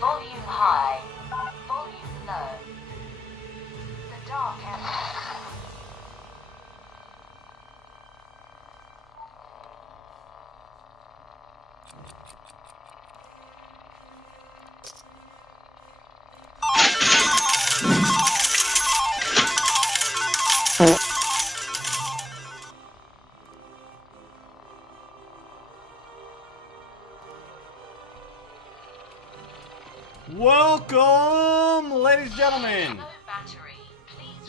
Volume high. Volume low. The dark and... Welcome, ladies and gentlemen.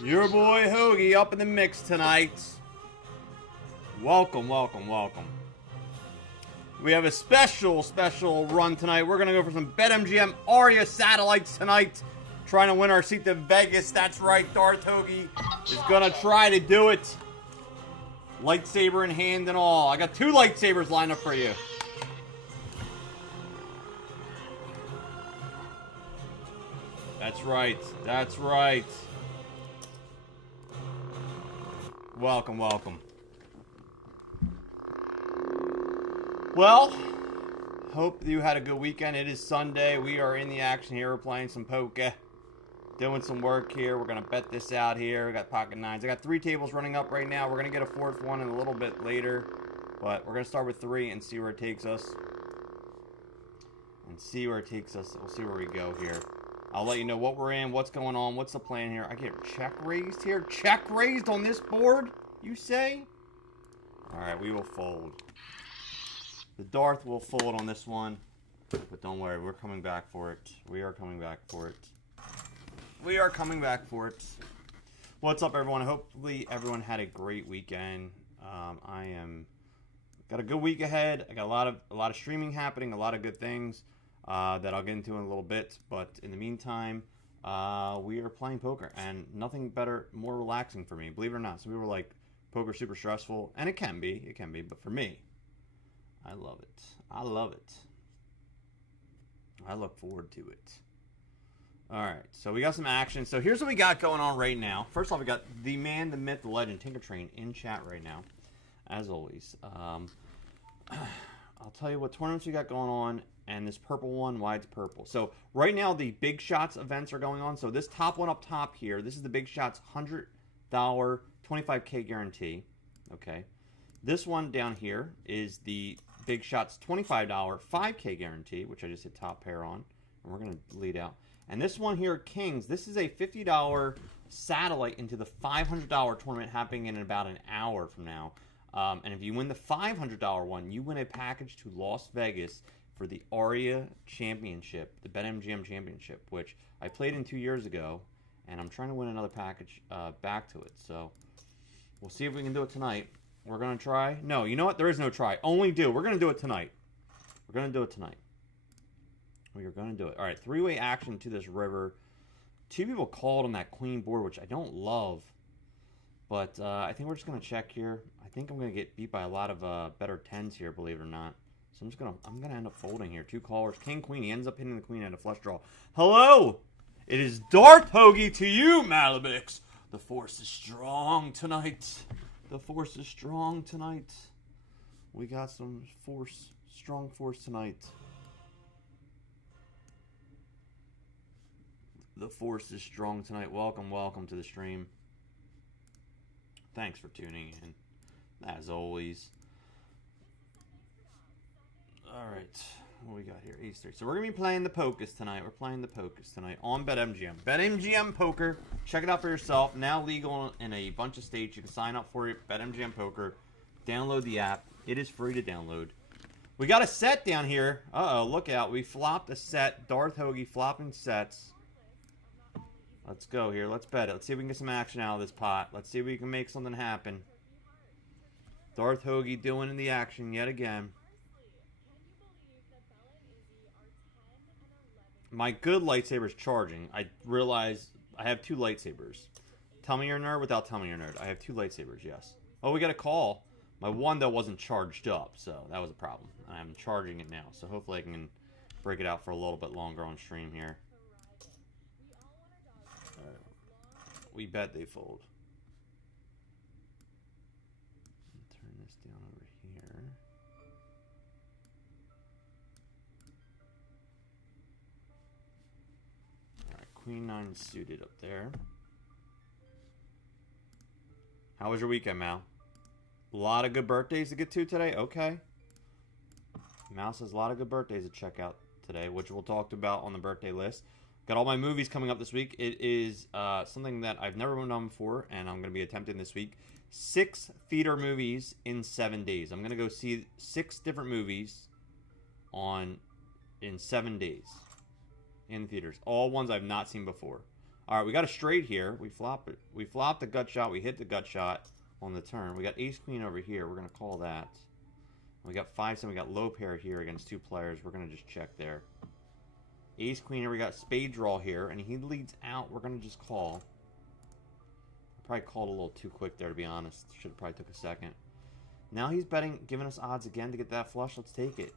Your boy Hoagie up in the mix tonight. Welcome, welcome, welcome. We have a special run tonight. We're going to go for some BETMGM ARIA satellites tonight. Trying to win our seat to Vegas. That's right, Darth Hoagie is going to try to do it. Lightsaber in hand and all. I got 2 lightsabers lined up for you. That's right. That's right. Welcome, welcome. Well, hope you had a good weekend. It is Sunday. We are in the action here. We're playing some poker. Doing some work here. We're going to bet this out here. We got pocket 9s. I got 3 tables running up right now. We're going to get a 4th one in a little bit later. But we're going to start with 3 and see where it takes us. We'll see where we go here. I'll let you know what we're in, what's going on, what's the plan here. I get check raised here. Check raised on this board, you say? Alright, we will fold. The Darth will fold on this one. But don't worry, we're coming back for it. We are coming back for it. We are coming back for it. What's up, everyone? Hopefully everyone had a great weekend. Got a good week ahead. I got a lot of streaming happening, a lot of good things. That I'll get into in a little bit, but in the meantime, we are playing poker, and nothing better, more relaxing for me, believe it or not. Some people were like, poker super stressful, and it can be, but for me, I love it. I love it. I look forward to it. Alright, so we got some action. So here's what we got going on right now. First off, we got the man, the myth, the legend, Tinker Train in chat right now, as always. I'll tell you what tournaments we got going on. And this purple one, why it's purple. So right now the Big Shots events are going on. So this top one up top here, this is the Big Shots $100 25K guarantee. Okay. This one down here is the Big Shots $25 5K guarantee, which I just hit top pair on. And we're going to lead out. And this one here, Kings, this is a $50 satellite into the $500 tournament happening in about an hour from now. And if you win the $500 one, you win a package to Las Vegas for the ARIA Championship, the BETMGM Championship, which I played in 2 years ago, and I'm trying to win another package back to it. So we'll see if we can do it tonight. We're going to try. No, you know what? There is no try. Only do. We're going to do it tonight. We're going to do it tonight. We are going to do it. All right, 3-way action to this river. 2 people called on that queen board, which I don't love. But I think we're just going to check here. I think I'm going to get beat by a lot of better 10s here, believe it or not. So I'm gonna end up folding here. 2 callers. King, queen. He ends up hitting the queen at a flush draw. Hello! It is Darth Hoagie to you, Malabix. The force is strong tonight. The force is strong tonight. We got some force, strong force tonight. The force is strong tonight. Welcome, welcome to the stream. Thanks for tuning in, as always. Alright, what we got here? Ace 3. So we're going to be playing the Pocus tonight. We're playing the Pocus tonight on BetMGM. BetMGM Poker. Check it out for yourself. Now legal in a bunch of states. You can sign up for it. BetMGM Poker. Download the app. It is free to download. We got a set down here. Uh-oh, look out. We flopped a set. Darth Hoagie flopping sets. Let's go here. Let's bet it. Let's see if we can get some action out of this pot. Let's see if we can make something happen. Darth Hoagie doing in the action yet again. My good lightsaber is charging. I realize I have 2 lightsabers. Tell me you're a nerd without telling me you're a nerd. I have 2 lightsabers, yes. Oh, we got a call. My one, though, wasn't charged up, so that was a problem. I'm charging it now, so hopefully I can break it out for a little bit longer on stream here. We bet they fold. Turn this down over here. Queen 9 suited up there. How was your weekend, Mal? A lot of good birthdays to get to today? Okay. Mal says a lot of good birthdays to check out today, which we'll talk about on the birthday list. Got all my movies coming up this week. It is something that I've never done before, and I'm going to be attempting this week. 6 theater movies in 7 days. I'm going to go see 6 different movies in 7 days in theaters. All ones I've not seen before. All right, we got a straight here. We flop it. We flopped the gut shot. We hit the gut shot on the turn. We got ace queen over here. We're going to call that. We got 5-7. We got low pair here against 2 players. We're going to just check there. Ace queen here. We got spade draw here, and he leads out. We're going to just call. Probably called a little too quick there, to be honest. Should have probably took a second. Now he's betting, giving us odds again to get that flush. Let's take it.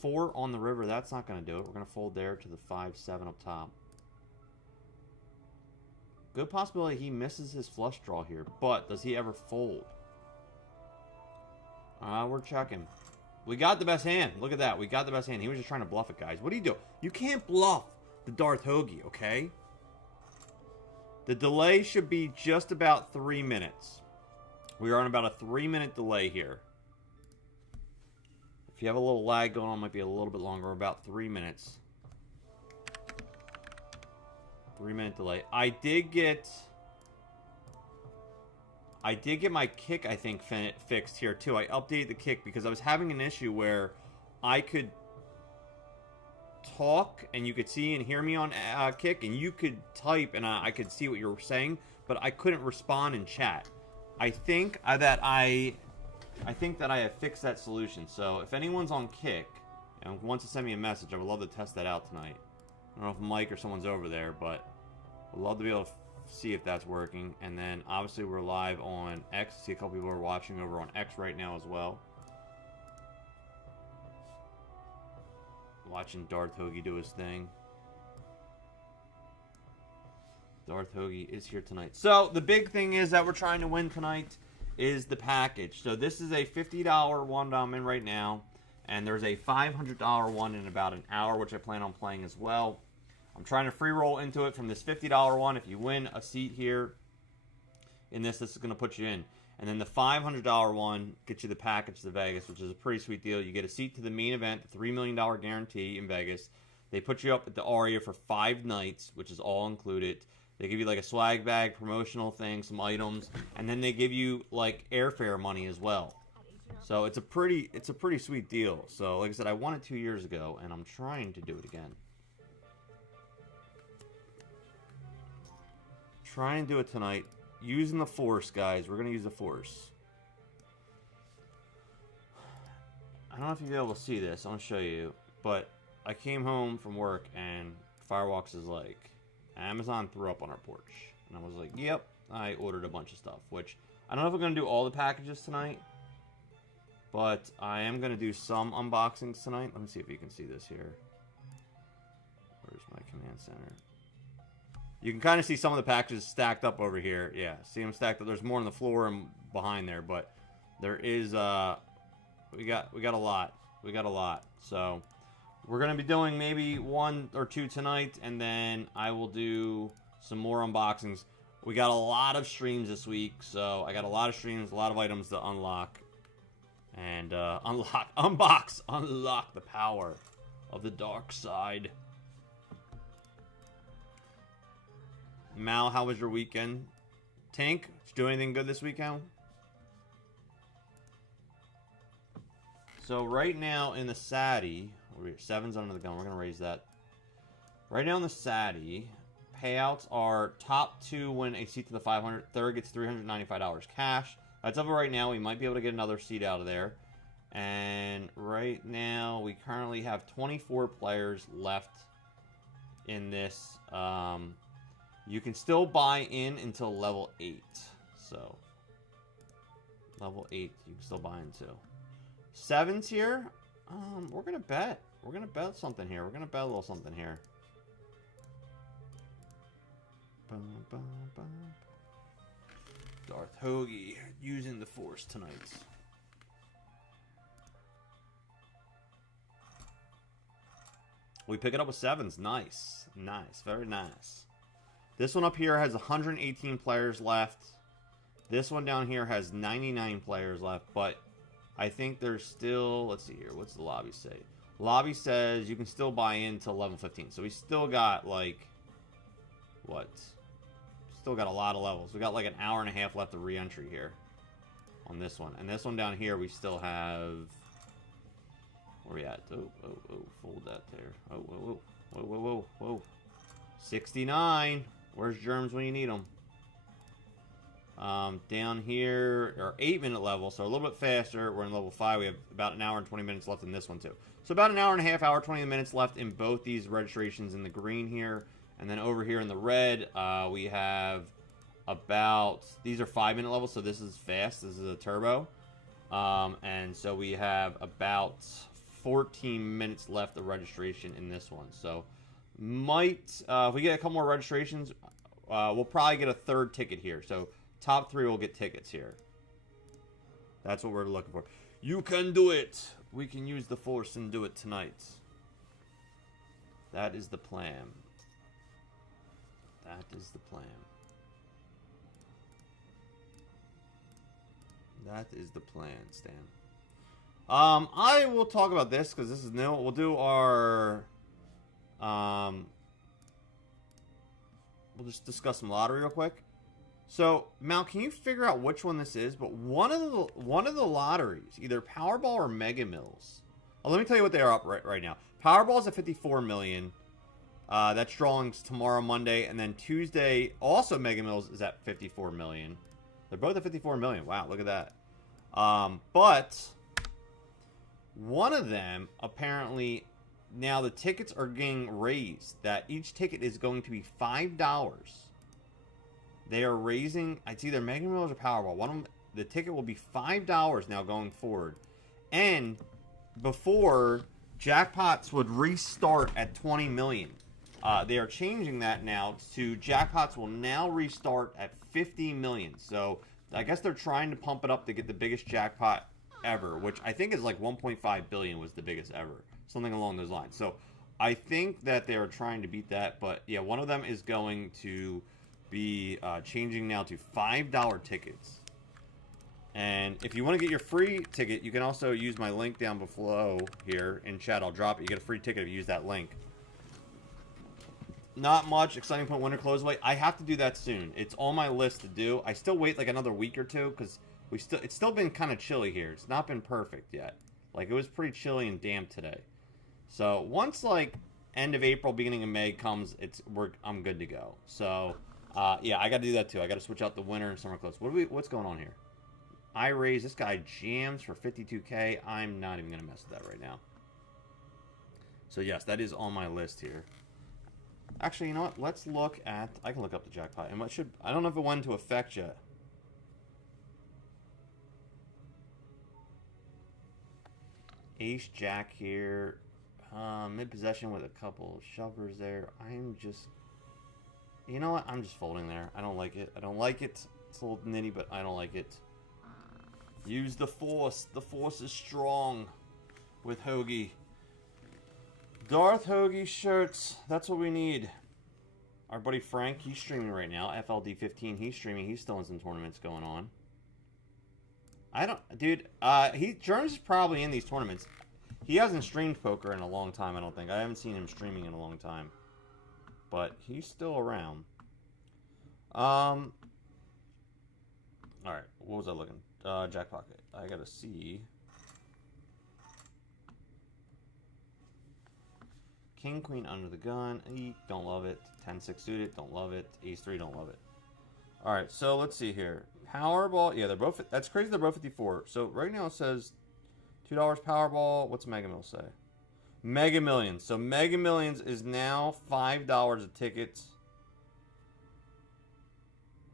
4 on the river. That's not going to do it. We're going to fold there to the 5-7 up top. Good possibility he misses his flush draw here, but does he ever fold? We're checking. We got the best hand. Look at that. We got the best hand. He was just trying to bluff it, guys. What do you do? You can't bluff the Darth Hoagie, okay? The delay should be just about 3 minutes. We are on about a 3-minute delay here. If you have a little lag going on, it might be a little bit longer. About 3 minutes. 3-minute delay. I did get my kick, I think, fixed here too. I updated the kick because I was having an issue where I could talk and you could see and hear me on kick, and you could type and I could see what you were saying, but I couldn't respond in chat. I think that I have fixed that solution. So if anyone's on kick and wants to send me a message, I would love to test that out tonight. I don't know if Mike or someone's over there, but I'd love to be able to see if that's working. And then obviously we're live on X. See a couple people are watching over on X right now as well. Watching Darth Hoagie do his thing. Darth Hoagie is here tonight. So the big thing is that we're trying to win tonight is the package. So this is a $50 one that I'm in right now. And there's a $500 one in about an hour, which I plan on playing as well. I'm trying to free roll into it from this $50 one. If you win a seat here in this is going to put you in. And then the $500 one gets you the package to Vegas, which is a pretty sweet deal. You get a seat to the main event, the $3 million guarantee in Vegas. They put you up at the ARIA for 5 nights, which is all included. They give you like a swag bag, promotional thing, some items, and then they give you like airfare money as well. So it's a pretty sweet deal. So like I said, I won it 2 years ago, and I'm trying to do it again. Try and do it tonight. Using the Force, guys. We're going to use the Force. I don't know if you'll be able to see this. I'm going to show you. But I came home from work, and Firewalks is like, Amazon threw up on our porch. And I was like, yep. I ordered a bunch of stuff. Which, I don't know if I'm going to do all the packages tonight. But I am going to do some unboxings tonight. Let me see if you can see this here. Where's my command center? You can kind of see some of the packages stacked up over here. Yeah, see them stacked up. There's more on the floor and behind there, but there is we got a lot. We got a lot. So we're gonna be doing maybe 1 or 2 tonight, and then I will do some more unboxings. We got a lot of streams this week, so I got a lot of streams, a lot of items to unlock, and unlock the power of the dark side. Mal, how was your weekend? Tank, did you do anything good this weekend? So right now in the Sadie, 7's under the gun. We're going to raise that. Right now in the Sadie, payouts are top 2 win a seat to the 500. Third gets $395 cash. That's over right now. We might be able to get another seat out of there. And right now we currently have 24 players left in this. You can still buy in until level 8. So, level 8, you can still buy into. 7's here. We're going to bet. We're going to bet something here. We're going to bet a little something here. Darth Hoagie using the Force tonight. We pick it up with 7s. Nice. Nice. Very nice. This one up here has 118 players left. This one down here has 99 players left, but I think there's still... Let's see here. What's the lobby say? Lobby says you can still buy in till level 15. So we still got, like... What? Still got a lot of levels. We got like an hour and a half left of re-entry here on this one. And this one down here, we still have... Where we at? Oh, fold that there. Whoa. 69. Where's Germs when you need them? Down here, or 8-minute level, so a little bit faster. We're in level 5. We have about an hour and 20 minutes left in this one, too. So about an hour and a half, hour, 20 minutes left in both these registrations in the green here. And then over here in the red, we have about... These are 5-minute levels, so this is fast. This is a turbo. And so we have about 14 minutes left of registration in this one. So might... if we get a couple more registrations, we'll probably get a third ticket here. So top 3 will get tickets here. That's what we're looking for. You can do it! We can use the Force and do it tonight. That is the plan. That is the plan. That is the plan, Stan. I will talk about this because this is new. We'll do our... we'll just discuss some lottery real quick. So, Mal, can you figure out which one this is? But one of the lotteries, either Powerball or Mega Mills. Oh, let me tell you what they are up right now. Powerball's at 54 million. That's drawings tomorrow, Monday, and then Tuesday, also Mega Mills is at 54 million. They're both at 54 million. Wow, look at that. But one of them, apparently, now the tickets are getting raised. That each ticket is going to be $5. They are raising, it's either Mega Mills or Powerball. One of them, the ticket will be $5 now going forward. And before, jackpots would restart at 20 million. They are changing that now to jackpots will now restart at 50 million. So I guess they're trying to pump it up to get the biggest jackpot ever, which I think is like 1.5 billion was the biggest ever. Something along those lines. So I think that they are trying to beat that. But yeah, one of them is going to be changing now to $5 tickets. And if you want to get your free ticket, you can also use my link down below here in chat. I'll drop it. You get a free ticket if you use that link. Not much. Exciting Point Winter Closeway. I have to do that soon. It's on my list to do. I still wait like another week or two because it's still been kind of chilly here. It's not been perfect yet. Like it was pretty chilly and damp today. So once like end of April, beginning of May comes, I'm good to go. So yeah, I got to do that too. I got to switch out the winter and summer clothes. What's going on here? I raise this guy jams for 52K. I'm not even gonna mess with that right now. So yes, that is on my list here. Actually, you know what? Let's look at... I can look up the jackpot. And I don't know if it went into effect yet. Ace Jack here. Mid-possession with a couple shovers there. I'm just... You know what? I'm just folding there. I don't like it. I don't like it. It's a little nitty, but I don't like it. Use the Force. The Force is strong with Hoagie. Darth Hoagie shirts. That's what we need. Our buddy Frank, he's streaming right now. FLD15, he's streaming. He's still in some tournaments going on. Dude, Germs is probably in these tournaments. He hasn't streamed poker in a long time, I don't think. I haven't seen him streaming in a long time. But he's still around. Alright, what was I looking? Jackpot. I gotta see. King, Queen under the gun. Don't love it. 10-6 suited. Don't love it. Ace-3. Don't love it. Alright, so let's see here. Powerball. Yeah, they're both... That's crazy they're both 54. So right now it says $2 Powerball. What's Mega Millions say? Mega Millions. So Mega Millions is now $5 a ticket.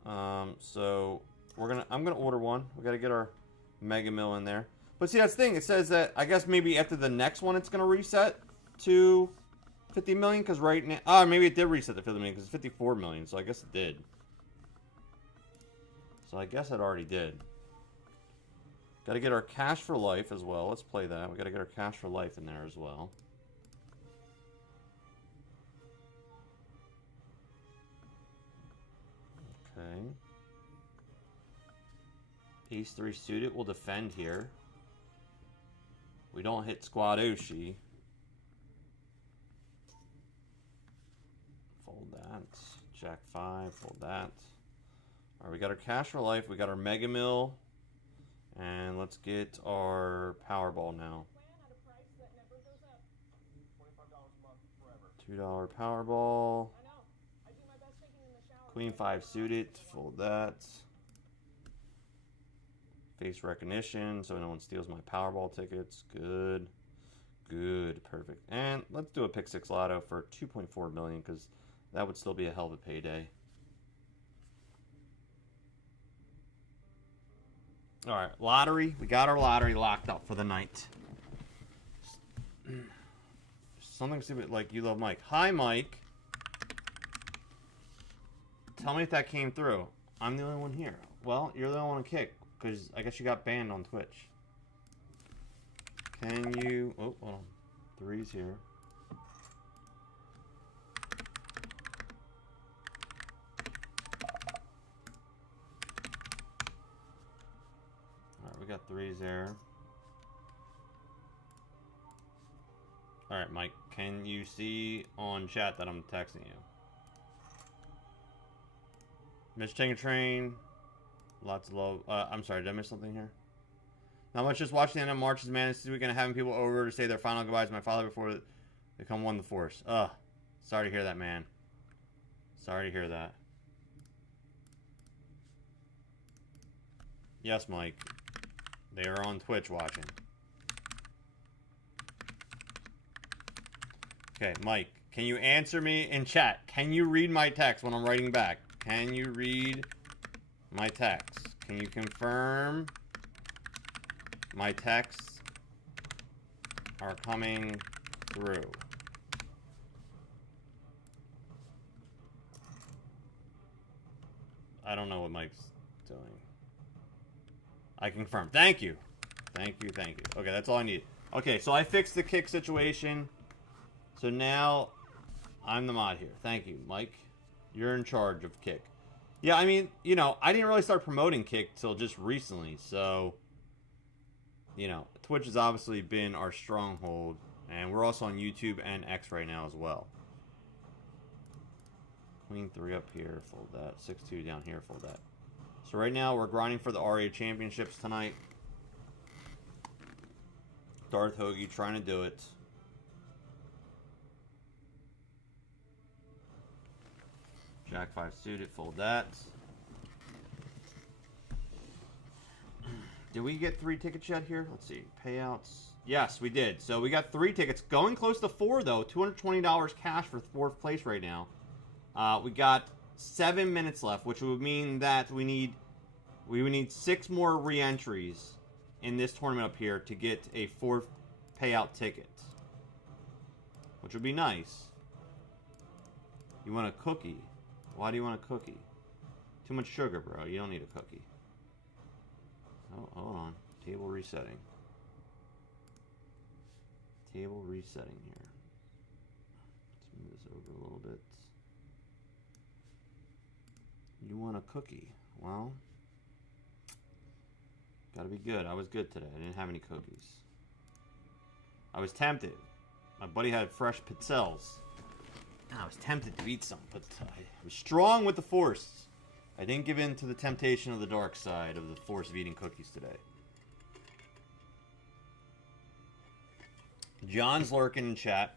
So I'm gonna order one. We gotta get our Mega Mill in there. But see, that's the thing. It says that I guess maybe after the next one it's gonna reset to 50 million, because right now... maybe it did reset to 50 million, because it's 54 million, so I guess it did. So I guess it already did. Gotta get our Cash for Life as well. Let's play that. We gotta get our Cash for Life in there as well. Ace 3 suited will defend here. We don't hit squad Oshi. Fold that. Jack 5, fold that. Alright, we got our cash for life. We got our Mega Mill. And let's get our Powerball now. $2 Powerball. Queen 5 suited. Fold that. Face recognition so no one steals my Powerball tickets. Good. Good. Perfect. And let's do a pick 6 lotto for $2.4 million because that would still be a hell of a payday. Alright, lottery. We got our lottery locked up for the night. Something stupid like you love Mike. Hi, Mike. Tell me if that came through. I'm the only one here. Well, you're the only one on kick. Because I guess you got banned on Twitch. Can you... Oh, hold on. 3's here. Alright, we got 3's there. Alright, Mike. Can you see on chat that I'm texting you? Miss Chang Train. Lots of love. I'm sorry, did I miss something here? Not much, just watching the end of March's Madness this weekend and having people over to say their final goodbyes to my father before they come one the force. Ugh. Sorry to hear that, man. Sorry to hear that. Yes, Mike. They are on Twitch watching. Okay, Mike, can you answer me in chat? Can you read my text when I'm writing back? Can you read my text? Can you confirm my texts are coming through? I don't know what Mike's doing. I confirm. Thank you. Thank you, thank you. Okay, that's all I need. Okay, so I fixed the kick situation. So now I'm the mod here. Thank you, Mike. You're in charge of kick. Yeah, I mean, you know, I didn't really start promoting kick till just recently. So, you know, Twitch has obviously been our stronghold. And we're also on YouTube and X right now as well. Queen 3 up here, fold that. 6-2 down here, fold that. So right now we're grinding for the ARIA championships tonight. Darth Hoagie trying to do it. Jack 5 suited, fold that. Did we get 3 tickets yet here? Let's see. Payouts. Yes, we did. So we got 3 tickets. Going close to 4, though. $220 cash for 4th place right now. We got 7 minutes left, which would mean that we would need 6 more re-entries in this tournament up here to get a 4th payout ticket. Which would be nice. You want a cookie? Why do you want a cookie? Too much sugar, bro. You don't need a cookie. Oh, hold on. Table resetting. Table resetting here. Let's move this over a little bit. You want a cookie? Well, gotta be good. I was good today. I didn't have any cookies. I was tempted. My buddy had fresh pizzelles. I was tempted to eat some, but I was strong with the force. I didn't give in to the temptation of the dark side of the force of eating cookies today. John's lurking in chat.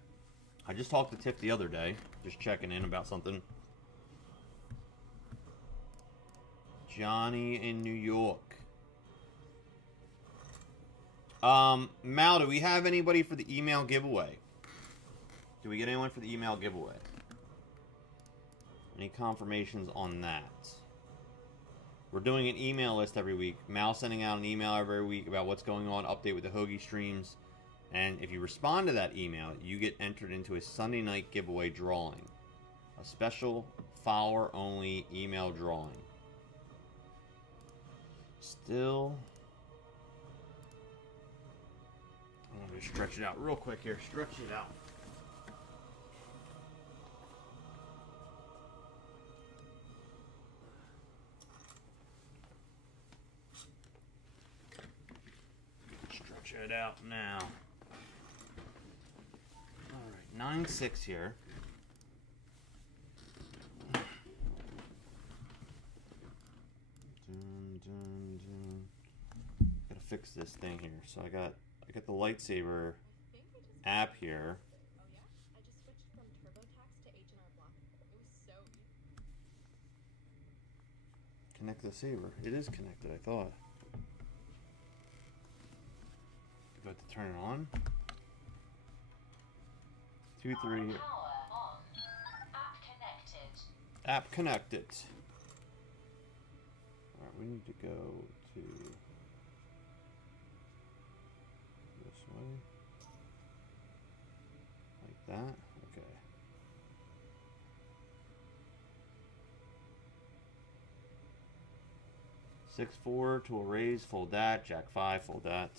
I just talked to Tiff the other day, just checking in about something. Johnny in New York. Mal, do we have anybody for the email giveaway? Do we get anyone for the email giveaway? Any confirmations on that? We're doing an email list every week. Mal sending out an email every week about what's going on, update with the Hoagie streams. And if you respond to that email, you get entered into a Sunday night giveaway drawing. A special follower-only email drawing. Still... I'm going to stretch it out real quick here. Stretch it out. it out now. Alright, 9-6 here. Gotta fix this thing here. So I got the lightsaber app here. Oh yeah? I just switched from TurboTax to H&R Block. It was so easy. Connect the saber. It is connected, I thought. Do I have to turn it on? 2, 3. Power on. App connected. App connected. Alright, we need to go to this way. Like that. Okay. 6-4 to a raise, fold that. Jack 5, fold that.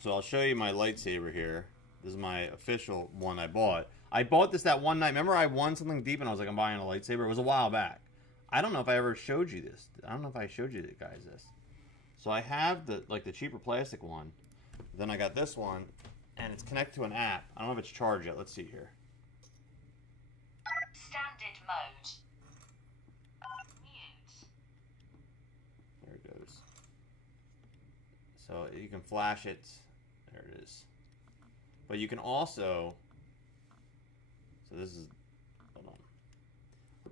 So I'll show you my lightsaber here. This is my official one I bought. I bought this that one night. Remember I won something deep and I was like, I'm buying a lightsaber. It was a while back. I don't know if I ever showed you this. I don't know if I showed you guys this. So I have the cheaper plastic one. Then I got this one, and it's connected to an app. I don't know if it's charged yet. Let's see here. Standard mode. Mute. There it goes. So you can flash it. There it is. But you can also. So this is. Hold on.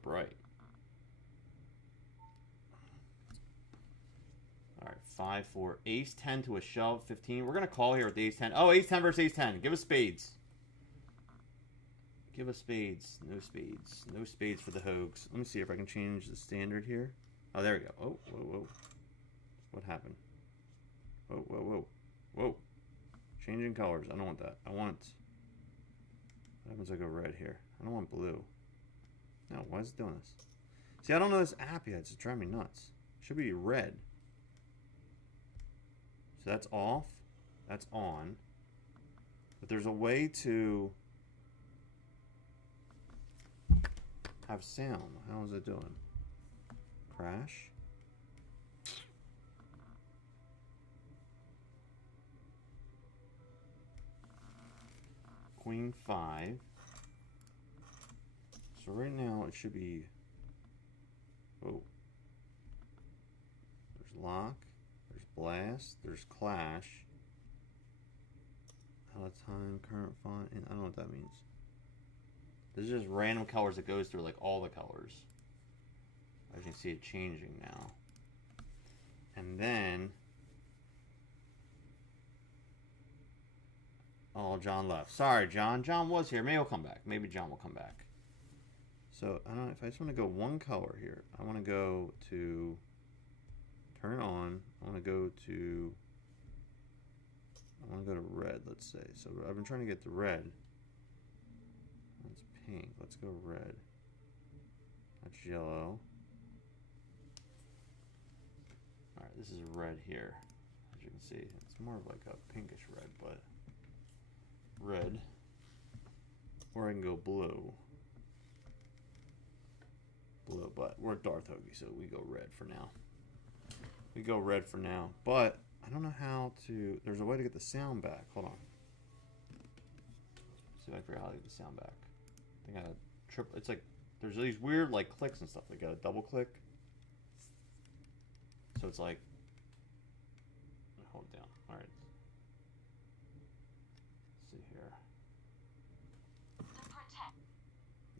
Bright. Alright, 5-4. Ace 10 to a shove, 15. We're going to call here with the ace 10. Oh, ace 10 versus ace 10. Give us spades. Give us spades. No spades. No spades for the Hoags. Let me see if I can change the standard here. Oh, there we go. Oh, whoa, whoa. What happened? Whoa, whoa, whoa. Whoa. Changing colors. I don't want that. I want... What happens if I go red here? I don't want blue. No, why is it doing this? See, I don't know this app yet. It's driving me nuts. It should be red. So that's off. That's on. But there's a way to have sound. How is it doing? Crash. Queen 5. So right now it should be. Oh. There's lock. There's blast. There's clash. Out of time, current font, and I don't know what that means. This is just random colors that goes through like all the colors. As you can see it changing now. And then oh, John left. Sorry, John. John was here. Maybe he'll come back. Maybe John will come back. So I don't know if I just want to go one color here. I want to go to turn it on. I want to go to red, let's say. So I've been trying to get the red. That's pink. Let's go red. That's yellow. Alright, this is red here. As you can see, it's more of like a pinkish red, but red. Or I can go blue. Blue, but we're Darth Hoagie, so we go red for now. We go red for now, but I don't know how to. There's a way to get the sound back. Hold on. See if I can figure out how to get the sound back. I think I gotta triple. It's like there's these weird like clicks and stuff. Like gotta double click. So it's like hold down. All right. Let's see here.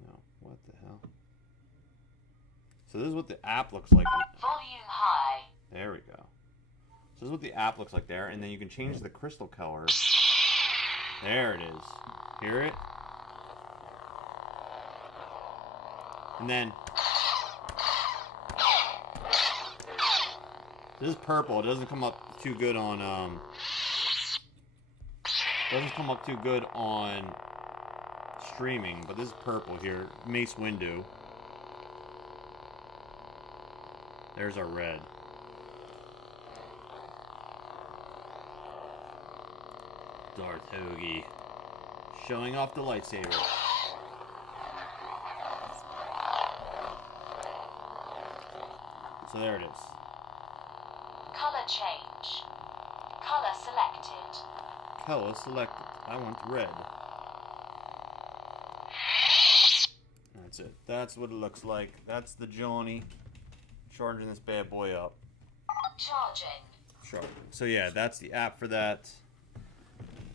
No, what the hell? So this is what the app looks like. Volume high. There we go. So this is what the app looks like there, and then you can change the crystal color. There it is. Hear it? And then this is purple. It doesn't come up too good on streaming, but this is purple here. Mace Windu. There's our red. Darth Hoagie. Showing off the lightsaber. So there it is. Color change. Color selected. Color selected. I want red. That's it. That's what it looks like. That's the Johnny charging this bad boy up. Charging. Sure. So yeah, that's the app for that.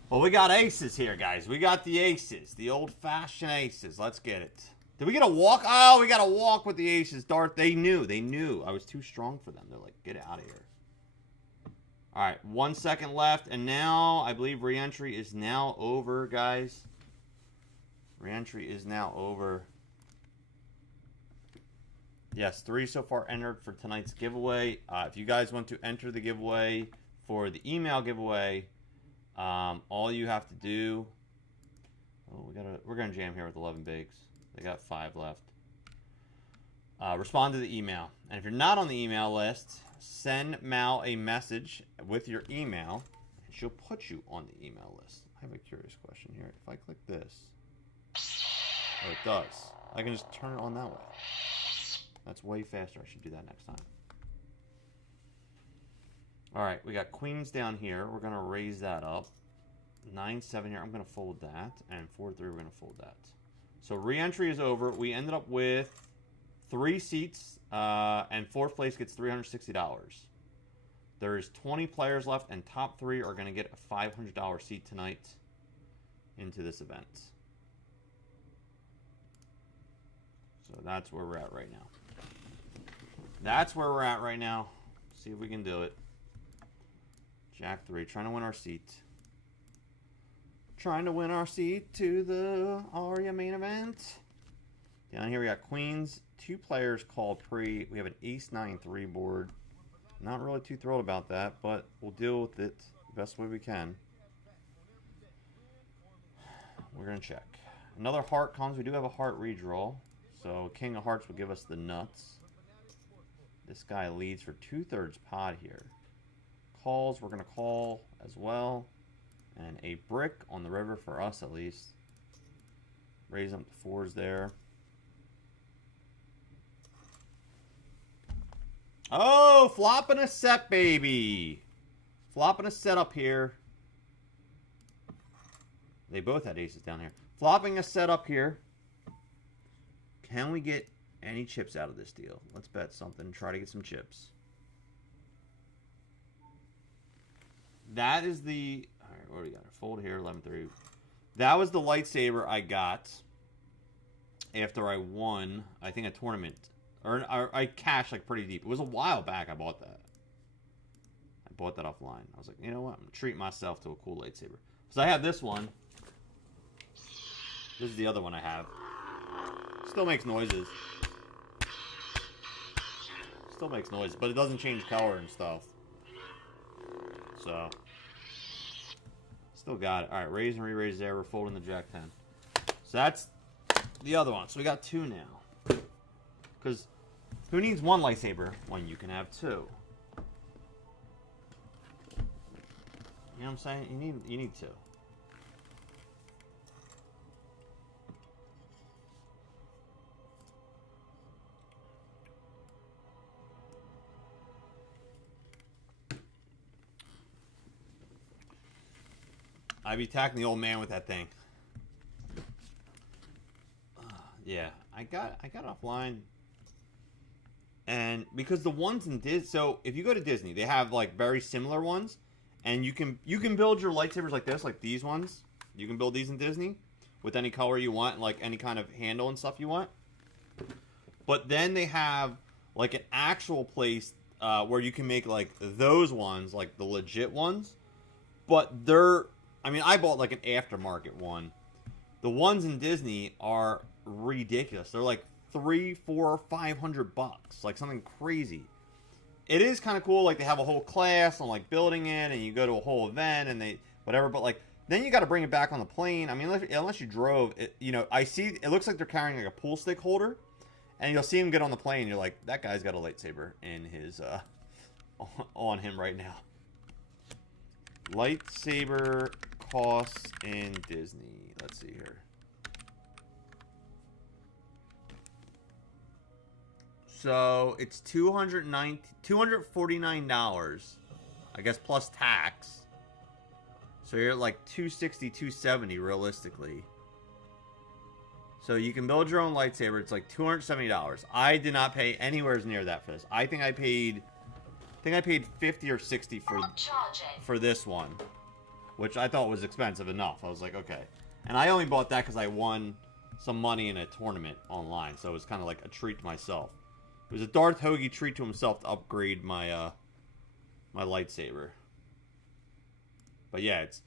Well, we got aces here, guys. We got the aces. The old-fashioned aces. Let's get it. Did we get a walk? Oh, we got a walk with the aces. Darth, they knew. They knew. I was too strong for them. They're like, get out of here. All right, 1 second left. And now, I believe re-entry is now over, guys. Re-entry is now over. Yes, 3 so far entered for tonight's giveaway. If you guys want to enter the giveaway for the email giveaway, all you have to do... Oh, we're gonna jam here with 11 bigs. They got 5 left. Respond to the email. And if you're not on the email list, send Mal a message with your email, and she'll put you on the email list. I have a curious question here. If I click this... Oh, it does. I can just turn it on that way. That's way faster. I should do that next time. Alright, we got queens down here. We're going to raise that up. 9-7 here. I'm going to fold that. And 4-3, we're going to fold that. So re-entry is over. We ended up with 3 seats. And 4th place gets $360. There's 20 players left. And top 3 are going to get a $500 seat tonight into this event. So that's where we're at right now. That's where we're at right now. See if we can do it. Jack 3, trying to win our seat. Trying to win our seat to the ARIA main event. Down here we got queens. 2 players called pre. We have an ace-9-3 board. Not really too thrilled about that, but we'll deal with it the best way we can. We're going to check. Another heart comes. We do have a heart redraw. So king of hearts will give us the nuts. This guy leads for 2/3 pot here. Calls, we're going to call as well. And a brick on the river for us at least. Raise up the 4s there. Oh, flopping a set, baby. Flopping a set up here. They both had aces down here. Flopping a set up here. Can we get any chips out of this deal? Let's bet something. Try to get some chips. That is the... Alright, what do we got? Fold here, 11-3. That was the lightsaber I got after I won, I think, a tournament. Or I cashed like pretty deep. It was a while back I bought that. I bought that offline. I was like, you know what? I'm going to treat myself to a cool lightsaber. Because I have this one. This is the other one I have. Still makes noises. Still makes noise, but it doesn't change color and stuff. So, still got it. Alright, raise and re-raise there. We're folding the Jack 10. So that's the other one. So we got 2 now. Because who needs 1 lightsaber when you can have 2? You know what I'm saying? You need 2. I'd be attacking the old man with that thing. Yeah, I got offline. And because the ones in Disney, so if you go to Disney, they have like very similar ones, and you can build your lightsabers like this, like these ones. You can build these in Disney with any color you want, like any kind of handle and stuff you want. But then they have like an actual place where you can make like those ones, like the legit ones, but they're... I mean, I bought like an aftermarket one. The ones in Disney are ridiculous. They're like $300, $400, $500, like something crazy. It is kind of cool. Like they have a whole class on like building it, and you go to a whole event and they whatever. But like then you got to bring it back on the plane. I mean, unless you drove, it, you know, I see it looks like they're carrying like a pool stick holder, and you'll see him get on the plane. And you're like, that guy's got a lightsaber in his on him right now. Lightsaber costs in Disney. Let's see here. So it's $249, I guess, plus tax. So you're at like 260, 270 realistically. So you can build your own lightsaber. It's like $270. I did not pay anywhere near that for this. I think I paid 50 or 60 for this one, which I thought was expensive enough. I was like, okay. And I only bought that because I won some money in a tournament online, so it was kind of like a treat to myself. It was a Darth Hoagie treat to himself to upgrade my my lightsaber. But yeah, it's.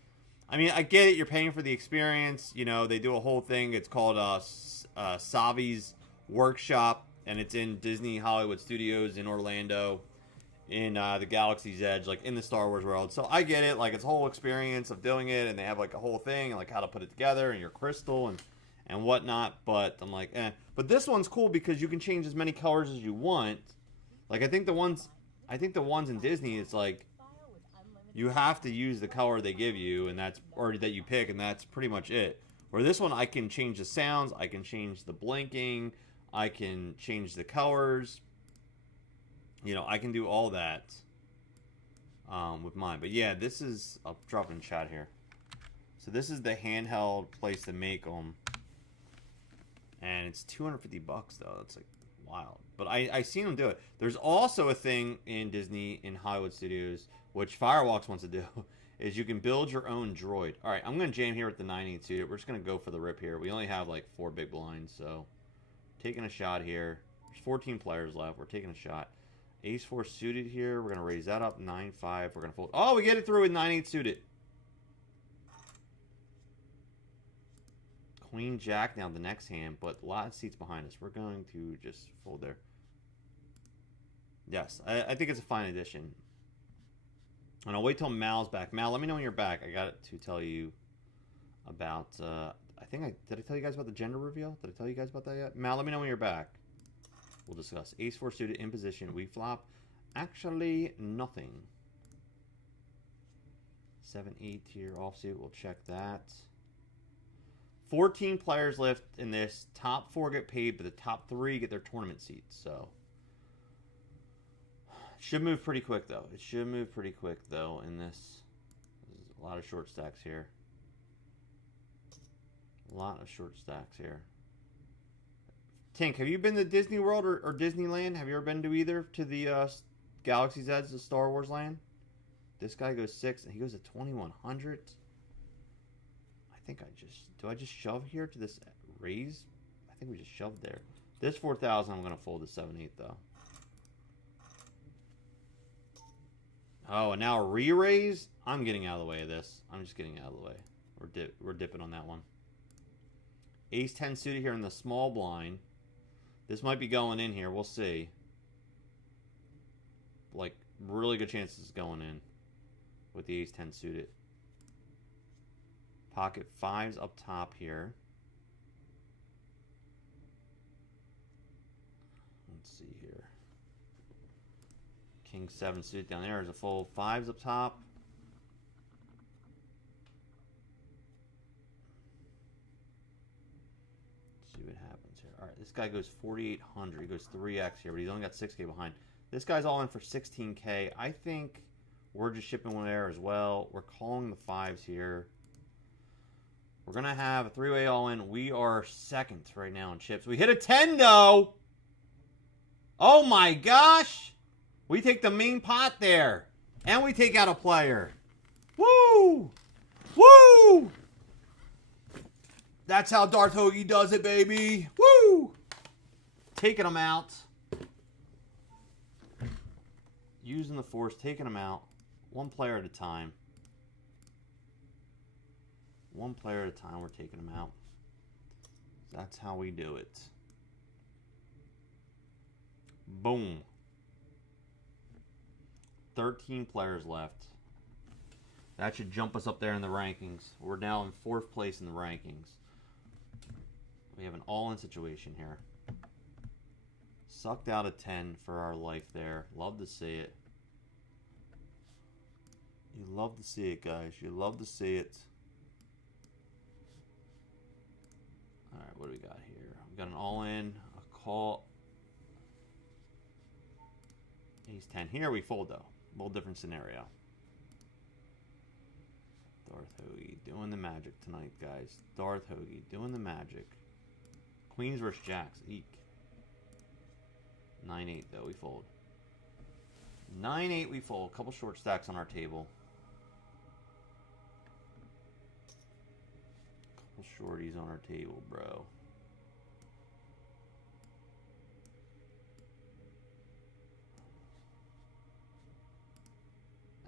I mean, I get it. You're paying for the experience. You know, they do a whole thing. It's called Savi's Workshop, and it's in Disney Hollywood Studios in Orlando, in the Galaxy's Edge, like in the Star Wars world. So I get it. Like, it's a whole experience of doing it, and they have like a whole thing, like how to put it together, and your crystal and whatnot. But I'm like, eh. But this one's cool because you can change as many colors as you want. Like, I think the ones in Disney, it's like, you have to use the color they give you, and that's, or that you pick, and that's pretty much it. Where this one, I can change the sounds, I can change the blinking, I can change the colors. You know, I can do all that with mine. But yeah, this is, I'll drop in chat here. So this is the handheld place to make them, and it's $250 though. That's like wild. But I seen them do it. There's also a thing in Disney in Hollywood Studios, which Firewalks wants to do, is you can build your own droid. All right, I'm going to jam here at the 9/8 suited. We're just going to go for the rip here. We only have like 4 big blinds, so taking a shot here. There's 14 players left. We're taking a shot. Ace 4 suited here. We're going to raise that up. 9-5. We're going to fold. Oh, we get it through with 9/8 suited. Queen Jack now the next hand, but a lot of seats behind us. We're going to just fold there. Yes, I think it's a fine addition. And I'll wait till Mal's back. Mal, let me know when you're back. I got to tell you about, did I tell you guys about the gender reveal? Did I tell you guys about that yet? Mal, let me know when you're back. We'll discuss. Ace 4 suited in position. We flop. Actually, nothing. 7-8 here offsuit. We'll check that. 14 players left in this. Top 4 get paid, but the top 3 get their tournament seats. So should move pretty quick, though. It should move pretty quick, though, in this. There's a lot of short stacks here. A lot of short stacks here. Tink, have you been to Disney World or Disneyland? Have you ever been to either? To the Galaxy's Edge, the Star Wars land? This guy goes 6, and he goes to 2100. I think do I just shove here to this raise? I think we just shoved there. This 4,000, I'm going to fold to 7-8, though. Oh, and now a re-raise? I'm getting out of the way of this. I'm just getting out of the way. We're dipping on that one. Ace 10 suited here in the small blind. This might be going in here. We'll see. Like, really good chances going in with the Ace 10 suited. Pocket 5s up top here. Let's see here. King 7 suited down there. There's a full 5s up top. Let's see what happens here. All right, this guy goes 4,800. He goes 3x here, but he's only got 6K behind. This guy's all in for 16K. I think we're just shipping one there as well. We're calling the 5s here. We're going to have a 3-way all-in. We are second right now in chips. We hit a 10, though. Oh, my gosh. We take the main pot there. And we take out a player. Woo! Woo! That's how Darth Hoagie does it, baby. Woo! Taking them out. Using the force, taking them out. One player at a time. One player at a time, we're taking them out. That's how we do it. Boom. 13 players left. That should jump us up there in the rankings. We're now in 4th place in the rankings. We have an all-in situation here. Sucked out a 10 for our life there. Love to see it. You love to see it, guys. You love to see it. Alright, what do we got here? We got an all-in, a call. Ace 10. Here we fold, though. A little different scenario. Darth Hoagie doing the magic tonight, guys. Darth Hoagie doing the magic. Queens versus Jacks. Eek. 9-8 though, we fold. 9-8 we fold. Couple short stacks on our table. Couple shorties on our table, bro.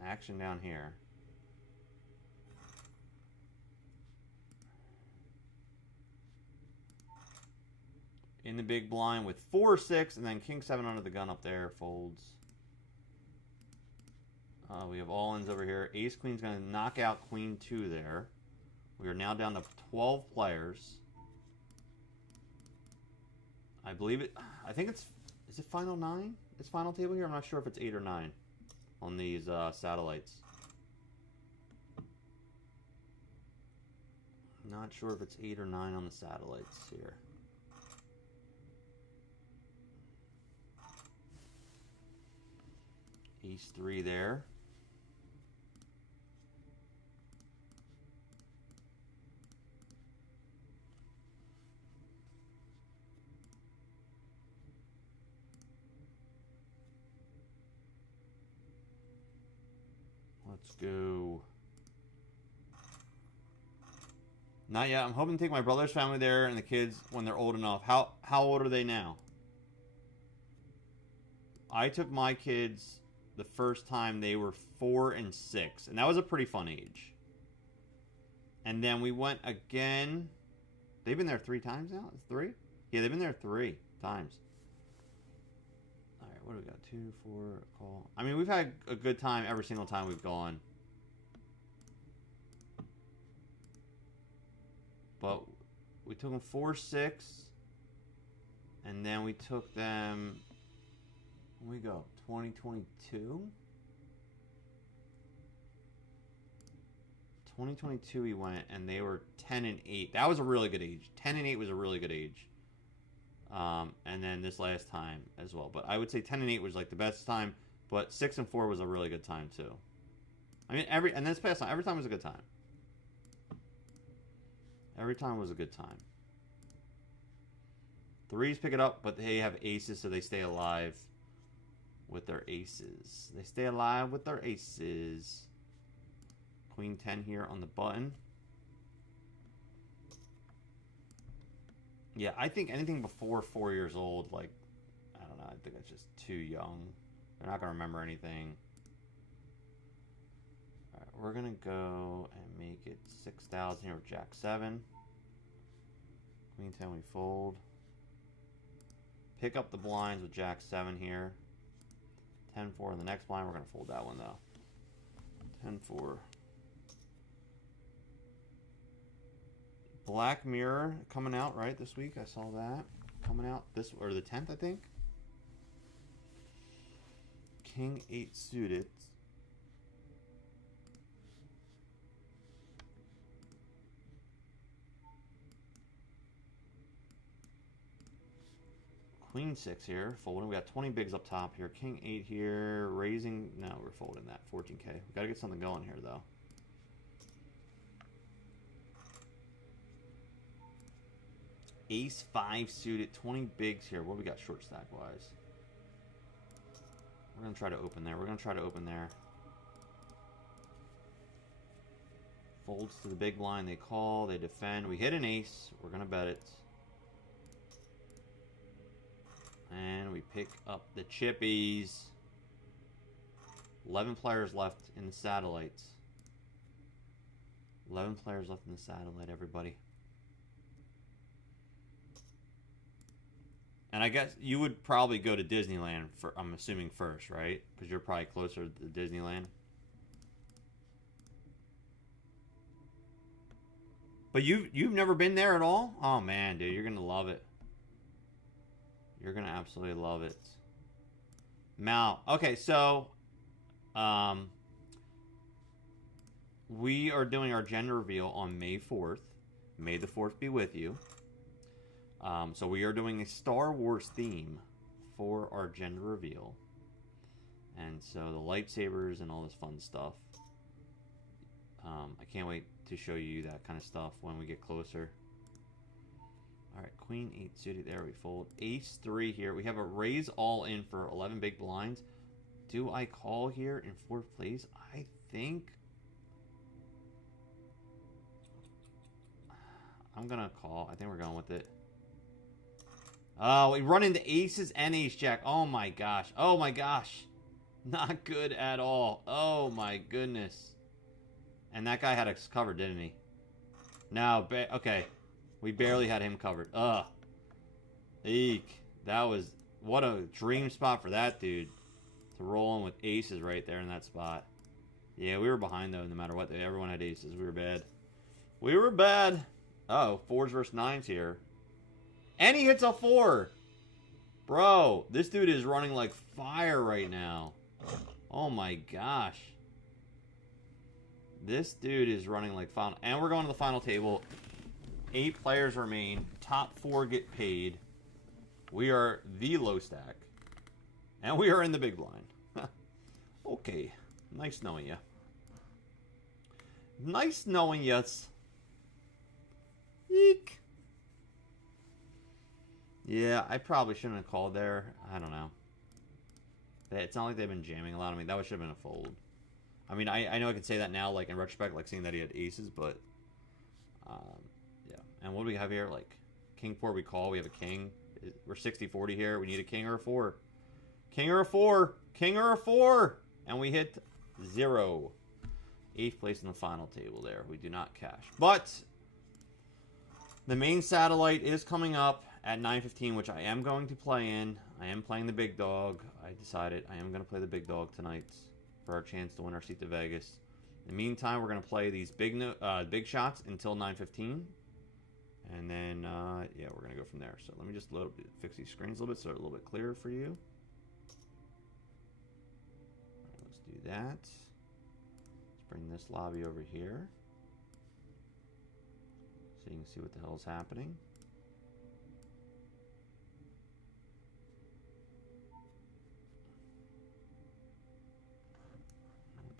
Action down here. In the big blind with 4-6, and then King 7 under the gun up there folds. We have all ins over here. Ace Queen's going to knock out Queen 2 there. We are now down to 12 players. I believe it. I think it's. Is it final 9? It's final table here. I'm not sure if it's 8 or 9 on these satellites. Not sure if it's 8 or 9 on the satellites here. Ace 3 there. Let's go. Not yet. I'm hoping to take my brother's family there and the kids when they're old enough. How old are they now? I took my kids the first time they were 4 and 6, and that was a pretty fun age. And then we went again. They've been there 3 times now? 3? Yeah, they've been there 3 times. All right, what do we got? 2, 4, call. I mean, we've had a good time every single time we've gone. But we took them 4, 6, and then we took them. When we go 2022. 2022 we went, and they were 10 and 8. That was a really good age. 10 and 8 was a really good age. And then this last time as well. But I would say 10 and 8 was like the best time. But 6 and 4 was a really good time too. I mean, and this past time, every time was a good time. Every time was a good time. 3s pick it up, but they have aces, so they stay alive with their aces. They stay alive with their aces. Queen 10 here on the button. Yeah, I think anything before 4 years old, like, I don't know, I think it's just too young. They're not going to remember anything. All right, we're going to go and make it 6,000 here with Jack 7. Queen 10 we fold. Pick up the blinds with Jack 7 here. 10-4 in the next blind. We're going to fold that one, though. 10-4. Black Mirror coming out, right, this week. I saw that. Coming out this, or the 10th, I think. King 8 suited. Queen 6 here, folding. We got 20 bigs up top here. King 8 here, raising. No, we're folding that. 14K. We got to get something going here, though. Ace 5 suited, 20 bigs here. What do we got short stack wise? We're going to try to open there. We're going to try to open there. Folds to the big blind. They call. They defend. We hit an ace. We're going to bet it. And we pick up the chippies. 11 players left in the satellites. 11 players left in the satellite, everybody. And I guess you would probably go to Disneyland, for, I'm assuming, first, right? Because you're probably closer to Disneyland. But you've never been there at all? Oh, man, dude. You're going to love it. You're going to absolutely love it. Mal. Okay, so we are doing our gender reveal on May 4th. May the 4th be with you. So we are doing a Star Wars theme for our gender reveal. And so the lightsabers and all this fun stuff. I can't wait to show you that kind of stuff when we get closer. All right, queen 8 suited. There we fold. Ace 3 here. We have a raise all in for 11 big blinds. Do I call here in 4th place? I think I'm gonna call. I think we're going with it. Oh, we run into aces and ace jack. Oh my gosh. Oh my gosh. Not good at all. Oh my goodness. And that guy had us covered, didn't he? No, okay. We barely had him covered. Ugh. Eek. That was... What a dream spot for that dude. To roll in with aces right there in that spot. Yeah, we were behind, though, no matter what. Everyone had aces. We were bad. We were bad. Oh, 4s versus 9s here. And he hits a 4. Bro, this dude is running like fire right now. Oh, my gosh. This dude is running like final. And we're going to the final table. 8 players remain. Top 4 get paid. We are the low stack. And we are in the big blind. Okay. Nice knowing you. Nice knowing yous. Eek. Yeah, I probably shouldn't have called there. I don't know. It's not like they've been jamming a lot. I mean, that should have been a fold. I mean, I know I could say that now, like, in retrospect, like, seeing that he had aces, but, yeah. And what do we have here? Like, king 4 we call. We have a king. We're 60-40 here. We need a king or a 4. King or a 4. King or a 4. And we hit 0. 8th place in the final table there. We do not cash. But the main satellite is coming up at 9:15, which I am going to play in. I am playing the big dog. I decided I am going to play the big dog tonight for our chance to win our seat to Vegas. In the meantime, we're going to play these big shots until 9:15. And then, yeah, we're going to go from there. So let me just fix these screens a little bit so they're a little bit clearer for you. All right, let's do that. Let's bring this lobby over here so you can see what the hell is happening.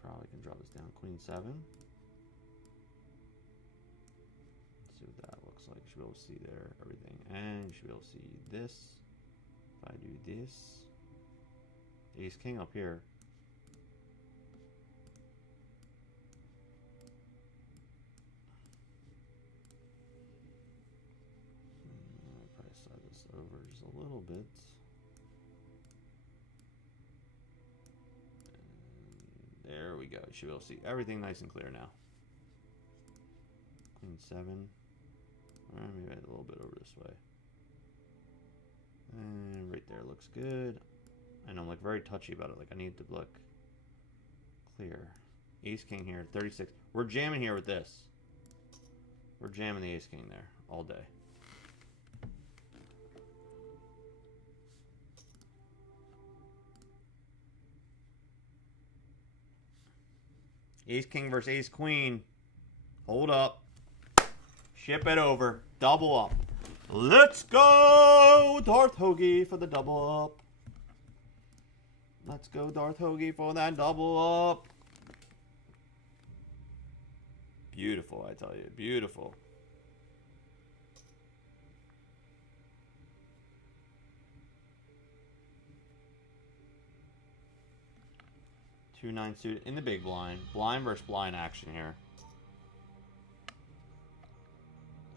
Probably can draw this down. Queen 7. Let's see what that looks like. You should be able to see there everything. And you should be able to see this. If I do this. Ace King up here. I'll probably slide this over just a little bit. There we go. You should be able to see everything nice and clear now. Queen 7. Maybe a little bit over this way. And right there looks good. And I'm like very touchy about it. Like I need to look clear. Ace King here, 36. We're jamming here with this. We're jamming the Ace King there all day. Ace King versus Ace Queen. Hold up. Ship it over. Double up. Let's go, Darth Hoagie, for the double up. Let's go, Darth Hoagie, for that double up. Beautiful, I tell you. Beautiful. Two 9 suited in the big blind. Blind versus blind action here.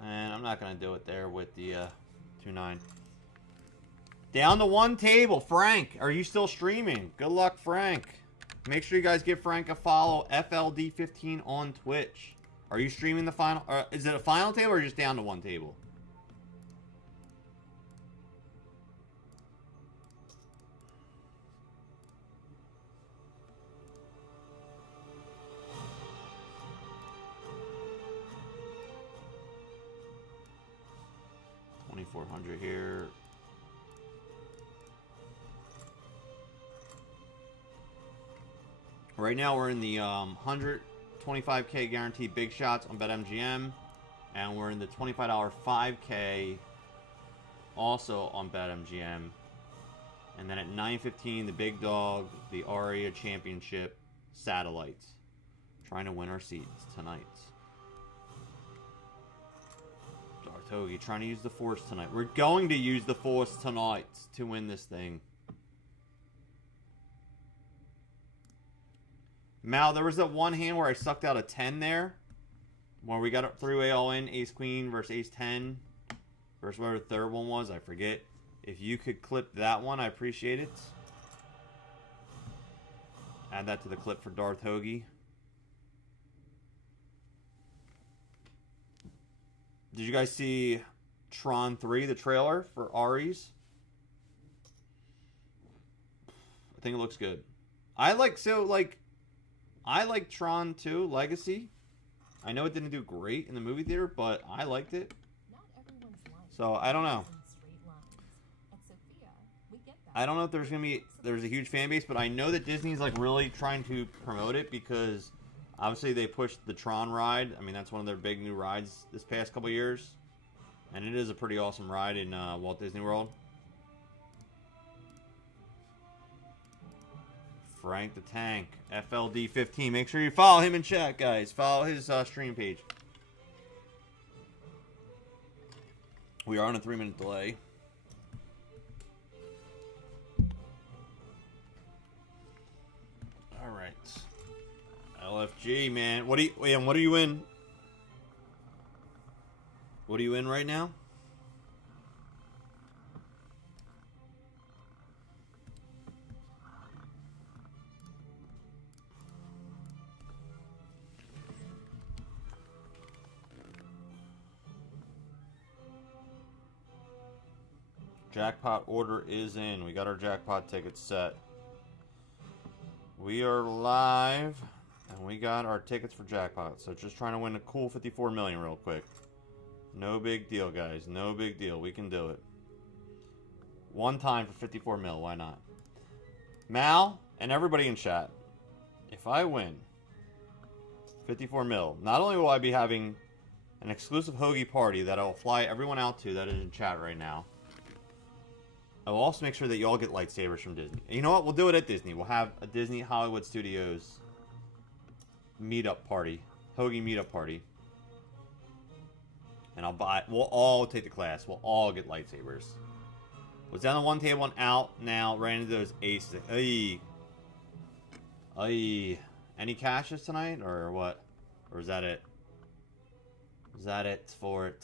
And I'm not going to do it there with the 2-9. Down to 1 table. Frank, are you still streaming? Good luck, Frank. Make sure you guys give Frank a follow. FLD15 on Twitch. Are you streaming the final? Is it a final table or just down to 1 table? $2,400 here. Right now we're in the 125K guaranteed big shots on BetMGM, and we're in the $25 5K also on BetMGM. And then at 9:15, the big dog, the ARIA Championship satellites. Trying to win our seeds tonight. Darth Hoagie trying to use the Force tonight. We're going to use the Force tonight to win this thing. Mal, there was that one hand where I sucked out a 10 there. Where we got a three-way all-in. Ace Queen versus Ace 10. Versus whatever the third one was. I forget. If you could clip that one, I appreciate it. Add that to the clip for Darth Hoagie. Did you guys see Tron 3, the trailer for Aries? I think it looks good. I like Tron 2 Legacy. I know it didn't do great in the movie theater, but I liked it. So I don't know. I don't know if there's a huge fan base, but I know that Disney's like really trying to promote it because obviously they pushed the Tron ride. I mean, that's one of their big new rides this past couple years. And it is a pretty awesome ride in Walt Disney World. Frank the Tank, FLD15. Make sure you follow him in chat, guys. Follow his stream page. We are on a 3-minute delay. All right. LFG, man. What are you in? What are you in right now? Jackpot order is in. We got our jackpot tickets set. We are live, and we got our tickets for jackpot. So just trying to win a cool 54 million real quick. No big deal, guys. No big deal. We can do it. One time for 54 mil. Why not? Mal and everybody in chat. If I win 54 mil, not only will I be having an exclusive Hoagie party that I will fly everyone out to that is in chat right now, I will also make sure that you all get lightsabers from Disney. And you know what? We'll do it at Disney. We'll have a Disney Hollywood Studios meetup party. Hoagie meetup party. And we'll all take the class. We'll all get lightsabers. Was down on one table and out now. Ran into those aces. Ay. Ay. Any cashes tonight? Or what? Or is that it? Is that it for it?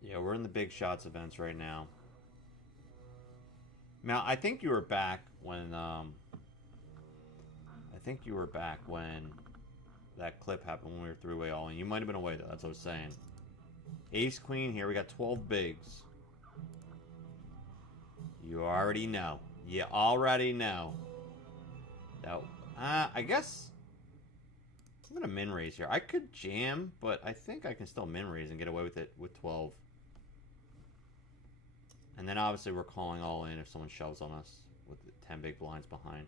Yeah, we're in the Big Shots events right now. Now, I think you were back when that clip happened when we were three-way all in. You might have been away though. That's what I was saying. Ace Queen here. We got 12 bigs. You already know. You already know. Now, I guess I'm gonna min raise here. I could jam, but I think I can still min raise and get away with it with 12. And then obviously we're calling all in if someone shoves on us with the 10 big blinds behind.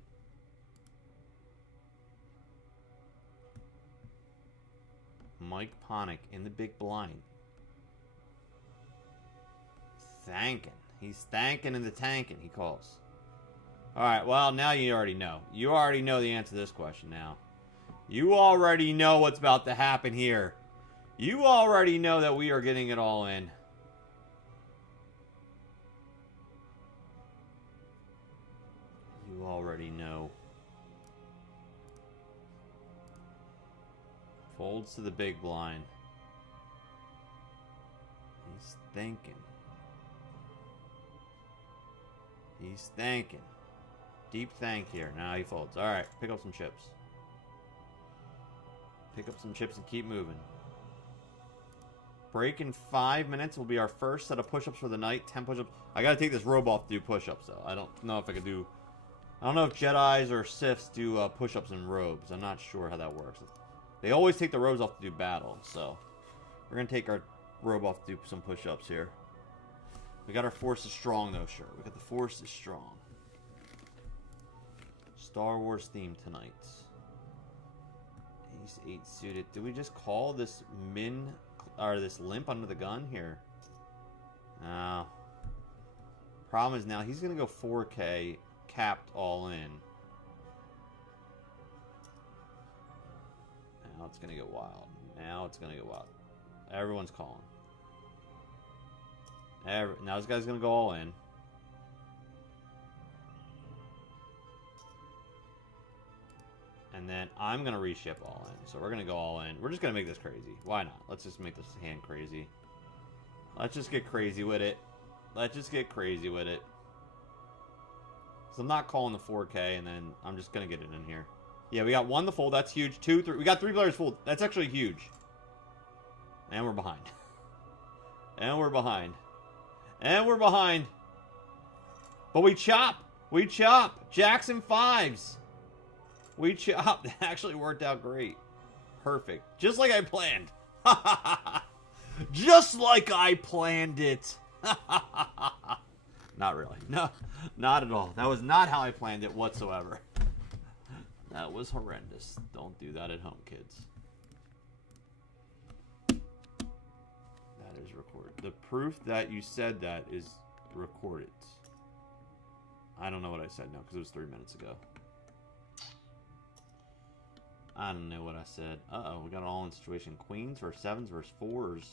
Mike Ponick in the big blind. Thanking. He's thanking in the tanking, he calls. Alright, well, now you already know. You already know the answer to this question now. You already know what's about to happen here. You already know that we are getting it all in. You already know. Folds to the big blind. He's thinking. He's thinking. Deep thank here. Now he folds. Alright, pick up some chips. Pick up some chips and keep moving. Break in 5 minutes will be our first set of push-ups for the night. 10 push-ups. I gotta take this robe off to do push-ups though. I don't know if I could do... I don't know if Jedis or Siths do push-ups in robes. I'm not sure how that works. They always take the robes off to do battle, so... We're gonna take our robe off to do some push-ups here. We got our Force is Strong though, sure. We got the Force is Strong. Star Wars theme tonight. Ace 8 suited. Do we just call this this limp under the gun here? No. Problem is now he's going to go 4K capped all in. Now it's going to get wild. Now it's going to get wild. Everyone's calling. Now this guy's going to go all in. And then I'm going to reship all in. So we're going to go all in. We're just going to make this crazy. Why not? Let's just make this hand crazy. Let's just get crazy with it. Let's just get crazy with it. So I'm not calling the 4K, and then I'm just going to get it in here. Yeah, we got 1 to fold. That's huge. 2, 3. We got 3 players fold. That's actually huge. And we're behind. And we're behind. And we're behind. But we chop. We chop. Jacks and 5s. We chop. That actually worked out great. Perfect. Just like I planned. Just like I planned it. Not really. No, not at all. That was not how I planned it whatsoever. That was horrendous. Don't do that at home, kids. That is recorded. The proof that you said that is recorded. I don't know what I said now because it was 3 minutes ago. I don't know what I said. Uh-oh, we got an all-in situation. Queens versus 7s versus 4s.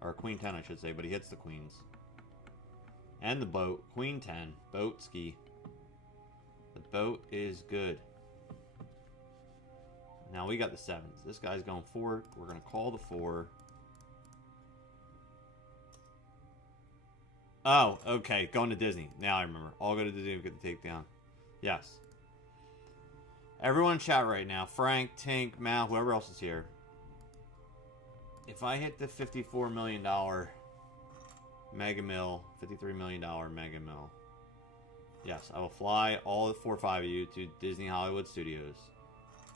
Or Queen 10, I should say, but he hits the queens. And the boat. Queen 10. Boat ski. The boat is good. Now we got the 7s. This guy's going 4. We're going to call the 4. Oh, okay. Going to Disney. Now I remember. I'll go to Disney and get the takedown. Yes. Everyone in chat right now. Frank, Tink, Mal, whoever else is here. If I hit the $54 million Mega Mill, $53 million Mega Mill, yes, I will fly all the 4 or 5 of you to Disney Hollywood Studios.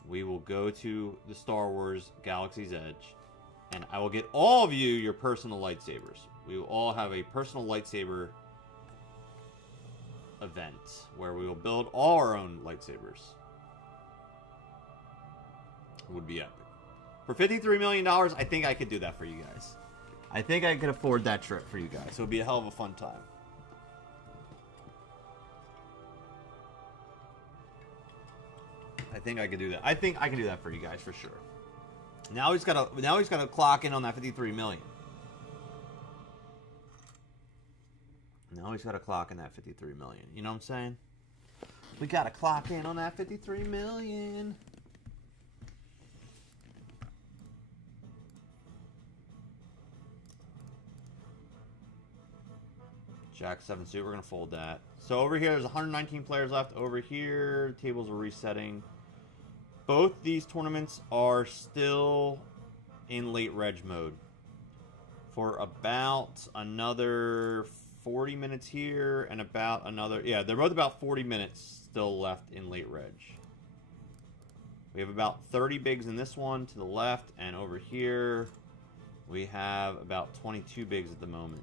We will go to the Star Wars Galaxy's Edge, and I will get all of you your personal lightsabers. We will all have a personal lightsaber event where we will build all our own lightsabers. It would be epic. For $53 million, I think I could do that for you guys. I think I could afford that trip for you guys. So it would be a hell of a fun time. I think I could do that. I think I can do that for you guys for sure. Now he's got to clock in on that 53 million. Now he's got to clock in that 53 million. You know what I'm saying? We got to clock in on that 53 million. Jack 7 suit, we're going to fold that. So over here, there's 119 players left. Over here, tables are resetting. Both these tournaments are still in late reg mode. For about another 40 minutes here and about another... Yeah, they're both about 40 minutes still left in late reg. We have about 30 bigs in this one to the left. And over here, we have about 22 bigs at the moment.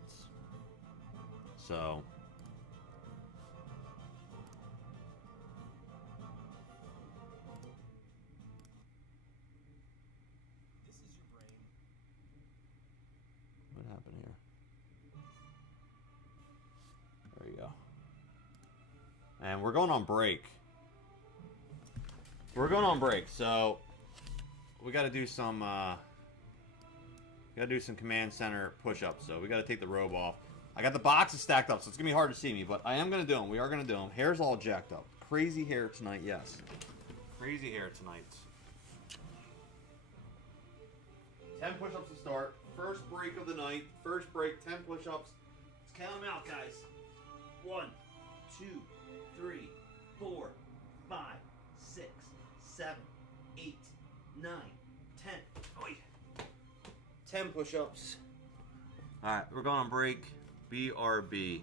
So, this is your brain. What happened here? There you go. And we're going on break. We're going on break, so we got to do some command center push-ups. So we got to take the robe off. I got the boxes stacked up, so it's going to be hard to see me, but I am going to do them. We are going to do them. Hair's all jacked up. Crazy hair tonight, yes. Crazy hair tonight. 10 push-ups to start. First break of the night. First break, 10 push-ups. Let's count them out, guys. 1, 2, 3, 4, 5, 6, 7, 8, 9, 10. Oh, yeah. 10 push-ups. All right, we're going on break. BRB.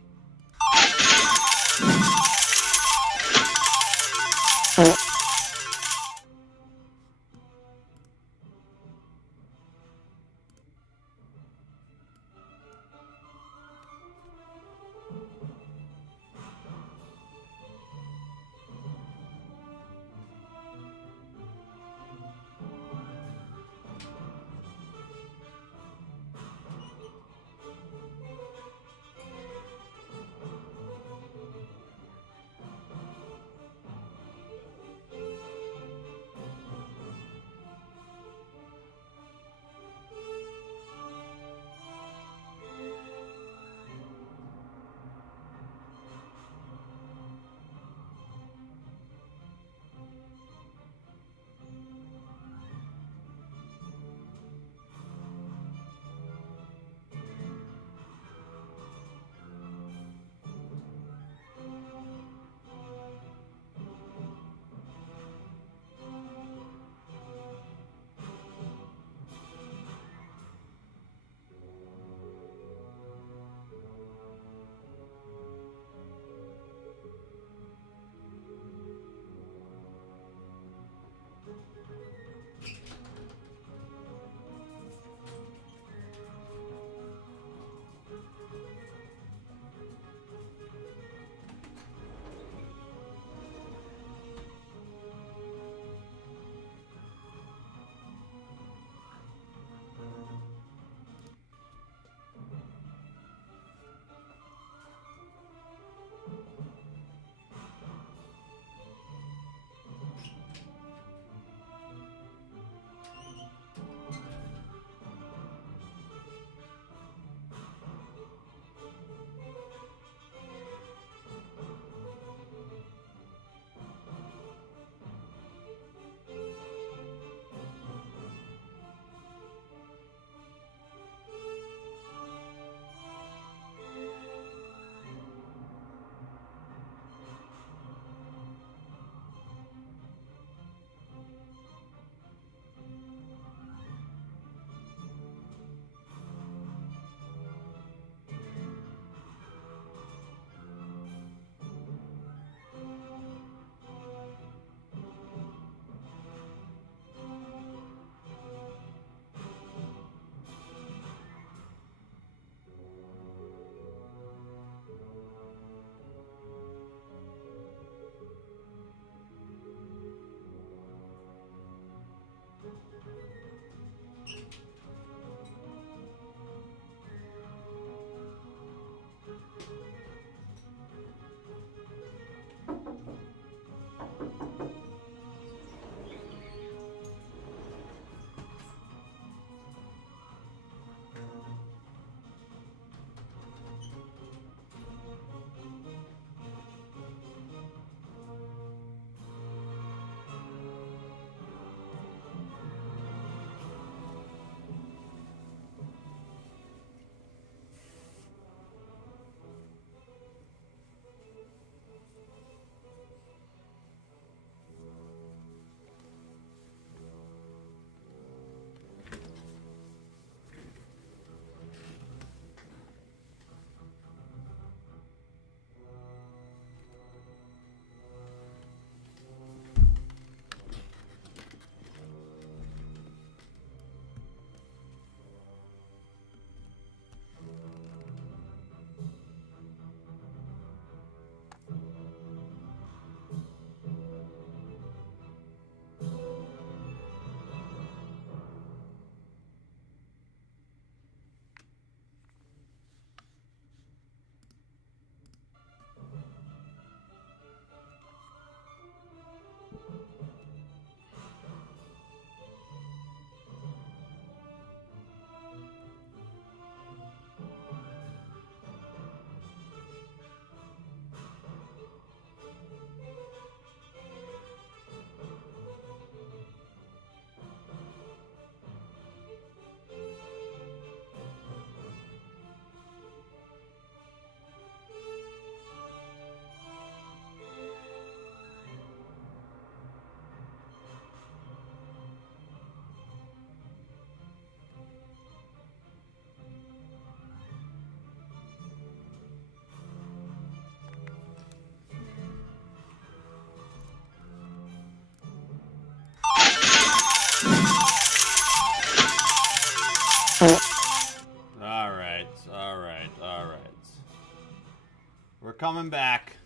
coming back.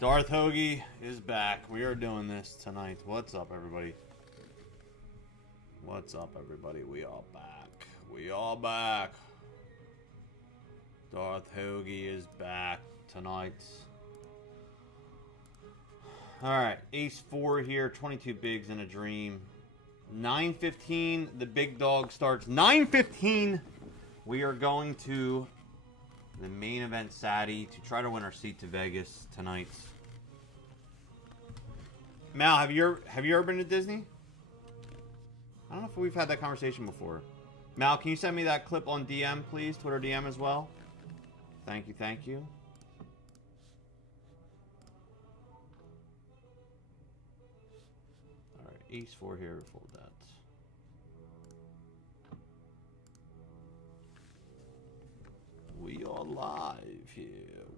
Darth Hoagie is back. We are doing this tonight. What's up, everybody? What's up, everybody? We are back. We are back. Darth Hoagie is back tonight. Alright, Ace 4 here. 22 bigs in a dream. 9:15, the big dog starts. 9:15, we are going to the main event Saturday to try to win our seat to Vegas tonight. Mal, have you ever been to Disney? I don't know if we've had that conversation before. Mal, can you send me that clip on DM, please? Twitter DM as well. Thank you, thank you. Alright, Ace 4 here, fold that. We are live here.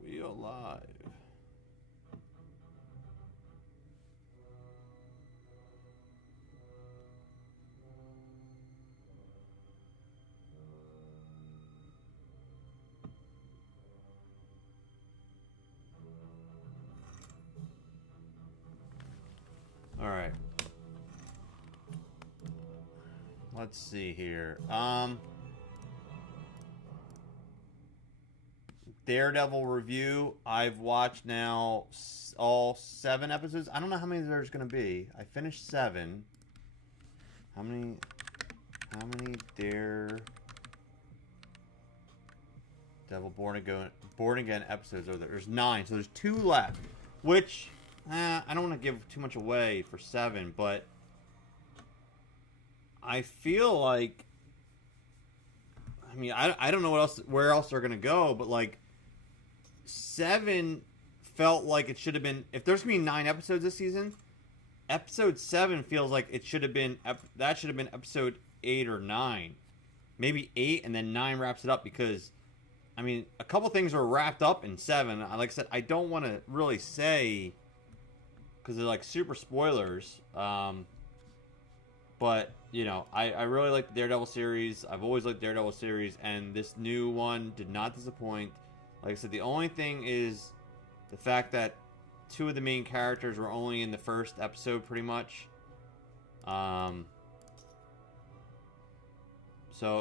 We are live. All right. Let's see here. Daredevil review. I've watched now all 7 episodes. I don't know how many there's going to be. I finished 7. How many Daredevil Born Again episodes are there? There's 9, so there's 2 left. Which, I don't want to give too much away for 7, but I feel like, I mean, I don't know where else they're going to go, but like, 7 felt like it should have been, if there's going to be 9 episodes this season, episode 7 feels like it should have been, that should have been episode 8 or 9. Maybe 8 and then 9 wraps it up, because, I mean, a couple things were wrapped up in 7. Like I said, I don't want to really say, because they're like super spoilers. But, you know, I really like the Daredevil series. I've always liked the Daredevil series, and this new one did not disappoint. Like I said, the only thing is the fact that 2 of the main characters were only in the first episode, pretty much. So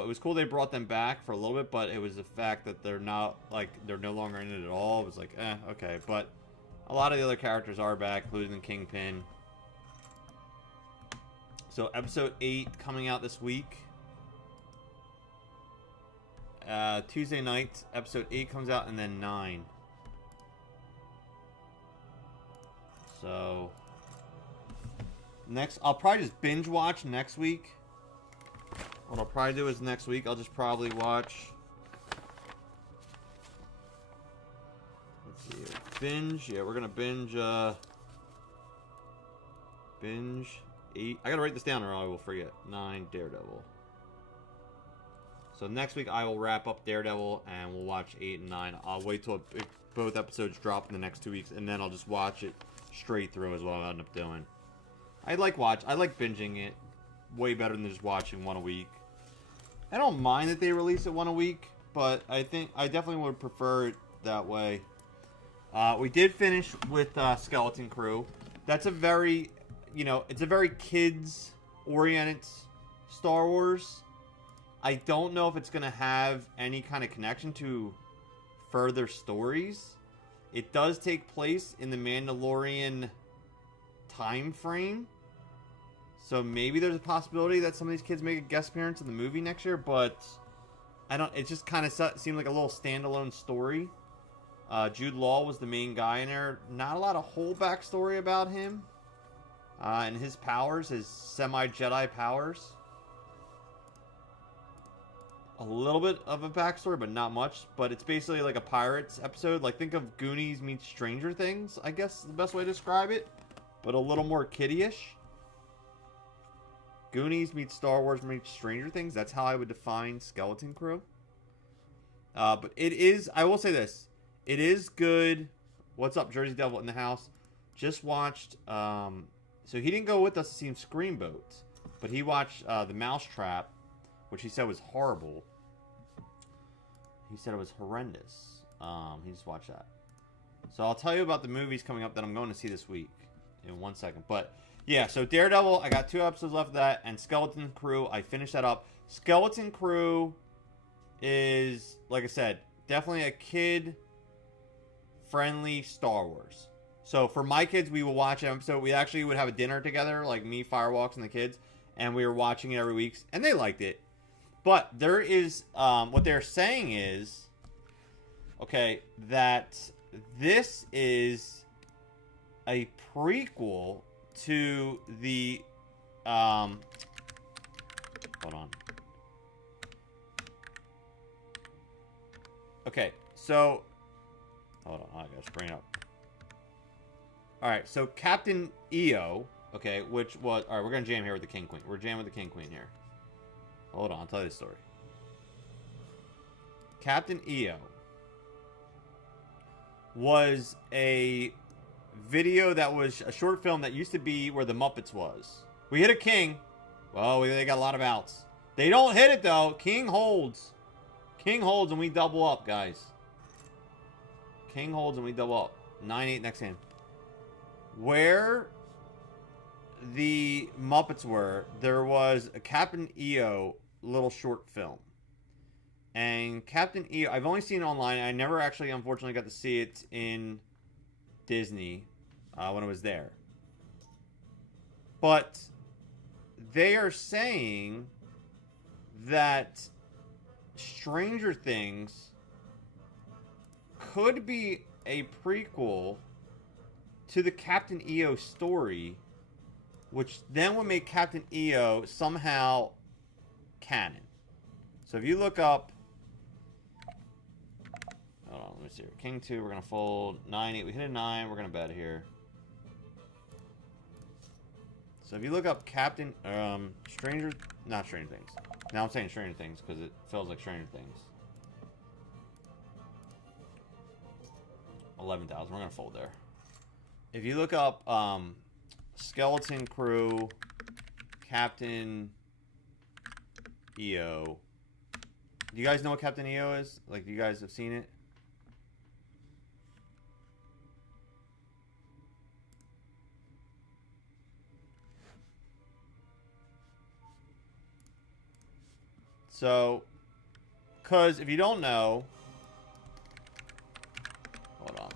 it was cool they brought them back for a little bit, but it was the fact that they're not, like, they're no longer in it at all. It was like, okay. But a lot of the other characters are back, including the Kingpin. So episode 8 coming out this week. Tuesday night, episode 8 comes out, and then 9. So next, I'll probably just binge watch next week. What I'll probably do is next week, I'll just probably watch. Let's see here. Binge. Yeah, we're gonna binge. Binge 8. I gotta write this down or I will forget. 9 Daredevil. So next week I will wrap up Daredevil and we'll watch 8 and 9. I'll wait till both episodes drop in the next 2 weeks, and then I'll just watch it straight through as well. I'll end up doing. I like binging it way better than just watching one a week. I don't mind that they release it one a week, but I think I definitely would prefer it that way. We did finish with Skeleton Crew. That's a very, you know, it's a very kids-oriented Star Wars. I don't know if it's going to have any kind of connection to further stories. It does take place in the Mandalorian time frame. So maybe there's a possibility that some of these kids make a guest appearance in the movie next year, but I don't, it just kind of seemed like a little standalone story. Jude Law was the main guy in there. Not a lot of whole backstory about him. And his powers, his semi-Jedi powers. A little bit of a backstory, but not much. But it's basically like a Pirates episode. Like, think of Goonies meets Stranger Things, I guess is the best way to describe it. But a little more kiddie-ish. Goonies meets Star Wars meets Stranger Things. That's how I would define Skeleton Crew. But it is, I will say this. It is good. What's up, Jersey Devil in the house? Just watched, so he didn't go with us to see Screamboat. But he watched The Mousetrap, which he said was horrible. He said it was horrendous. He just watched that. So I'll tell you about the movies coming up that I'm going to see this week in 1 second. But yeah, so Daredevil, I got 2 episodes left of that, and Skeleton Crew, I finished that up. Skeleton Crew is, like I said, definitely a kid-friendly Star Wars. So for my kids, we will watch an episode. We actually would have a dinner together, like me, Firewalks, and the kids, and we were watching it every week, and they liked it. But there is, what they're saying is, okay, that this is a prequel to the, hold on. Okay, so, hold on, I gotta bring it up. Alright, so Captain EO, okay, which was, alright, we're gonna jam here with the King Queen. We're jamming with the King Queen here. Hold on, I'll tell you the story. Captain EO was a video that was a short film that used to be where the Muppets was. We hit a king. Well, they got a lot of outs. They don't hit it, though. King holds. King holds, and we double up, guys. King holds, and we double up. 9-8 next hand. Where the Muppets were, there was a Captain EO little short film. And Captain EO, I've only seen it online. I never actually, unfortunately, got to see it in Disney when it was there. But they are saying that Stranger Things could be a prequel to the Captain EO story, which then would make Captain EO somehow canon. So if you look up, hold on, let me see here. King 2, we're going to fold. 9-8, we hit a 9, we're going to bet here. So if you look up Captain, not Stranger Things. Now I'm saying Stranger Things because it feels like Stranger Things. 11,000, we're going to fold there. If you look up Skeleton Crew, Captain EO. Do you guys know what Captain EO is? Like, you guys have seen it? So, because if you don't know, hold on.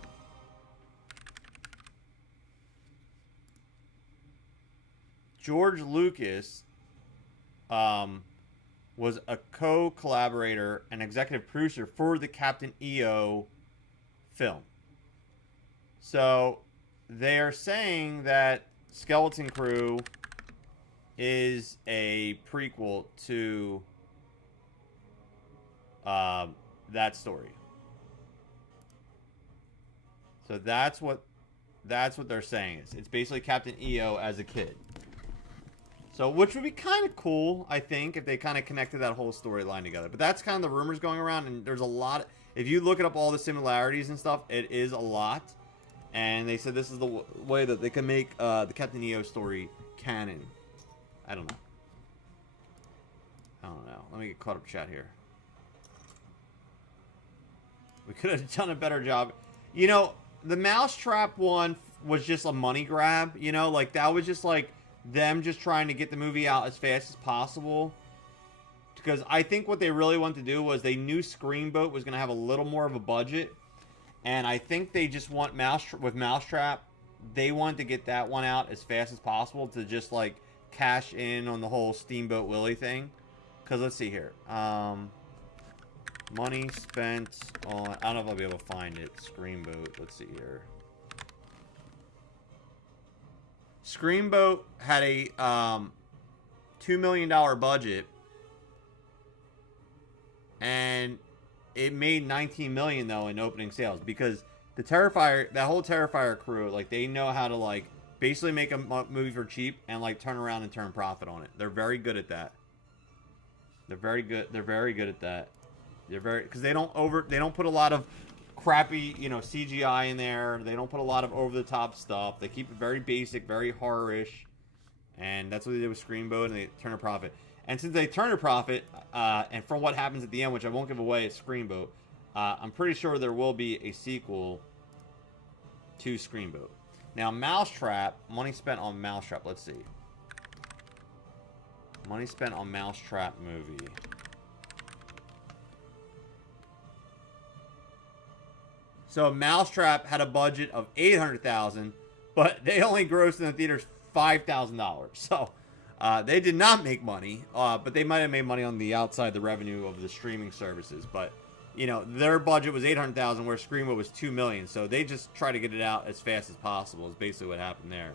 George Lucas was a co-collaborator and executive producer for the Captain EO film. So they are saying that Skeleton Crew is a prequel to that story. So that's what they're saying. It's basically Captain EO as a kid. So, which would be kind of cool, I think, if they kind of connected that whole storyline together. But that's kind of the rumors going around, and there's a lot. If you look up all the similarities and stuff, it is a lot. And they said this is the way that they can make the Captain EO story canon. I don't know. Let me get caught up chat here. We could have done a better job. You know, the Mousetrap one was just a money grab. You know, like, that was just like them just trying to get the movie out as fast as possible. Because I think what they really wanted to do was they knew Screamboat was going to have a little more of a budget. And I think they just want Mousetrap, they wanted to get that one out as fast as possible to just, like, cash in on the whole Steamboat Willie thing. Because let's see here. Money spent on, I don't know if I'll be able to find it. Screamboat, let's see here. Screamboat had a $2 million budget, and it made $19 million though in opening sales because the Terrifier, that whole Terrifier crew, like, they know how to, like, basically make a movie for cheap and, like, turn around and turn profit on it. They're very good at that. They're very good. They're very good at that. They're very, because they don't put a lot of crappy, you know, CGI in there. They don't put a lot of over-the-top stuff. They keep it very basic, very horror-ish. And that's what they did with Screamboat, and they turn a profit. And since they turn a profit, and from what happens at the end, which I won't give away, at Screamboat, I'm pretty sure there will be a sequel to Screenboat. Now, Mousetrap, money spent on Mousetrap. Let's see. Money spent on Mousetrap movie. So Mousetrap had a budget of $800,000, but they only grossed in the theaters $5,000. So they did not make money, but they might have made money on the outside the revenue of the streaming services. But you know, their budget was $800,000, where Screamo was $2 million. So they just tried to get it out as fast as possible. Is basically what happened there.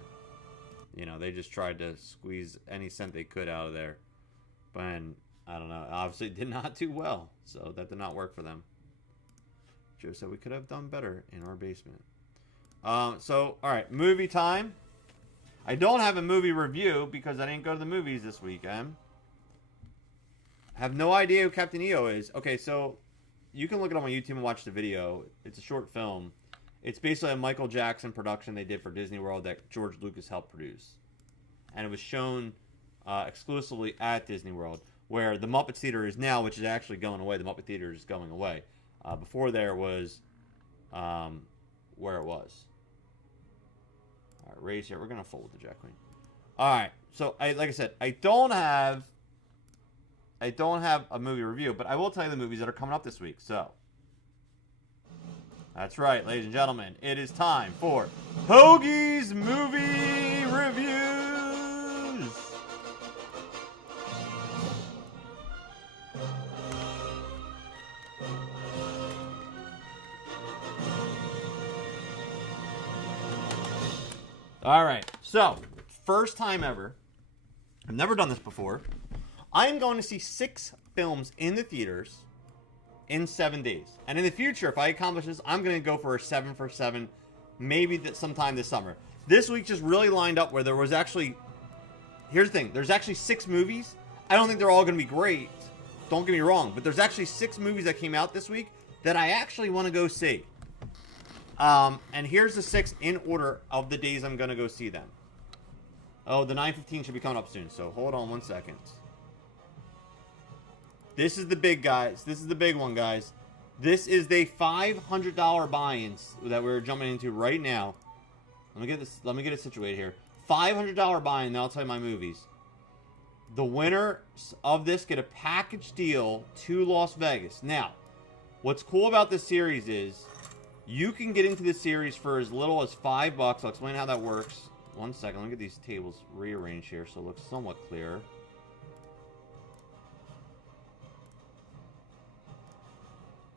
You know, they just tried to squeeze any cent they could out of there. But I don't know. Obviously, it did not do well, so that did not work for them. Joe said we could have done better in our basement. So, all right, movie time. I don't have a movie review because I didn't go to the movies this weekend. I have no idea who Captain EO is. Okay, so you can look it up on YouTube and watch the video. It's a short film. It's basically a Michael Jackson production they did for Disney World that George Lucas helped produce. And it was shown exclusively at Disney World, where the Muppet Theater is now, which is actually going away. The Muppet Theater is going away. Before there was where it was. All right, raise here. We're going to fold the Jack Queen. All right. So, like I said, I don't have a movie review, but I will tell you the movies that are coming up this week. So, that's right, ladies and gentlemen. It is time for Hoagie's Movie Reviews. All right, so first time ever. I've never done this before. I am going to see 6 films in the theaters in 7 days. And in the future, if I accomplish this, I'm going to go for a 7 for 7, maybe sometime this summer. This week just really lined up where there was actually... Here's the thing. There's actually 6 movies. I don't think they're all going to be great. Don't get me wrong. But there's actually 6 movies that came out this week that I actually want to go see. And here's the 6 in order of the days I'm going to go see them. Oh, the 9/15 should be coming up soon, so hold on one second. This is the big guys. This is the big one, guys. This is the $500 buy-ins that we're jumping into right now. Let me get it situated here. $500 buy-in, then I'll tell you my movies. The winners of this get a package deal to Las Vegas. Now, what's cool about this series is you can get into this series for as little as $5. I'll explain how that works. One second. Let me get these tables rearranged here so it looks somewhat clearer.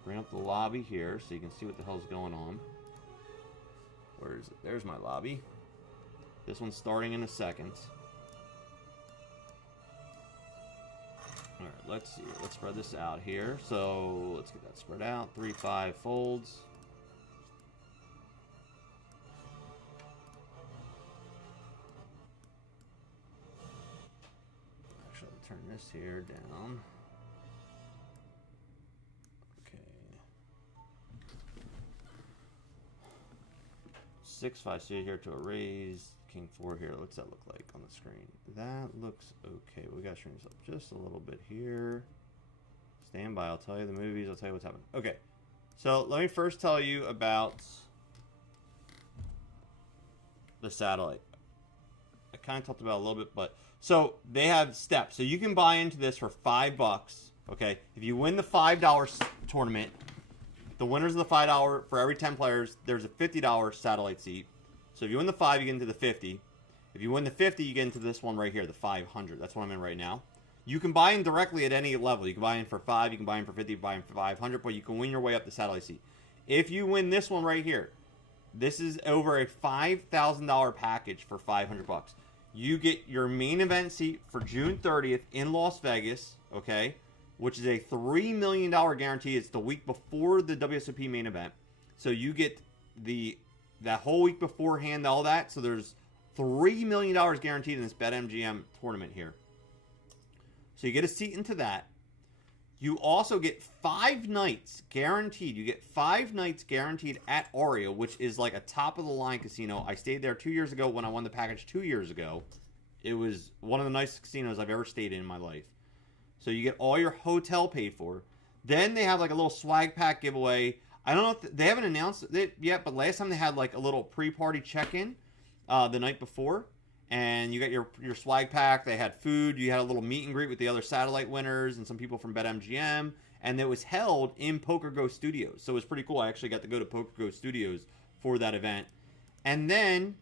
Bring up the lobby here so you can see what the hell's going on. Where is it? There's my lobby. This one's starting in a second. Alright, let's see. Let's spread this out here. So, let's get that spread out. 3, 5 folds. Actually, I'll turn this here down. Okay. 6, 5 suited here to a raise. King 4 here. What's that look like on the screen? That looks okay. We got to string this up just a little bit here. Stand by. I'll tell you the movies. I'll tell you what's happening. Okay. So let me first tell you about the satellite. I kind of talked about it a little bit, but so they have steps. So you can buy into this for $5. Okay. If you win the $5 tournament, the winners of the $5 for every 10 players, there's a $50 satellite seat. So if you win the 5, you get into the 50. If you win the 50, you get into this one right here, the 500. That's what I'm in right now. You can buy in directly at any level. You can buy in for 5, you can buy in for 50, you can buy in for 500, but you can win your way up the satellite seat. If you win this one right here, this is over a $5,000 package for $500. You get your main event seat for June 30th in Las Vegas, okay, which is a $3 million guarantee. It's the week before the WSOP main event. So you get that whole week beforehand, all that. So there's $3 million guaranteed in this BETMGM tournament here. So you get a seat into that. You also get 5 nights guaranteed. You get 5 nights guaranteed at ARIA, which is like a top-of-the-line casino. I stayed there 2 years ago when I won the package 2 years ago. It was one of the nicest casinos I've ever stayed in my life. So you get all your hotel paid for. Then they have like a little swag pack giveaway. I don't know if they haven't announced it yet, but last time they had like a little pre-party check-in the night before, and you got your swag pack. They had food. You had a little meet and greet with the other satellite winners and some people from BetMGM, and it was held in Poker Go Studios. So it was pretty cool. I actually got to go to Poker Go Studios for that event, and then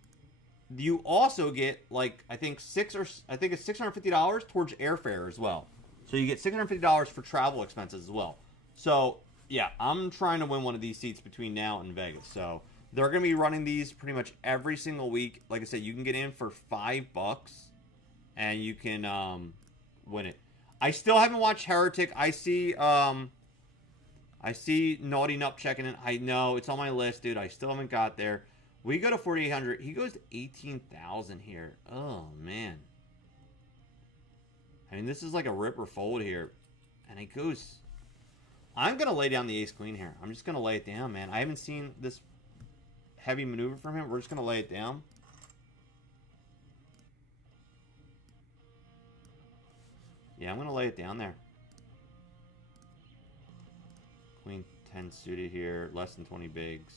you also get like I think it's $650 towards airfare as well. So you get $650 for travel expenses as well. So yeah, I'm trying to win one of these seats between now and Vegas. So they're going to be running these pretty much every single week. Like I said, you can get in for $5 and you can win it. I still haven't watched Heretic. I see Naughty Nup checking in. I know it's on my list, dude. I still haven't got there. We go to 4,800. He goes to 18,000 here. Oh man. I mean, this is like a rip or fold here, and it goes. I'm going to lay down the ace-queen here. I'm just going to lay it down, man. I haven't seen this heavy maneuver from him. We're just going to lay it down. Yeah, I'm going to lay it down there. Queen 10 suited here. Less than 20 bigs.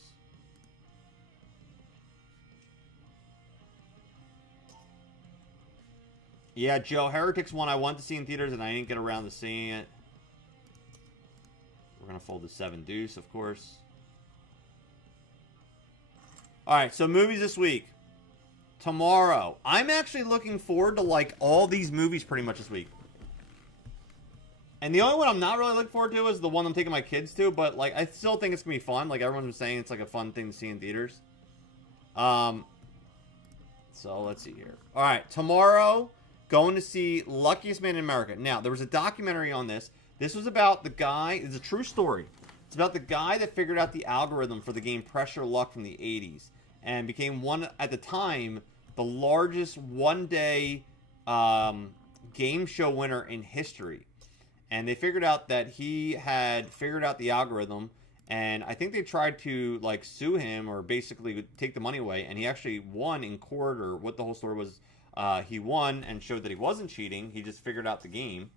Yeah, Joe, Heretic's one I want to see in theaters, and I didn't get around to seeing it. We're going to fold the 7 deuce, of course. All right, so movies this week. Tomorrow. I'm actually looking forward to, like, all these movies pretty much this week. And the only one I'm not really looking forward to is the one I'm taking my kids to, but, like, I still think it's going to be fun. Like, everyone's been saying it's, like, a fun thing to see in theaters. So, let's see here. All right, tomorrow, going to see Luckiest Man in America. Now, there was a documentary on this. This was about the guy, it's a true story. It's about the guy that figured out the algorithm for the game Pressure Luck from the 80s and became one, at the time, the largest one-day game show winner in history. And they figured out that he had figured out the algorithm, and I think they tried to, like, sue him or basically take the money away, and he actually won in court, or what the whole story was. He won and showed that he wasn't cheating. He just figured out the game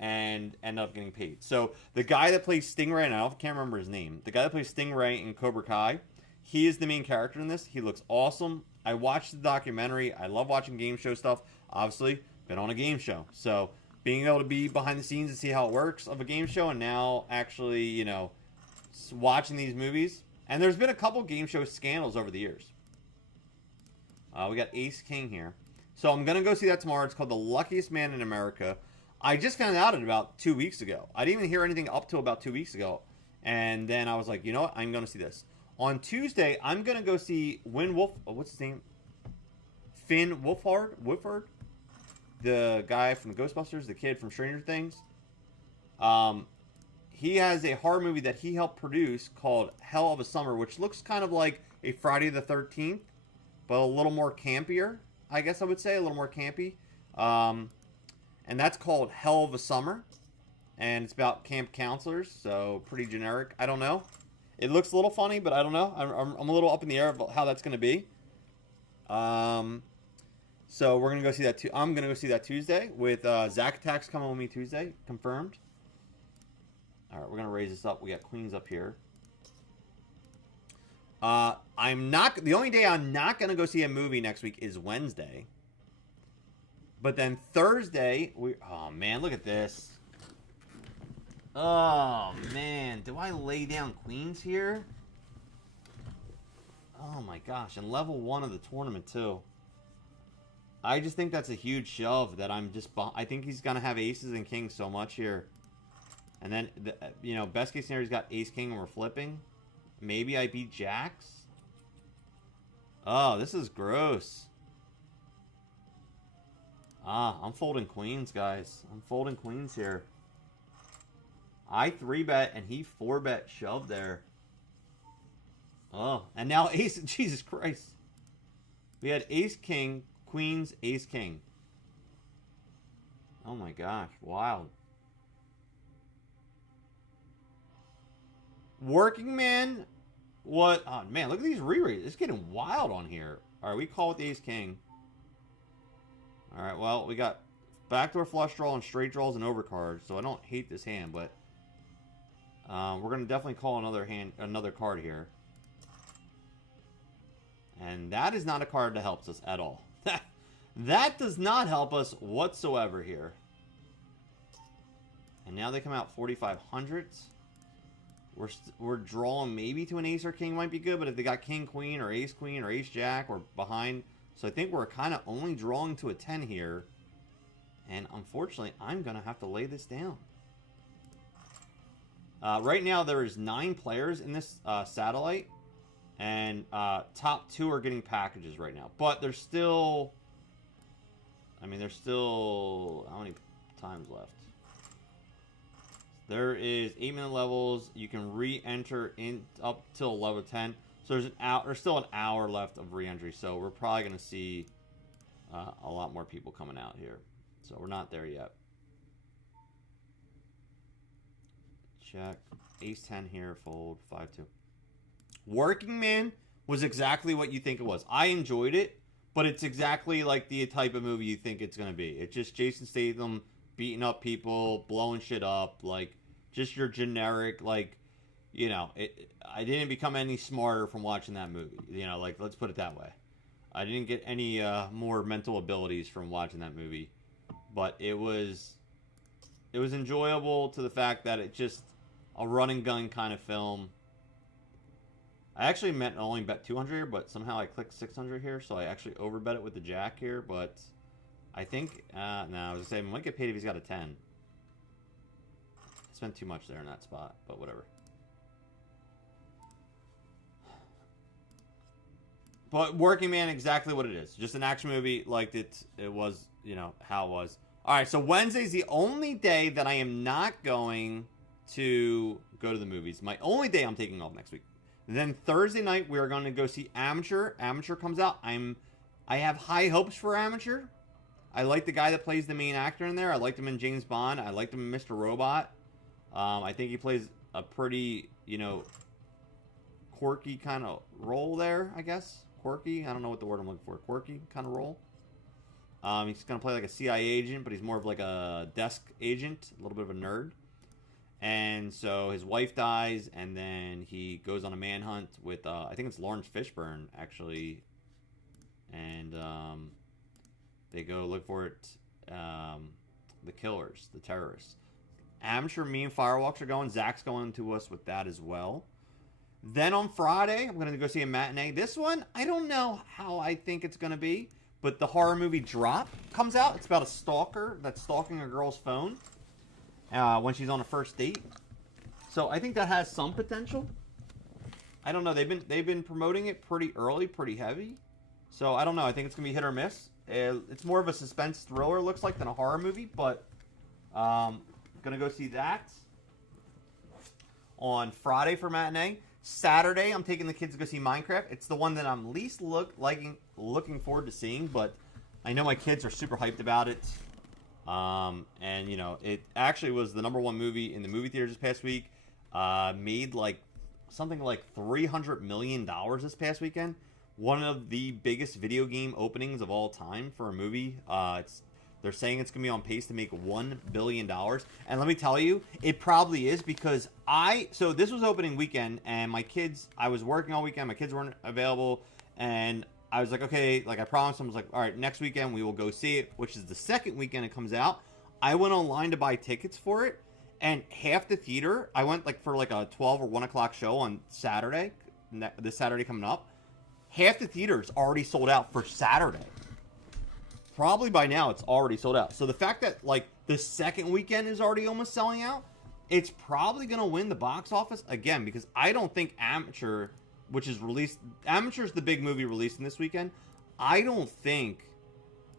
and ended up getting paid. So the guy that plays Stingray, and I can't remember his name, the guy that plays Stingray in Cobra Kai, he is the main character in this. He looks awesome. I watched the documentary. I love watching game show stuff. Obviously, been on a game show. So being able to be behind the scenes and see how it works of a game show, and now actually, you know, watching these movies. And there's been a couple game show scandals over the years. We got Ace King here. So I'm going to go see that tomorrow. It's called The Luckiest Man in America. I just found out it about 2 weeks ago. I didn't even hear anything up till about 2 weeks ago. And then I was like, you know what? I'm going to see this. On Tuesday, I'm going to go see what's his name? Finn Wolfhard? The guy from Ghostbusters, the kid from Stranger Things. He has a horror movie that he helped produce called Hell of a Summer, which looks kind of like a Friday the 13th, but a little more campier, I guess I would say. A little more campy. And that's called Hell of a Summer. And it's about camp counselors, so pretty generic. I don't know. It looks a little funny, but I don't know. I'm a little up in the air of how that's going to be. So we're going to go see that. I'm going to go see that Tuesday with Zack Attack's coming with me Tuesday. Confirmed. All right, we're going to raise this up. We got queens up here. The only day I'm not going to go see a movie next week is Wednesday. But then Thursday, oh man, look at this. Oh man, do I lay down queens here? Oh my gosh, and level 1 of the tournament too. I just think that's a huge shove that I think he's going to have aces and kings so much here. And then, best case scenario, he's got ace king and we're flipping. Maybe I beat jacks. Oh, this is gross. I'm folding queens, guys. I'm folding queens here. I 3-bet and he 4-bet shove there. Oh, and now ace. Jesus Christ. We had ace king, queens, ace king. Oh my gosh, wild. Working man. What? Oh man, look at these re-rates. It's getting wild on here. All right, we call with the ace king. All right, well, we got backdoor flush draw and straight draws and overcards, so I don't hate this hand, but We're going to definitely call another card here. And that is not a card that helps us at all. That does not help us whatsoever here. And now they come out 4,500s. We're drawing maybe to an ace or king might be good, but if they got king, queen, or ace, jack, we're behind. So I think we're kind of only drawing to a 10 here. And unfortunately, I'm going to have to lay this down. Right now, there is 9 players in this satellite. And top 2 are getting packages right now. But there's still... I mean, there's still... How many times left? There is 8-minute levels. You can re-enter in up till level 10. So there's still an hour left of re-entry. So we're probably going to see a lot more people coming out here. So we're not there yet. Check. Ace 10 here. Fold. 5-2. Working Man was exactly what you think it was. I enjoyed it, but it's exactly like the type of movie you think it's going to be. It's just Jason Statham beating up people, blowing shit up, like just your generic, like, you know, I didn't become any smarter from watching that movie. You know, like, let's put it that way. I didn't get any more mental abilities from watching that movie, but it was enjoyable to the fact that it's just a run and gun kind of film. I actually meant only bet 200 here, but somehow I clicked 600 here, so I actually overbet it with the jack here, but I think, no, I was going to say, I might get paid if he's got a 10. I spent too much there in that spot, but whatever. But Working Man, exactly what it is. Just an action movie, like it was, you know, how it was. All right, so Wednesday's the only day that I am not going to go to the movies. My only day I'm taking off next week. Then Thursday night, we are going to go see Amateur. Amateur comes out. I have high hopes for Amateur. I like the guy that plays the main actor in there. I liked him in James Bond. I liked him in Mr. Robot. I think he plays a pretty, you know, quirky kind of role there, I guess. Quirky. I don't know what the word I'm looking for. Quirky kind of role. He's going to play like a CIA agent, but he's more of like a desk agent. A little bit of a nerd. And so his wife dies, and then he goes on a manhunt with, I think it's Lawrence Fishburne, actually. And they go look for it, the killers, the terrorists. Amateur, me and Firewalks are going. Zach's going to us with that as well. Then on Friday, I'm going to go see a matinee. This one, I don't know how I think it's going to be, but the horror movie Drop comes out. It's about a stalker that's stalking a girl's phone. When she's on a first date. So I think that has some potential. I don't know. They've been promoting it pretty early, pretty heavy. So I don't know. I think it's going to be hit or miss. It's more of a suspense thriller, looks like, than a horror movie. But going to go see that on Friday for matinee. Saturday, I'm taking the kids to go see Minecraft. It's the one that I'm least looking forward to seeing. But I know my kids are super hyped about it. And you know, it actually was the #1 movie in the movie theaters this past week. Made like something like $300 million this past weekend. One of the biggest video game openings of all time for a movie. They're saying it's gonna be on pace to make $1 billion. And let me tell you, it probably is, because so this was opening weekend, and my kids, I was working all weekend, my kids weren't available, and I was like, okay, like I promised them, I was like, all right, next weekend we will go see it, which is the second weekend it comes out. I went online to buy tickets for it, and half the theater, I went like for like a 12 or 1 o'clock show on Saturday, this Saturday coming up. Half the theater is already sold out for Saturday. Probably by now it's already sold out. So the fact that like the second weekend is already almost selling out, it's probably going to win the box office again, because I don't think Amateur, which is released, Amateur's the big movie releasing this weekend. I don't think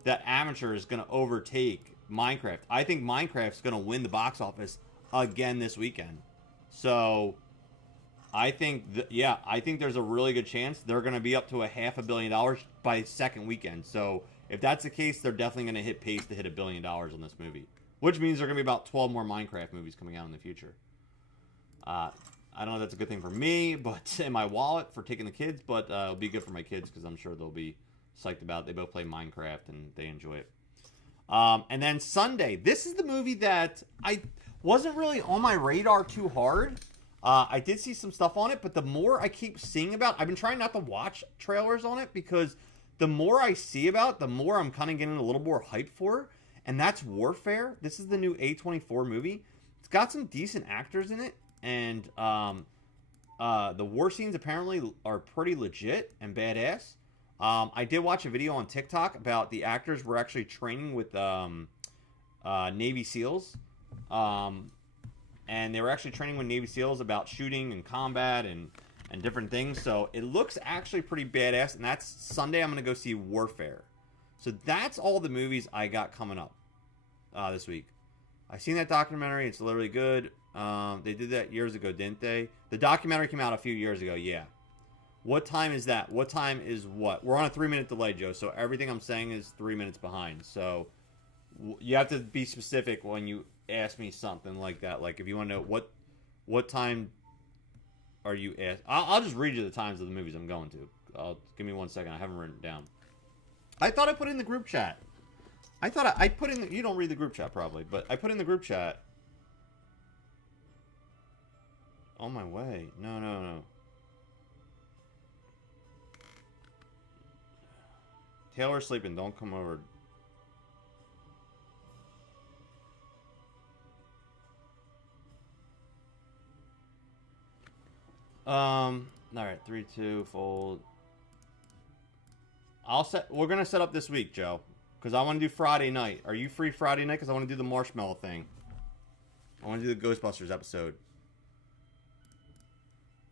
that Amateur is going to overtake Minecraft. I think Minecraft's going to win the box office again this weekend. So I think, I think there's a really good chance they're going to be up to $500 million by second weekend. So if that's the case, they're definitely going to hit pace to hit $1 billion on this movie, which means there are going to be about 12 more Minecraft movies coming out in the future. I don't know if that's a good thing for me, but in my wallet for taking the kids, but it'll be good for my kids because I'm sure they'll be psyched about it. They both play Minecraft and they enjoy it. And then Sunday, this is the movie that I wasn't really on my radar too hard, I did see some stuff on it, but the more I keep seeing about, I've been trying not to watch trailers on it because the more I see about, the more I'm kind of getting a little more hype for. And that's Warfare. This is the new A24 movie. It's got some decent actors in it, and the war scenes apparently are pretty legit and badass. I did watch a video on TikTok about the actors were actually training with Navy SEALs. And they were actually training with Navy SEALs about shooting and combat and different things. So it looks actually pretty badass. And that's Sunday I'm going to go see Warfare. So that's all the movies I got coming up this week. I seen that documentary. It's literally good. They did that years ago, didn't they? The documentary came out a few years ago. Yeah. What time is that? What time is what? We're on a 3-minute delay, Joe. So everything I'm saying is 3 minutes behind. So you have to be specific when you ask me something like that. Like if you want to know what time are you asked, I'll just read you the times of the movies I'm going to. Give me 1 second. I haven't written it down. I thought I put it in the group chat. I thought I put in the, you don't read the group chat probably, but I put in the group chat. On my way. No. Taylor's sleeping. Don't come over. All right, 3, 2, fold. We're gonna set up this week, Joe, because I want to do Friday night. Are you free Friday night? Because I want to do the marshmallow thing. I want to do the Ghostbusters episode.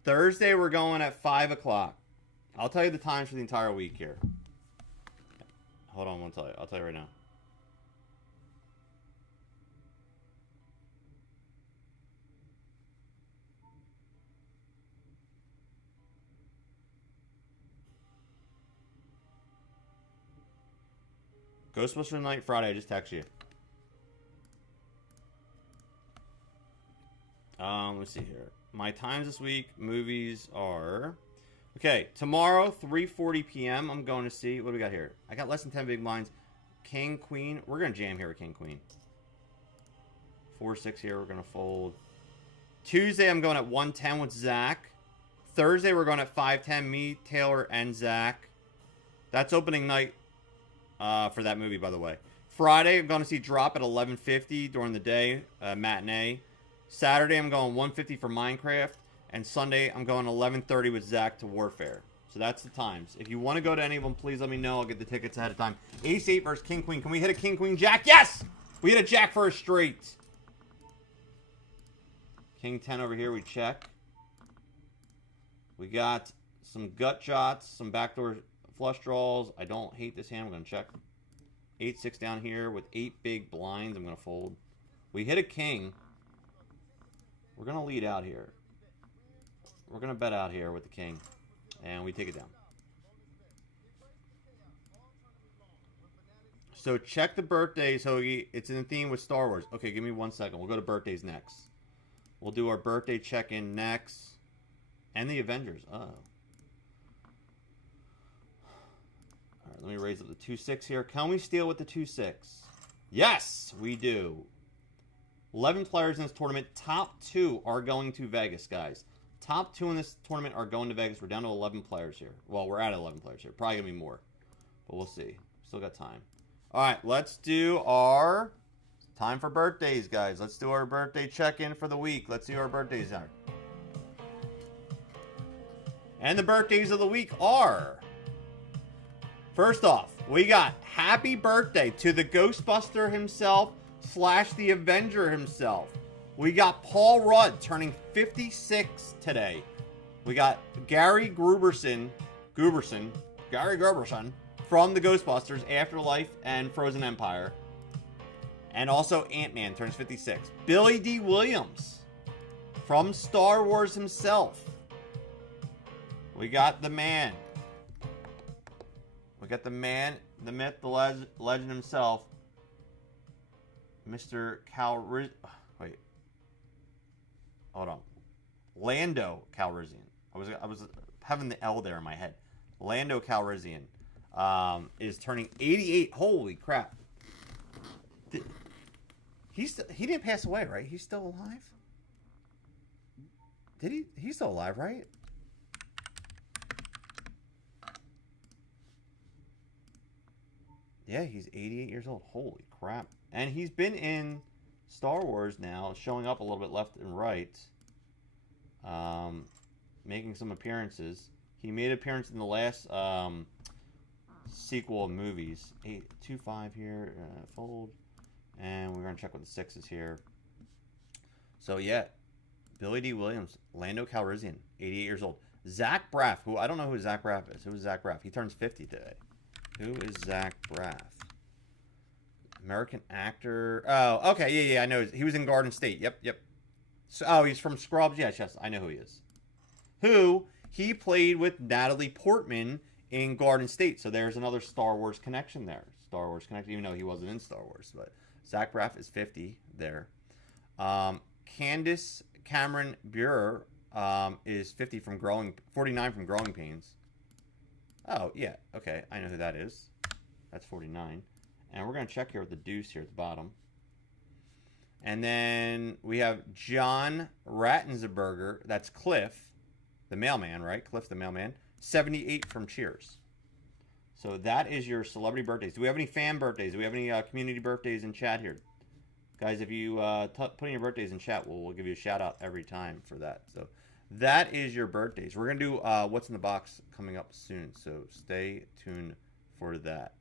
Thursday, we're going at 5 o'clock. I'll tell you the times for the entire week here. Hold on, I'll tell you right now. Ghostbusters night Friday. I just text you. Let's see here. My times this week, movies are... Okay, tomorrow, 3:40 p.m. I'm going to see... What do we got here? I got Less Than 10 Big Blinds. King, Queen. We're going to jam here with King, Queen. 4-6 here. We're going to fold. Tuesday, I'm going at 1:10 with Zach. Thursday, we're going at 5:10. Me, Taylor, and Zach. That's opening night for that movie, by the way. Friday, I'm going to see Drop at 11:50 during the day. Matinee. Saturday, I'm going 1:50 for Minecraft. And Sunday, I'm going 11:30 with Zach to Warfare. So that's the times. If you want to go to any of them, please let me know. I'll get the tickets ahead of time. Ace 8 versus King Queen. Can we hit a King Queen Jack? Yes! We hit a Jack for a straight. King 10 over here. We check. We got some gut shots, some backdoor flush draws. I don't hate this hand. I'm going to check. 8-6 down here with 8 big blinds. I'm going to fold. We hit a king. We're going to lead out here. We're going to bet out here with the king. And we take it down. So check the birthdays, Hoagie. It's in the theme with Star Wars. Okay, give me 1 second. We'll go to birthdays next. We'll do our birthday check-in next. And the Avengers. Oh. All right, let me raise up the 2-6 here. Can we steal with the 2-6? Yes, we do. 11 players in this tournament. Top 2 are going to Vegas, guys. Top 2 in this tournament are going to Vegas. We're down to 11 players here. Well, we're at 11 players here. Probably going to be more. But we'll see. Still got time. All right, let's do our... Time for birthdays, guys. Let's do our birthday check-in for the week. Let's see who our birthdays are. And the birthdays of the week are... First off, we got happy birthday to the Ghostbuster himself / the Avenger himself. We got Paul Rudd turning 56 today. We got Gary Gruberson from the Ghostbusters, Afterlife, and Frozen Empire. And also Ant-Man turns 56. Billy D. Williams from Star Wars himself. We got the man. We got the man, the myth, the legend himself. Mr. Wait. Hold on. Lando Calrissian. I was having the L there in my head. Lando Calrissian is turning 88. Holy crap. He didn't pass away, right? He's still alive? Did he? He's still alive, right? Yeah, he's 88 years old. Holy crap. And he's been in Star Wars now, showing up a little bit left and right. Making some appearances. He made an appearance in the last sequel of movies. 825 here, fold. And we're going to check with the 6s here. So, yeah. Billy D. Williams, Lando Calrissian, 88 years old. Zach Braff, who I don't know who Zach Braff is. Who is Zach Braff? He turns 50 today. Who is Zach Braff? American actor. Oh, okay. Yeah, I know. He was in Garden State. Yep. So, oh, he's from Scrubs. Yes, I know who he is. Who he played with Natalie Portman in Garden State. So there's another Star Wars connection there. Star Wars connection, even though he wasn't in Star Wars. But Zach Braff is 50 there. Candace Cameron Bure is 49 from Growing Pains. Oh, yeah. Okay, I know who that is. That's 49. And we're going to check here with the deuce here at the bottom. And then we have John Ratzenberger. That's Cliff, the mailman, right? Cliff, the mailman. 78 from Cheers. So that is your celebrity birthdays. Do we have any fan birthdays? Do we have any community birthdays in chat here? Guys, if you put in your birthdays in chat, we'll give you a shout-out every time for that. So that is your birthdays. We're going to do What's in the Box coming up soon. So stay tuned for that.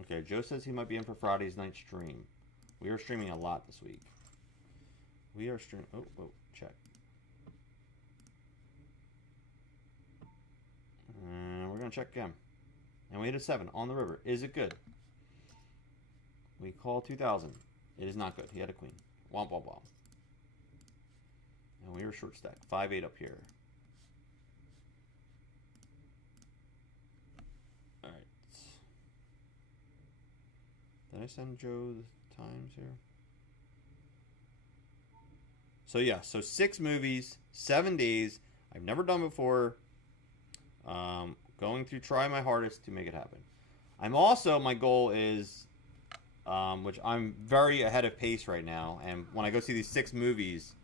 Okay, Joe says he might be in for Friday's night stream. We are streaming a lot this week. We are streaming... Oh, check. We're going to check again. And we hit a 7 on the river. Is it good? We call 2000. It is not good. He had a queen. Womp, womp, womp. And we were short stack. 5-8 up here. Alright. Did I send Joe the times here? So yeah, so 6 movies, 7 days. I've never done before. Going to try my hardest to make it happen. I'm also, my goal is, which I'm very ahead of pace right now, and when I go see these 6 movies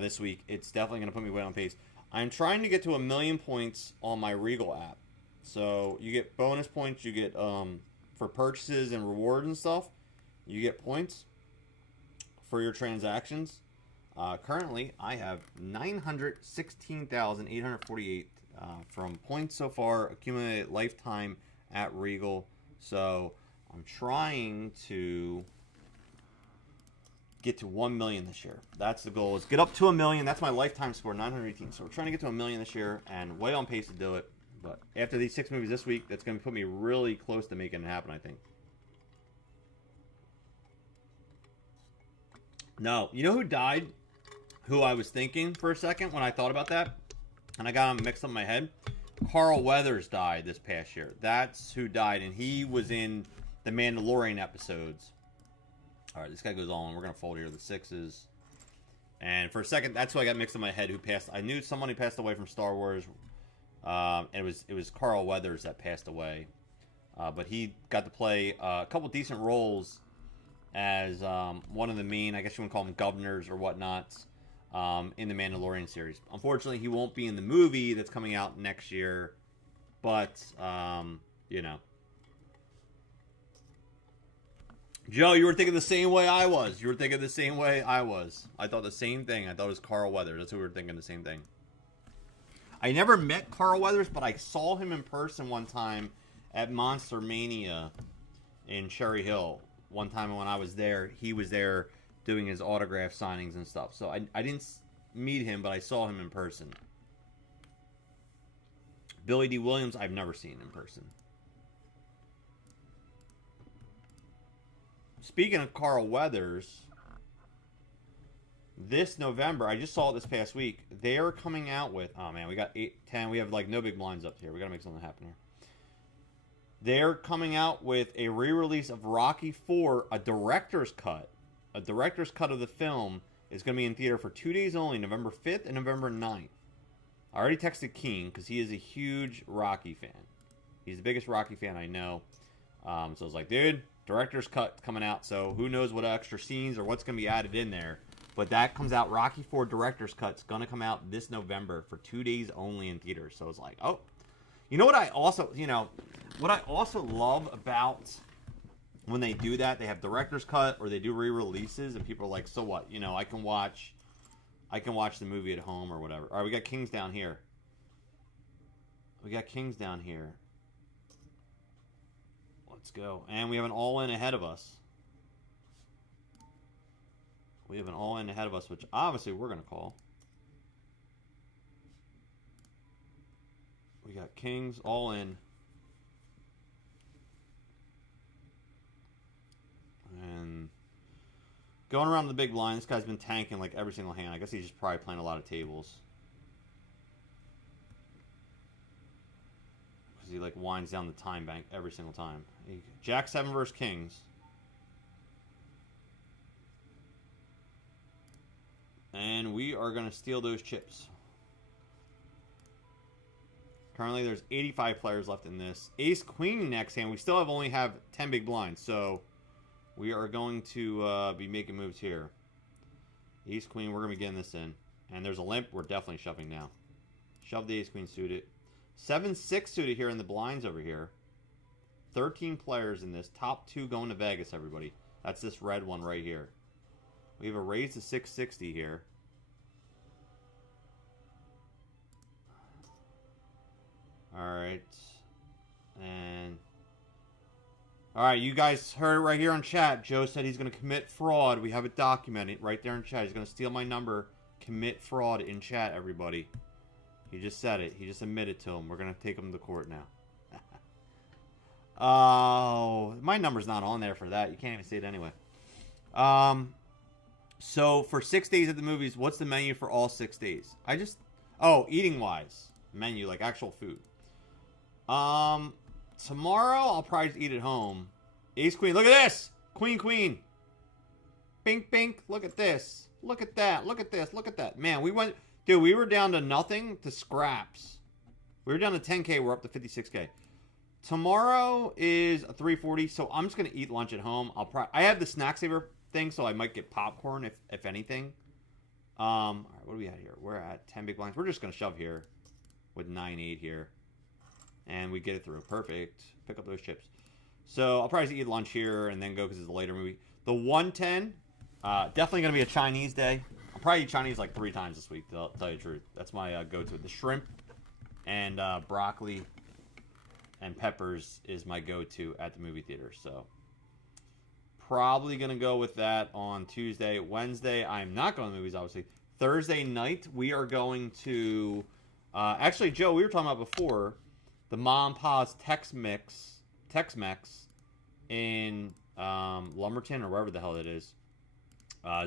this week, it's definitely going to put me way on pace. I'm trying to get to 1 million points on my Regal app. So you get bonus points, you get for purchases and rewards and stuff, you get points for your transactions. Currently, I have 916,848 from points so far, accumulated lifetime at Regal. So I'm trying to get to 1 million this year. That's the goal, is get up to 1 million. That's my lifetime score, 918. So we're trying to get to 1 million this year, and way on pace to do it. But after these 6 movies this week, that's going to put me really close to making it happen, I think. No, you know who died? Who I was thinking for a second when I thought about that, and I got him mixed up in my head. Carl Weathers died this past year. That's who died, and he was in the Mandalorian episodes. All right, this guy goes on. We're going to fold here the 6s. And for a second, that's who I got mixed in my head who passed. I knew someone who passed away from Star Wars. And it was Carl Weathers that passed away. But he got to play a couple decent roles as one of the main, I guess you want to call them governors or whatnot, in the Mandalorian series. Unfortunately, he won't be in the movie that's coming out next year. But, you know. Joe, you were thinking the same way I was. You were thinking the same way I was. I thought the same thing. I thought it was Carl Weathers. That's who we were thinking, the same thing. I never met Carl Weathers, but I saw him in person one time at Monster Mania in Cherry Hill. One time when I was there, he was there doing his autograph signings and stuff. So I didn't meet him, but I saw him in person. Billy D. Williams, I've never seen in person. Speaking of Carl Weathers, this November, I just saw it this past week, they are coming out with, oh man, we got 8, 10, we have like no big blinds up here. We got to make something happen here. They're coming out with a re-release of Rocky IV, a director's cut. A director's cut of the film is going to be in theater for 2 days only, November 5th and November 9th. I already texted Keen because he is a huge Rocky fan. He's the biggest Rocky fan I know. So I was like, dude, director's cut coming out. So who knows what extra scenes or what's going to be added in there. But that comes out. Rocky 4 director's cut's going to come out this November for 2 days only in theaters. So I was like, oh. You know what I also, what I also love about when they do that, they have director's cut or they do re-releases and people are like, so what? I can watch the movie at home or whatever. All right, we got Kings down here. Let's go. And we have an all-in ahead of us. Which obviously we're going to call. We got Kings all in. And going around the big blind, this guy's been tanking like every single hand. I guess he's just probably playing a lot of tables. Because he like winds down the time bank every single time. Jack 7 versus Kings. And we are going to steal those chips. Currently, there's 85 players left in this. Ace Queen next hand. We still only have 10 big blinds, so we are going to be making moves here. Ace Queen, we're going to be getting this in. And there's a limp. We're definitely shoving now. Shove the Ace Queen suited. 7-6 suited here in the blinds over here. 13 players in this. Top 2 going to Vegas, everybody. That's this red one right here. We have a raise to 660 here. Alright. And alright, you guys heard it right here on chat. Joe said he's going to commit fraud. We have it documented right there in chat. He's going to steal my number. Commit fraud in chat, everybody. He just said it. He just admitted to him. We're going to take him to court now. Oh, my number's not on there for that. You can't even see it anyway. So for 6 days at the movies, what's the menu for all 6 days? Eating wise. Menu, like actual food. Tomorrow I'll probably just eat at home. Ace Queen, look at this! Queen. Bink, bink, look at this. Look at that, look at this, look at that. Man, we were down to nothing to scraps. We were down to 10K, we're up to 56K. Tomorrow is a 340, so I'm just going to eat lunch at home. I have the snack saver thing, so I might get popcorn if anything. All right, what do we at here? We're at 10 big blinds. We're just going to shove here with 9-8 here. And we get it through. Perfect. Pick up those chips. So I'll probably just eat lunch here and then go because it's a later movie. The 110, definitely going to be a Chinese day. I'll probably eat Chinese like 3 times this week, to tell you the truth. That's my go-to. The shrimp and broccoli and peppers is my go-to at the movie theater. So probably going to go with that on Tuesday. Wednesday, I'm not going to the movies, obviously. Thursday night, we are going to... actually, Joe, we were talking about before the Mom Pa's Tex-Mex in Lumberton or wherever the hell it is.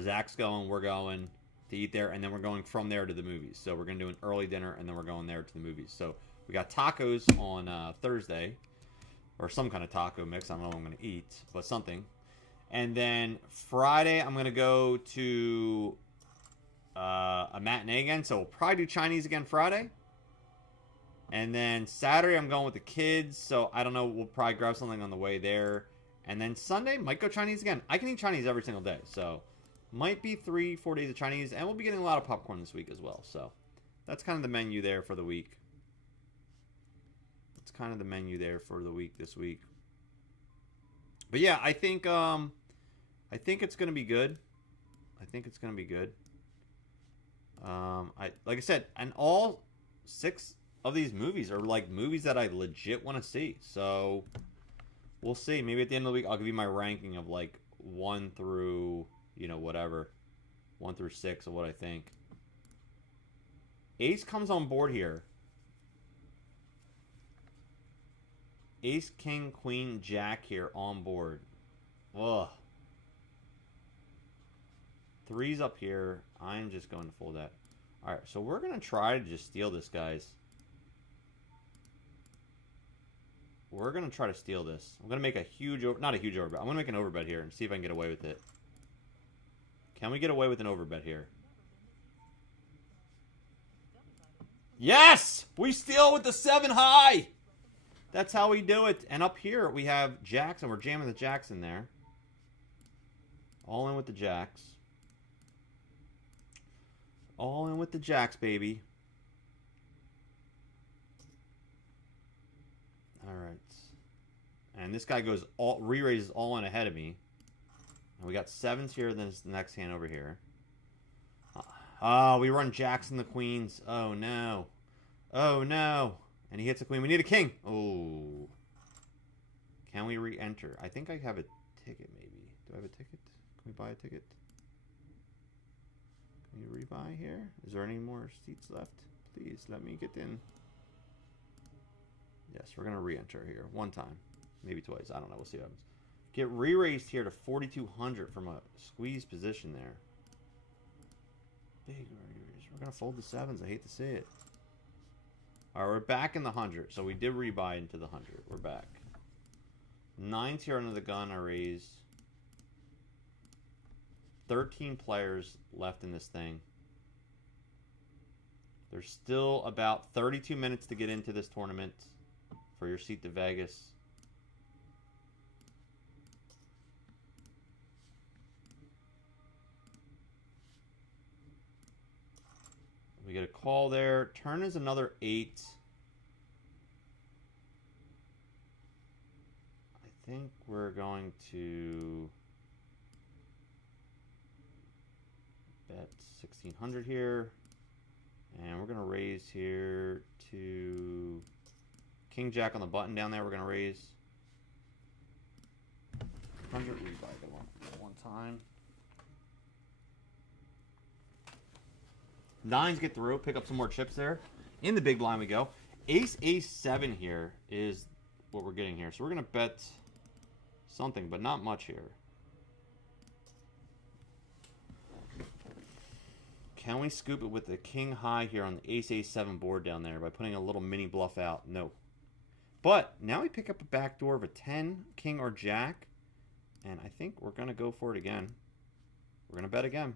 Zach's going, we're going to eat there, and then we're going from there to the movies. So we're going to do an early dinner, and then we're going there to the movies. So we got tacos on Thursday, or some kind of taco mix. I don't know what I'm going to eat, but something. And then Friday, I'm going to go to a matinee again. So we'll probably do Chinese again Friday. And then Saturday, I'm going with the kids. So I don't know. We'll probably grab something on the way there. And then Sunday, might go Chinese again. I can eat Chinese every single day. So might be 3-4 days of Chinese. And we'll be getting a lot of popcorn this week as well. So that's kind of the menu there for the week. That's kind of the menu there for the week this week. But yeah, I think it's going to be good. Like I said, and all 6 of these movies are like movies that I legit want to see. So we'll see. Maybe at the end of the week, I'll give you my ranking of like 1 through, whatever. 1 through 6 of what I think. Ace comes on board here. Ace, King, Queen, Jack here on board. Ugh. 3's up here. I'm just going to fold that. Alright, so we're going to try to just steal this, guys. We're going to try to steal this. I'm going to make a huge, not a huge overbet. I'm going to make an overbet here and see if I can get away with it. Can we get away with an overbet here? Yes! We steal with the 7 high! That's how we do it. And up here we have jacks, and we're jamming the jacks in there. All in with the jacks. All in with the jacks, baby. Alright. And this guy goes all re-raises all in ahead of me. And we got 7s here, then it's the next hand over here. Oh, we run jacks and the queens. Oh no. Oh no. And he hits a queen. We need a king. Oh. Can we re-enter? I think I have a ticket maybe. Do I have a ticket? Can we buy a ticket? Can you rebuy here? Is there any more seats left? Please let me get in. Yes, we're going to re-enter here. One time. Maybe twice. I don't know. We'll see what happens. Get re-raised here to 4,200 from a squeeze position there. Big re-raise. We're going to fold the 7s. I hate to say it. Alright, we're back in the 100. So we did rebuy into the 100. We're back. 9s here under the gun. I raise. 13 players left in this thing. There's still about 32 minutes to get into this tournament for your seat to Vegas. We get a call there. Turn is another 8. I think we're going to bet 1,600 here. And we're going to raise here to King Jack on the button down there. We're going to raise 100 rebuy one time. 9s get through. Pick up some more chips there. In the big blind we go. Ace, Ace, 7 here is what we're getting here. So we're going to bet something, but not much here. Can we scoop it with the king high here on the ace, ace, 7 board down there by putting a little mini bluff out? No. But now we pick up a backdoor of a 10, king or jack. And I think we're going to go for it again. We're going to bet again.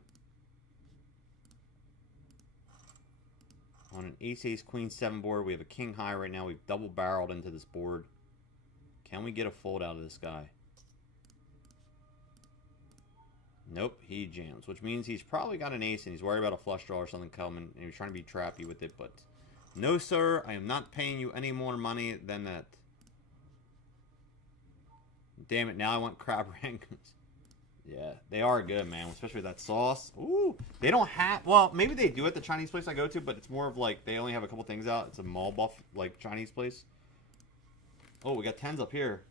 On an ace, ace, queen, 7 board, we have a king high right now. We've double barreled into this board. Can we get a fold out of this guy? Nope, he jams, which means he's probably got an ace and he's worried about a flush draw or something coming, and he's trying to be trappy with it, but no, sir, I am not paying you any more money than that. Damn it, now I want crab rangoons. Yeah, they are good, man, especially with that sauce. Ooh, they don't have, well, maybe they do at the Chinese place I go to, but it's more of like they only have a couple things out. It's a mall buff, like, Chinese place. Oh, we got 10s up here.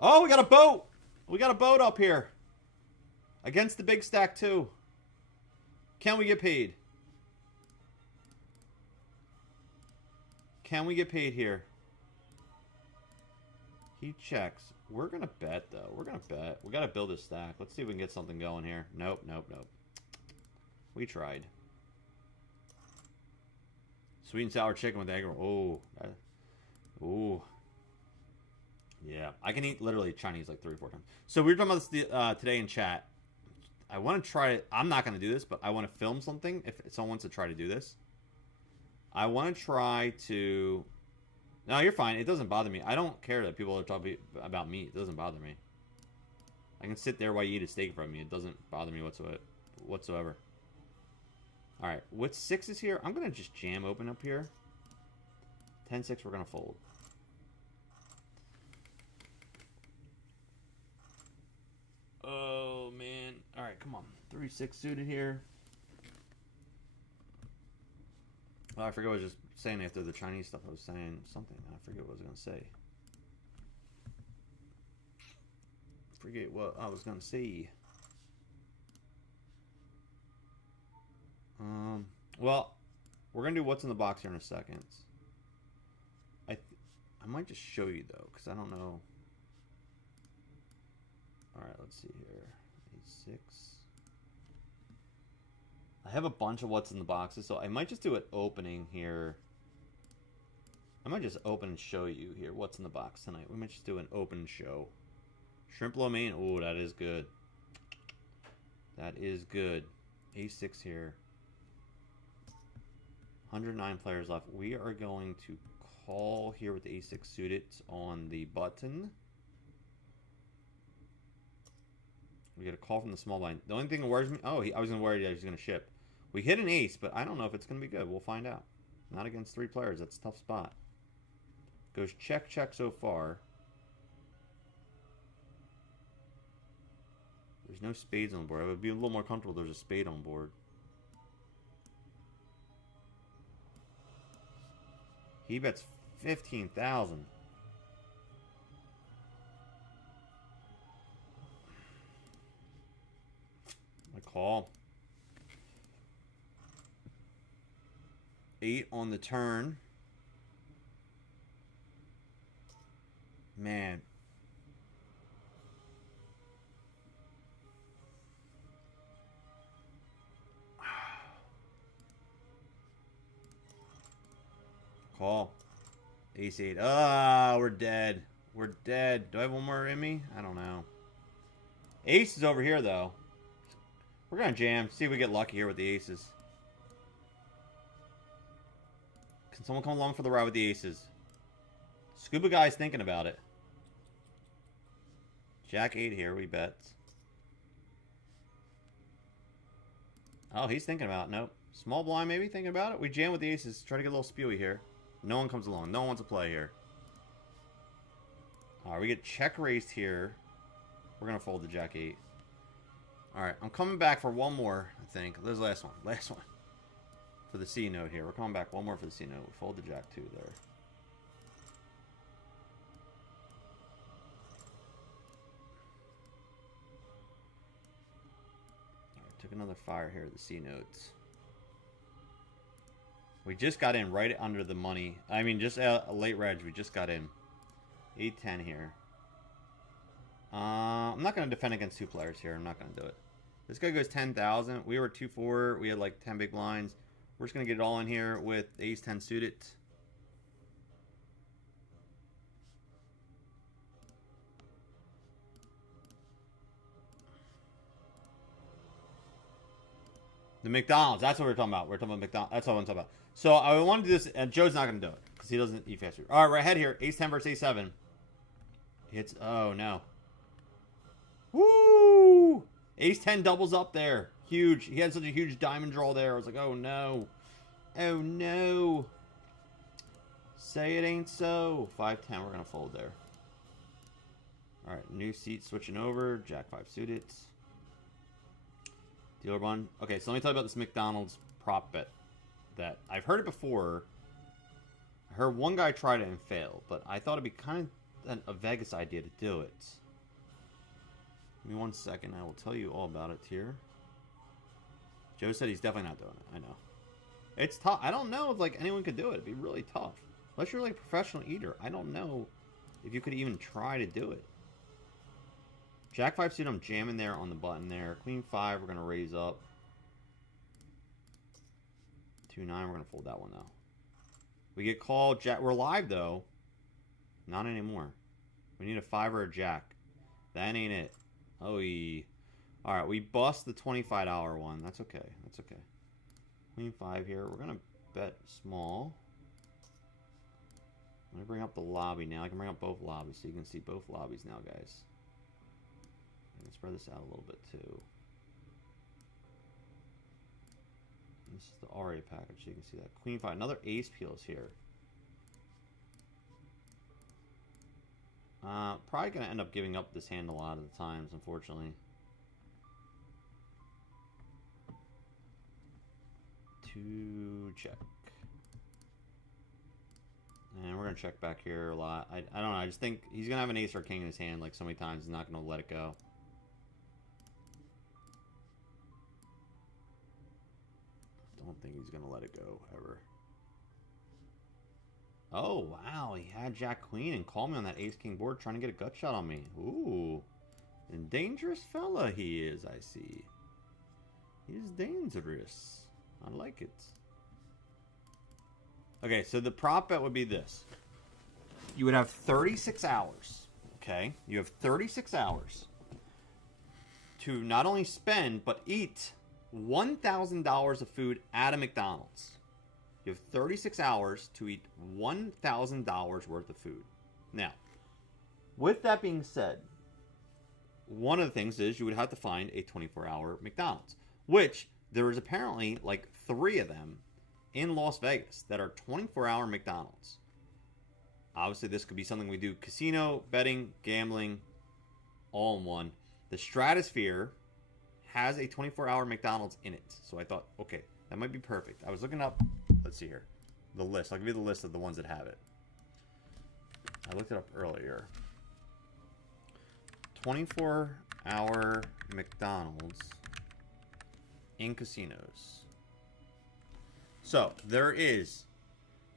Oh, we got a boat! We got a boat up here. Against the big stack, too. Can we get paid? Can we get paid here? He checks. We're going to bet, though. We're going to bet. We got to build a stack. Let's see if we can get something going here. Nope, nope, nope. We tried. Sweet and sour chicken with egg roll. Oh. Ooh. Yeah, I can eat literally Chinese like 3 or 4 times. So we were talking about this today in chat. I want to try it. I'm not going to do this, but I want to film something if someone wants to try to do this. I want to try to... No, you're fine. It doesn't bother me. I don't care that people are talking about meat. It doesn't bother me. I can sit there while you eat a steak from me. It doesn't bother me whatsoever. All right, with 6s here, I'm going to just jam open up here. 10-6, we're going to fold. Oh, man. All right, come on. 3-6 suited here. Oh, I forget what I was just saying after the Chinese stuff. I was saying something. I forget what I was going to say. Forget what I was going to say. Well, we're going to do what's in the box here in a second. I might just show you, though, because I don't know. Alright, let's see here. 8-6. I have a bunch of what's in the boxes, so I might just do an opening here. I might just open and show you here what's in the box tonight. We might just do an open show. Shrimp lo mein. Oh, that is good. That is good. A6 here. 109 players left. We are going to call here with the ace-6 suited on the button. We get a call from the small blind. The only thing that worries me... Oh, I was going to worry that he's going to ship. We hit an ace, but I don't know if it's going to be good. We'll find out. Not against 3 players. That's a tough spot. Goes check, check so far. There's no spades on the board. I would be a little more comfortable if there's a spade on board. He bets 15,000. I call. 8 on the turn. Man. Call. Ace-8. Ah, we're dead. We're dead. Do I have one more in me? I don't know. Ace is over here, though. We're going to jam. See if we get lucky here with the aces. Can someone come along for the ride with the aces? Scuba Guy's thinking about it. Jack-8 here. We bet. Oh, he's thinking about it. Nope. Small blind maybe thinking about it. We jam with the aces. Try to get a little spewy here. No one comes along. No one wants to play here. Alright, we get check raised here. We're going to fold the Jack-8. Alright, I'm coming back for one more, I think. There's the last one. Last one. For the C note here. We're coming back one more for the C note. We fold the Jack-2 there. Alright, took another fire here, the C notes. We just got in right under the money. I mean, just a late reg. We just got in. 8-10 here. I'm not going to defend against 2 players here. I'm not going to do it. This guy goes 10,000. We were 2-4. We had like 10 big blinds. We're just going to get it all in here with ace-10 suited. The McDonald's. That's what we're talking about. We're talking about McDonald's. That's what I'm talking about. So I want to do this, and Joe's not going to do it because he doesn't eat fast food. All right, we're ahead here. Ace-10 versus ace-7. Hits. Oh, no. Woo! Ace-10 doubles up there. Huge. He had such a huge diamond draw there. I was like, oh, no. Oh, no. Say it ain't so. 5-10. We're going to fold there. All right, new seat switching over. Jack-5 suited. Dealer one. Okay, so let me tell you about this McDonald's prop bet. That I've heard it before. I heard one guy tried it and failed, but I thought it'd be kind of a Vegas idea to do it. Give me 1 second. I will tell you all about it here. Joe said he's definitely not doing it. I know. It's tough. I don't know if like anyone could do it. It'd be really tough. Unless you're like a professional eater. I don't know if you could even try to do it. Jack-5 suit, I'm jamming there on the button there. Queen-5, we're going to raise up. 2-9, we're going to fold that one, though. We get called. Jack. We're live, though. Not anymore. We need a 5 or a Jack. That ain't it. Oh, alright, we bust the $25 one. That's okay. That's okay. Queen-5 here. We're going to bet small. I'm going to bring up the lobby now. I can bring up both lobbies so you can see both lobbies now, guys. Let's spread this out a little bit too. This is the ARIA package, so you can see that. Queen-5. Another ace peels here. Probably going to end up giving up this hand a lot of the times, unfortunately. 2 check. And we're going to check back here a lot. I don't know. I just think he's going to have an ace or king in his hand like so many times. He's not going to let it go. Don't think he's gonna let it go ever. Oh wow, he had Jack Queen and called me on that ace king board trying to get a gut shot on me. Ooh, and dangerous fella he is. I see. He is dangerous. I like it. Okay, so the prop bet would be this. You would have 36 hours. Okay, you have 36 hours to not only spend but eat $1,000 of food at a McDonald's. You have 36 hours to eat $1,000 worth of food. Now, with that being said, one of the things is you would have to find a 24-hour McDonald's, which there is apparently like 3 of them in Las Vegas that are 24-hour McDonald's. Obviously, this could be something we do: casino, betting, gambling, all in one. The Stratosphere has a 24-hour McDonald's in it. So I thought, okay, that might be perfect. I was looking up, let's see here, the list. I'll give you the list of the ones that have it. I looked it up earlier. 24-hour McDonald's in casinos. So there is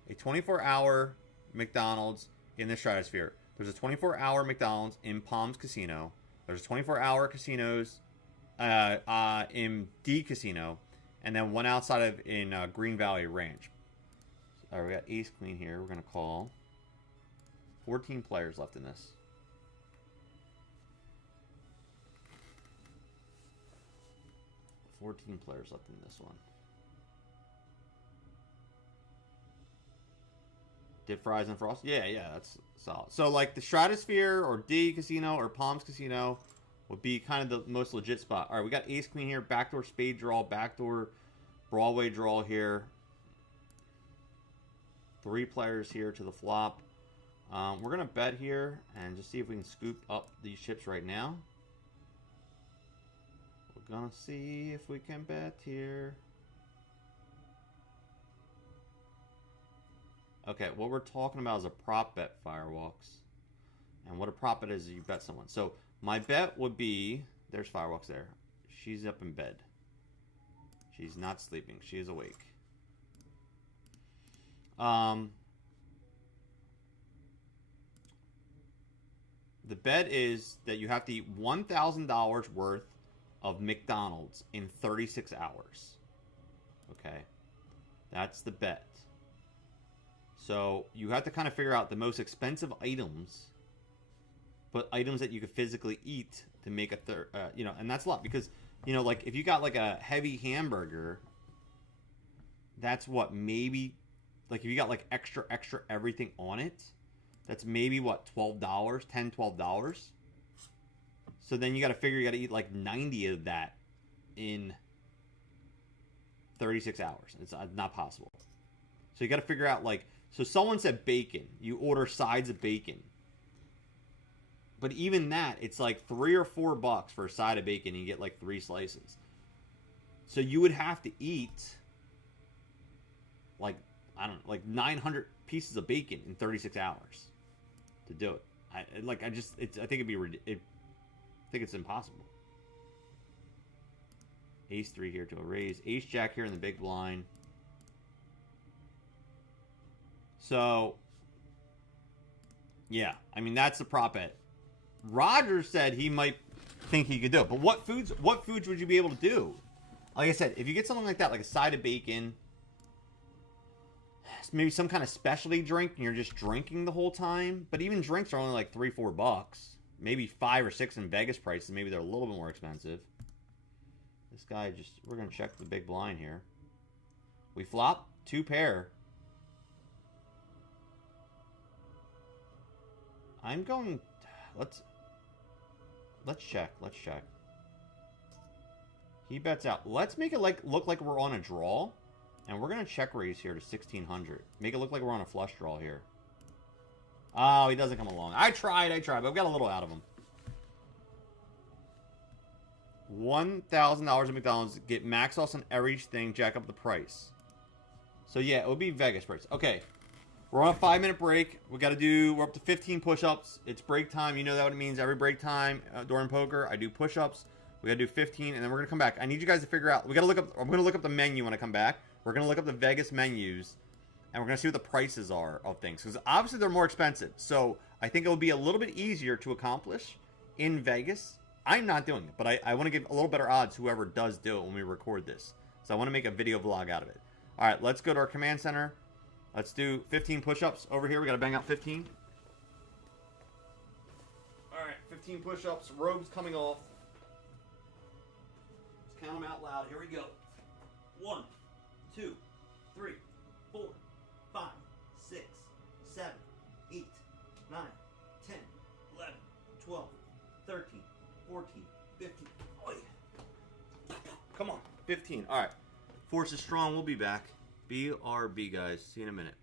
a 24-hour McDonald's in the Stratosphere. There's a 24-hour McDonald's in Palms Casino. There's 24-hour casinos in D Casino, and then one outside of in Green Valley Ranch. All right, we got Ace Queen here. We're gonna call 14 players left in this. $14 players left in this one. Dip fries and frost? Yeah, that's solid. So, like, the Stratosphere or D Casino or Palms Casino would be kind of the most legit spot. All right, we got Ace Queen here, backdoor spade draw, backdoor Broadway draw here. 3 players here to the flop. We're going to bet here and just see if we can scoop up these chips right now. We're going to see if we can bet here. Okay, what we're talking about is a prop bet, Firewalks. And what a prop bet is you bet someone. So my bet would be, there's Firewalks there. She's up in bed. She's not sleeping. She is awake. The bet is that you have to eat $1,000 worth of McDonald's in 36 hours. Okay. That's the bet. So you have to kind of figure out the most expensive items, but items that you could physically eat to make a and that's a lot because, like if you got like a heavy hamburger, that's what, maybe, like if you got like extra everything on it, that's maybe what, $12, $10-12. So then you got to figure you got to eat like 90 of that in 36 hours. It's not possible. So you got to figure out, like, so someone said bacon. You order sides of bacon. But even that, it's like $3 or $4 for a side of bacon. And you get like 3 slices. So you would have to eat like, I don't know, like 900 pieces of bacon in 36 hours to do it. I think it's impossible. Ace 3 here to a raise. Ace Jack here in the big blind. So, yeah, I mean, that's the prop bet. Roger said he might think he could do it, but what foods would you be able to do? Like I said, if you get something like that, like a side of bacon, maybe some kind of specialty drink, and you're just drinking the whole time. But even drinks are only like $3-4, maybe 5 or 6 in Vegas prices. Maybe they're a little bit more expensive. This guy we're gonna check the big blind here. We flop 2 pair. I'm going. Let's check. Let's check. He bets out. Let's make it look like we're on a draw, and we're gonna check raise here to 1600. Make it look like we're on a flush draw here. Oh, he doesn't come along. I tried, but we got a little out of him. $1,000 at McDonald's. Get max sauce on everything. Jack up the price. So yeah, it would be Vegas price. Okay. We're on a 5-minute break. We're up to 15 push-ups. It's break time. You know that what it means. Every break time during poker, I do push-ups. We gotta do 15, and then we're gonna come back. I need you guys to figure out. I'm gonna look up the menu when I come back. We're gonna look up the Vegas menus, and we're gonna see what the prices are of things, because obviously they're more expensive. So I think it will be a little bit easier to accomplish in Vegas. I'm not doing it, but I want to give a little better odds whoever does do it when we record this. So I want to make a video vlog out of it. All right, let's go to our command center. Let's do 15 push-ups over here. We got to bang out 15. All right, 15 push-ups. Robes coming off. Let's count them out loud. Here we go. 1, 2, 3, 4, 13, 14, 15. Oi. Come on, 15. All right. Force is strong. We'll be back. BRB, guys. See you in a minute.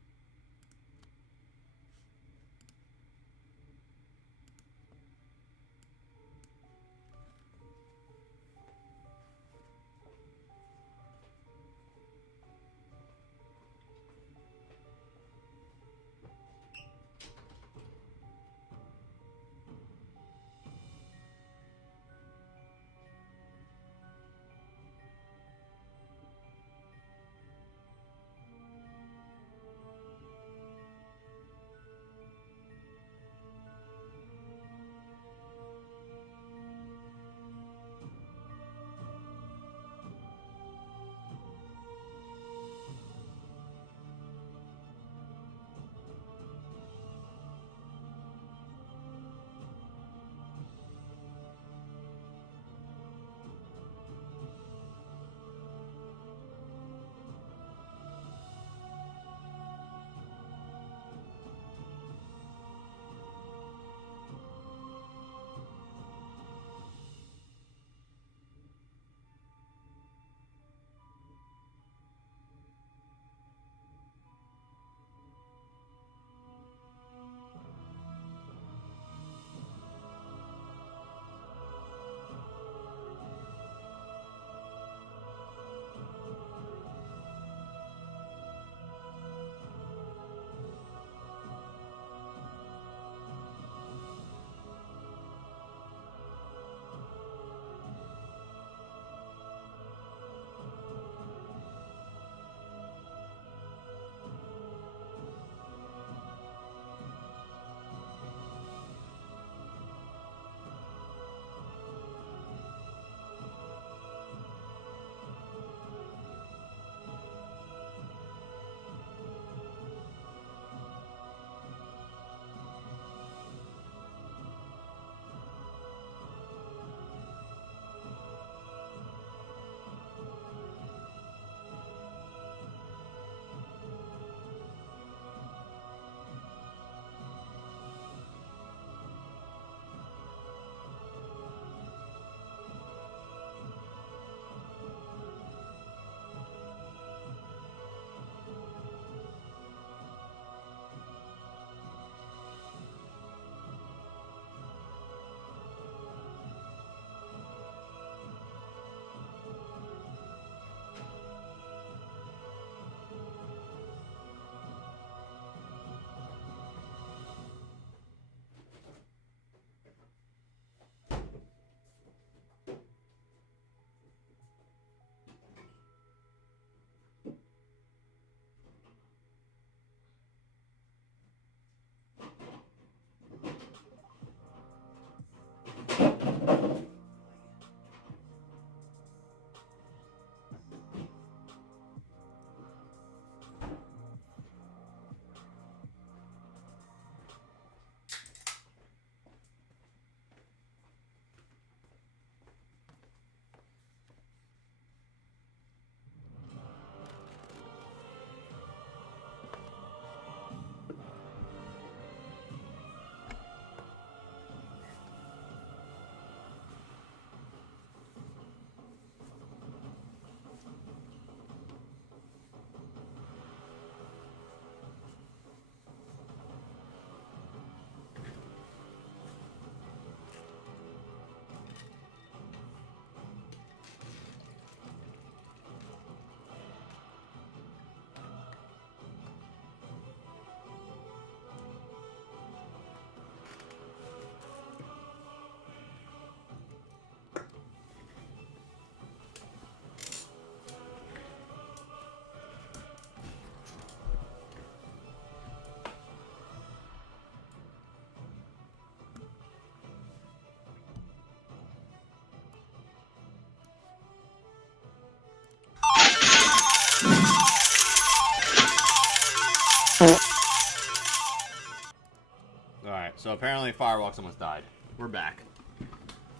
Alright, so apparently Firewalks almost died. We're back.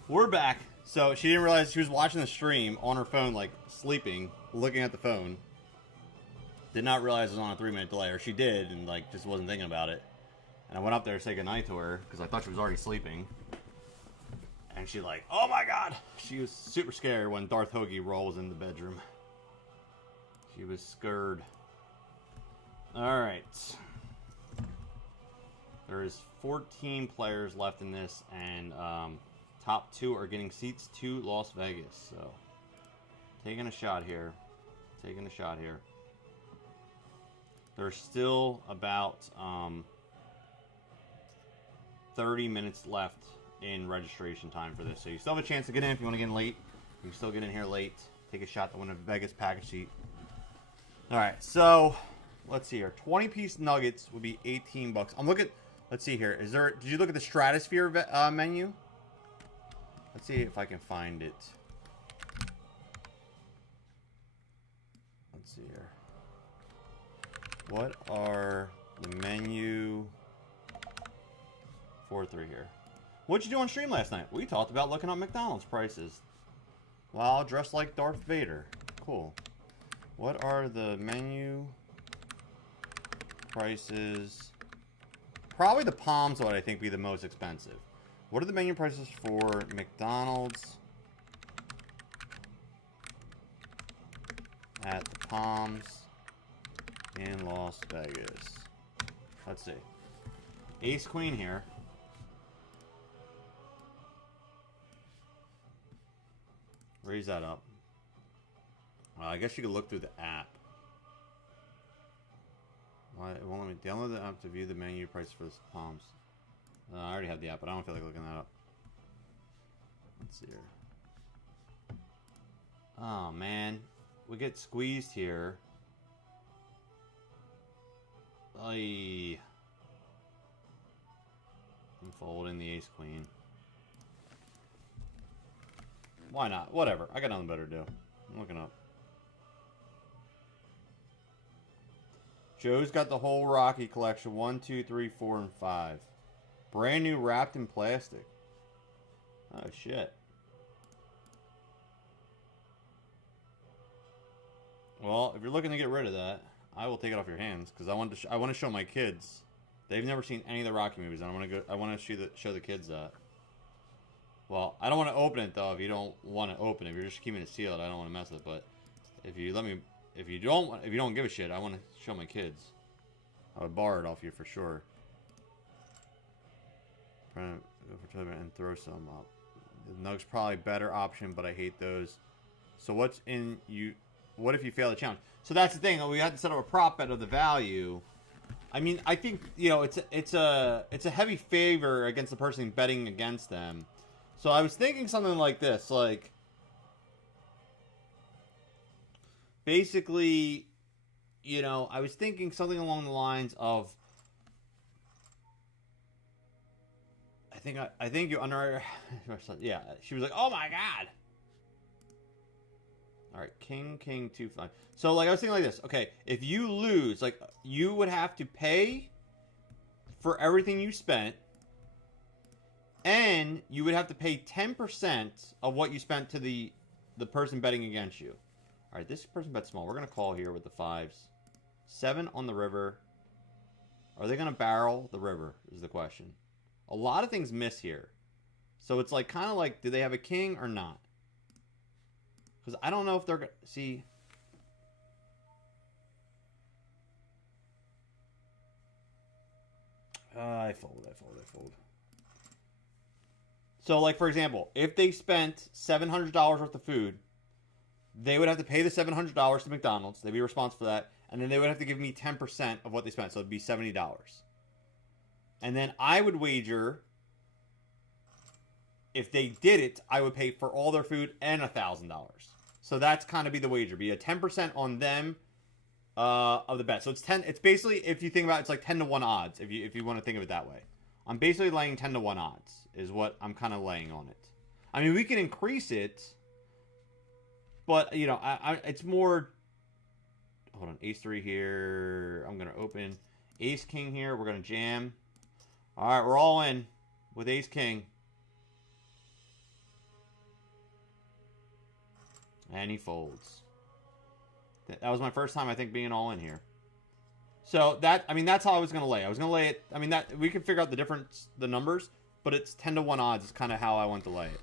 We're back. So she didn't realize she was watching the stream on her phone, like sleeping, looking at the phone. Did not realize it was on a 3-minute delay, or she did, and like just wasn't thinking about it. And I went up there to say goodnight to her, because I thought she was already sleeping. And she like, oh my god! She was super scared when Darth Hoagie rolls in the bedroom. She was scared. Alright. There's 14 players left in this, and top 2 are getting seats to Las Vegas. So, taking a shot here. Taking a shot here. There's still about 30 minutes left in registration time for this. So you still have a chance to get in if you want to get in late. You can still get in here late. Take a shot to win a Vegas package seat. Alright, so let's see here. 20-piece nuggets would be 18 bucks. I'm looking. Let's see here. Is there? Did you look at the Stratosphere menu? Let's see if I can find it. Let's see here. What are the menu 4-3 here? What'd you do on stream last night? We talked about looking up McDonald's prices. Wow, dressed like Darth Vader. Cool. What are the menu prices? Probably the Palms would, I think, be the most expensive. What are the menu prices for McDonald's at the Palms in Las Vegas? Let's see. Ace Queen here. Raise that up. I guess you could look through the app. Why it won't let me download the app to view the menu price for the Palms. I already have the app, but I don't feel like looking that up. Let's see here. Oh man, we get squeezed here. I'm folding the Ace Queen. Why not? Whatever. I got nothing better to do. I'm looking up. Joe's got the whole Rocky collection. 1, 2, 3, 4, and 5. Brand new, wrapped in plastic. Oh, shit. Well, if you're looking to get rid of that, I will take it off your hands because I want to show my kids. They've never seen any of the Rocky movies. And I want to show the kids that. Well, I don't want to open it though. If you don't want to open it, if you're just keeping it sealed, I don't want to mess with it. But if you let me, if you don't give a shit, I want to show my kids. I would borrow it off you for sure. Trying to go for tournament and throw some up. The Nug's probably better option, but I hate those. So what's in you? What if you fail the challenge? So that's the thing. We have to set up a prop bet of the value. I mean, I think it's a heavy favor against the person betting against them. So I was thinking something like this, like basically, I was thinking something along the lines of I think you under yeah, she was like, "Oh my god." All right, king 2 5. So like I was thinking like this. Okay, if you lose, like you would have to pay for everything you spent. And you would have to pay 10% of what you spent to the person betting against you. All right, this person bet small. We're going to call here with the 5s. 7 on the river. Are they going to barrel the river is the question. A lot of things miss here. So it's like kind of like, do they have a king or not? Because I don't know if they're going to... See... I fold. So, like, for example, if they spent $700 worth of food, they would have to pay the $700 to McDonald's. They'd be responsible for that. And then they would have to give me 10% of what they spent. So, it'd be $70. And then I would wager, if they did it, I would pay for all their food and $1,000. So, that's kind of be the wager. Be a 10% on them of the bet. So, it's 10. It's basically, if you think about it, it's like 10 to 1 odds, if you want to think of it that way. I'm basically laying 10 to 1 odds is what I'm kind of laying on it. I mean, we can increase it, but, it's more... Hold on, ace 3 here. I'm going to open. Ace king here. We're going to jam. All right, we're all in with ace king. And he folds. That was my first time, I think, being all in here. So that's how I was going to lay. I was going to lay it. I mean, that we can figure out the numbers, but it's 10 to 1 odds is kind of how I want to lay it.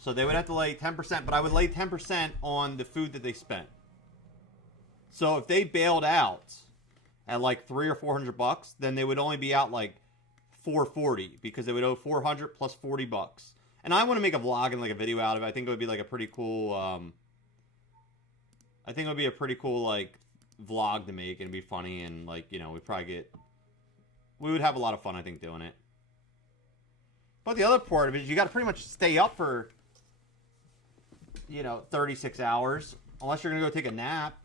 So they would have to lay 10%, but I would lay 10% on the food that they spent. So if they bailed out at like $300 or $400, then they would only be out like $440 because they would owe $400 plus $40. And I want to make a vlog and like a video out of it. I think it would be like a pretty cool. I think it would be a pretty cool like vlog to make and be funny and like we would have a lot of fun I think doing it. But the other part of it is you got to pretty much stay up for 36 hours unless you're gonna go take a nap.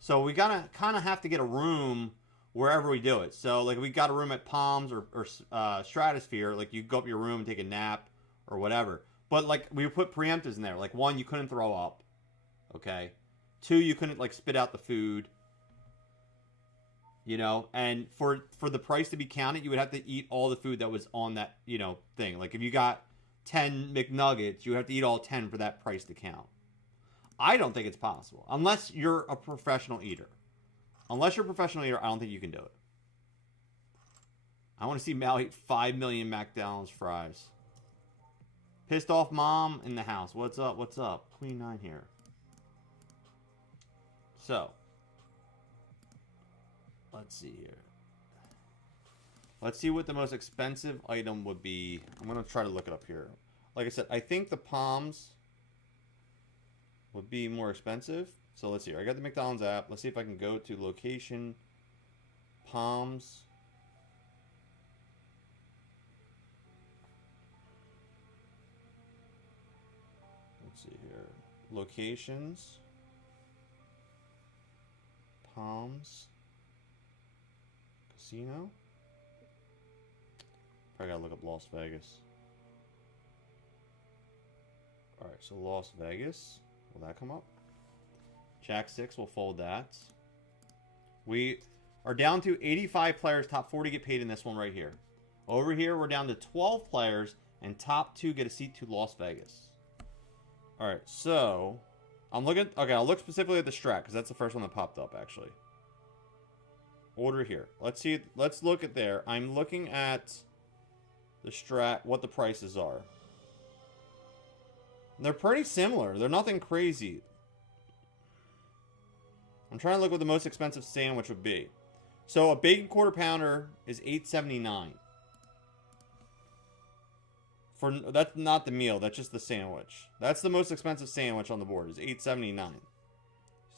So we gotta kind of have to get a room wherever we do it. So like we got a room at Palms or Stratosphere, like you go up your room and take a nap or whatever. But like we put preemptives in there. Like 1, you couldn't throw up. Okay. 2, you couldn't like spit out the food. And for the price to be counted, you would have to eat all the food that was on that, thing. Like if you got 10 McNuggets, you have to eat all 10 for that price to count. I don't think it's possible. Unless you're a professional eater. Unless you're a professional eater, I don't think you can do it. I want to see Mal eat 5 million McDonald's fries. Pissed off mom in the house. What's up? What's up? Queen 9 here. So. Let's see here. Let's see what the most expensive item would be. I'm going to try to look it up here. Like I said, I think the Palms would be more expensive. So let's see. I got the McDonald's app. Let's see if I can go to location. Palms. Let's see here. Locations. Palms. Casino. Probably gotta look up Las Vegas. Alright, so Las Vegas. Will that come up? Jack 6 will fold that. We are down to 85 players. Top 40 get paid in this one right here. Over here, we're down to 12 players. And top 2 get a seat to Las Vegas. Alright, so I'm looking. Okay, I'll look specifically at the strat because that's the first one that popped up actually. Order here. Let's see. Let's look at there. I'm looking at the strat, what the prices are. They're pretty similar. They're nothing crazy. I'm trying to look what the most expensive sandwich would be. So a bacon quarter pounder is $8.79. That's not the meal. That's just the sandwich. That's the most expensive sandwich on the board. Is $8.79.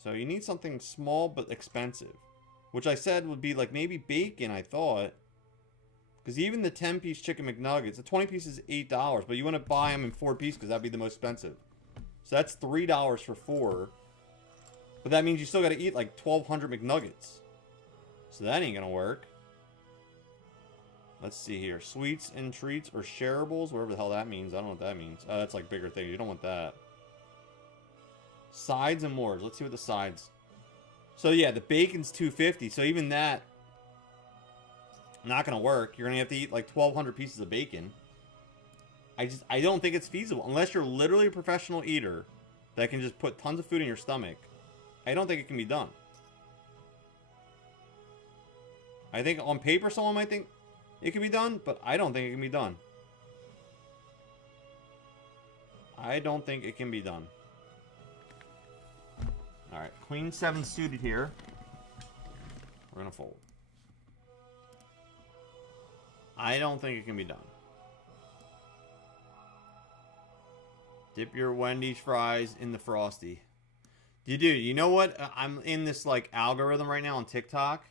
So you need something small but expensive. Which I said would be like maybe bacon, I thought. Because even the 10-piece chicken McNuggets, the 20-piece is $8. But you want to buy them in 4-piece because that'd be the most expensive. So that's $3 for 4. But that means you still got to eat like 1,200 McNuggets. So that ain't going to work. Let's see here. Sweets and treats or shareables. Whatever the hell that means. I don't know what that means. Oh, that's like bigger things. You don't want that. Sides and more. Let's see what the sides. So yeah, the bacon's $2.50. So even that, not going to work. You're going to have to eat like 1,200 pieces of bacon. I don't think it's feasible. Unless you're literally a professional eater that can just put tons of food in your stomach. I don't think it can be done. I think on paper someone might think it can be done, but I don't think it can be done. I don't think it can be done. Alright, Queen 7 suited here. We're going to fold. I don't think it can be done. Dip your Wendy's fries in the Frosty. You know what? I'm in this like algorithm right now on TikTok.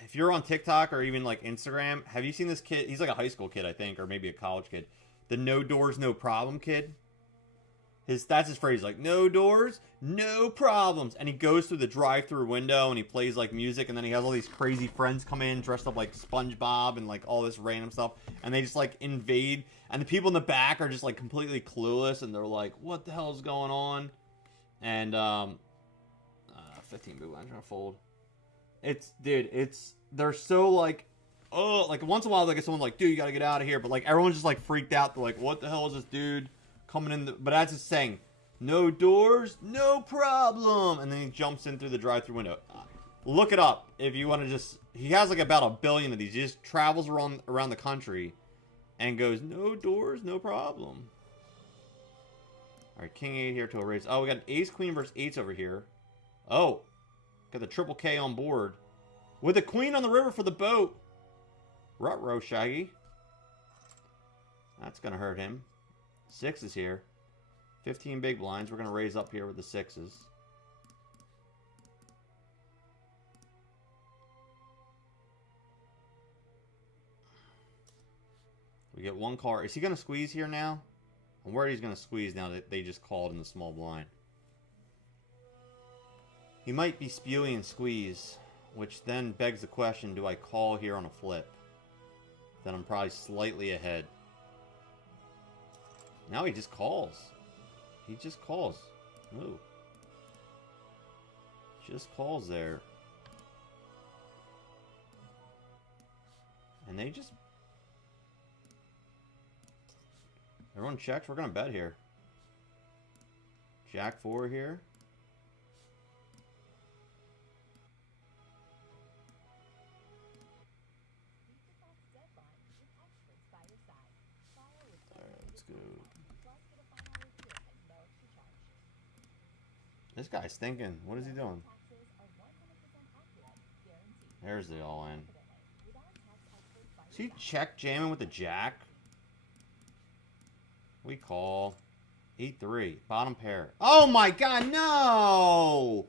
If you're on TikTok or even like Instagram, have you seen this kid? He's like a high school kid, I think, or maybe a college kid. The no doors, no problem kid. That's his phrase, like, no doors, no problems. And he goes through the drive-through window and he plays like music, and then he has all these crazy friends come in dressed up like SpongeBob and like all this random stuff, and they just like invade, and the people in the back are just like completely clueless, and they're like, what the hell is going on? And 15 boo, I'm trying to fold. They're so like, oh, like once in a while they get someone like, dude, you gotta get out of here, but like everyone's just like freaked out. They're like, what the hell is this dude coming in? But that's just saying, no doors, no problem. And then he jumps in through the drive-through window. Look it up if you want to just. He has like about 1 billion of these. He just travels around the country, And goes, no doors, no problem. Alright, king 8 here to a raise. Oh, we got an ace queen versus 8s over here. Oh, got the triple K on board. With a queen on the river for the boat. Ruh-roh, Shaggy. That's going to hurt him. 6 is here. 15 big blinds. We're going to raise up here with the 6s. We get one card. Is he going to squeeze here now? I'm worried he's going to squeeze now that they just called in the small blind. He might be spewing and squeeze, which then begs the question, do I call here on a flip? Then I'm probably slightly ahead. Now he just calls. He just calls. Ooh. Just calls there. And they just... Everyone checks. We're going to bet here. Jack 4 here. Alright, let's go. This guy's thinking. What is he doing? There's the all-in. Is he check jamming with the jack? We call. 8-3. Bottom pair. Oh my god, no!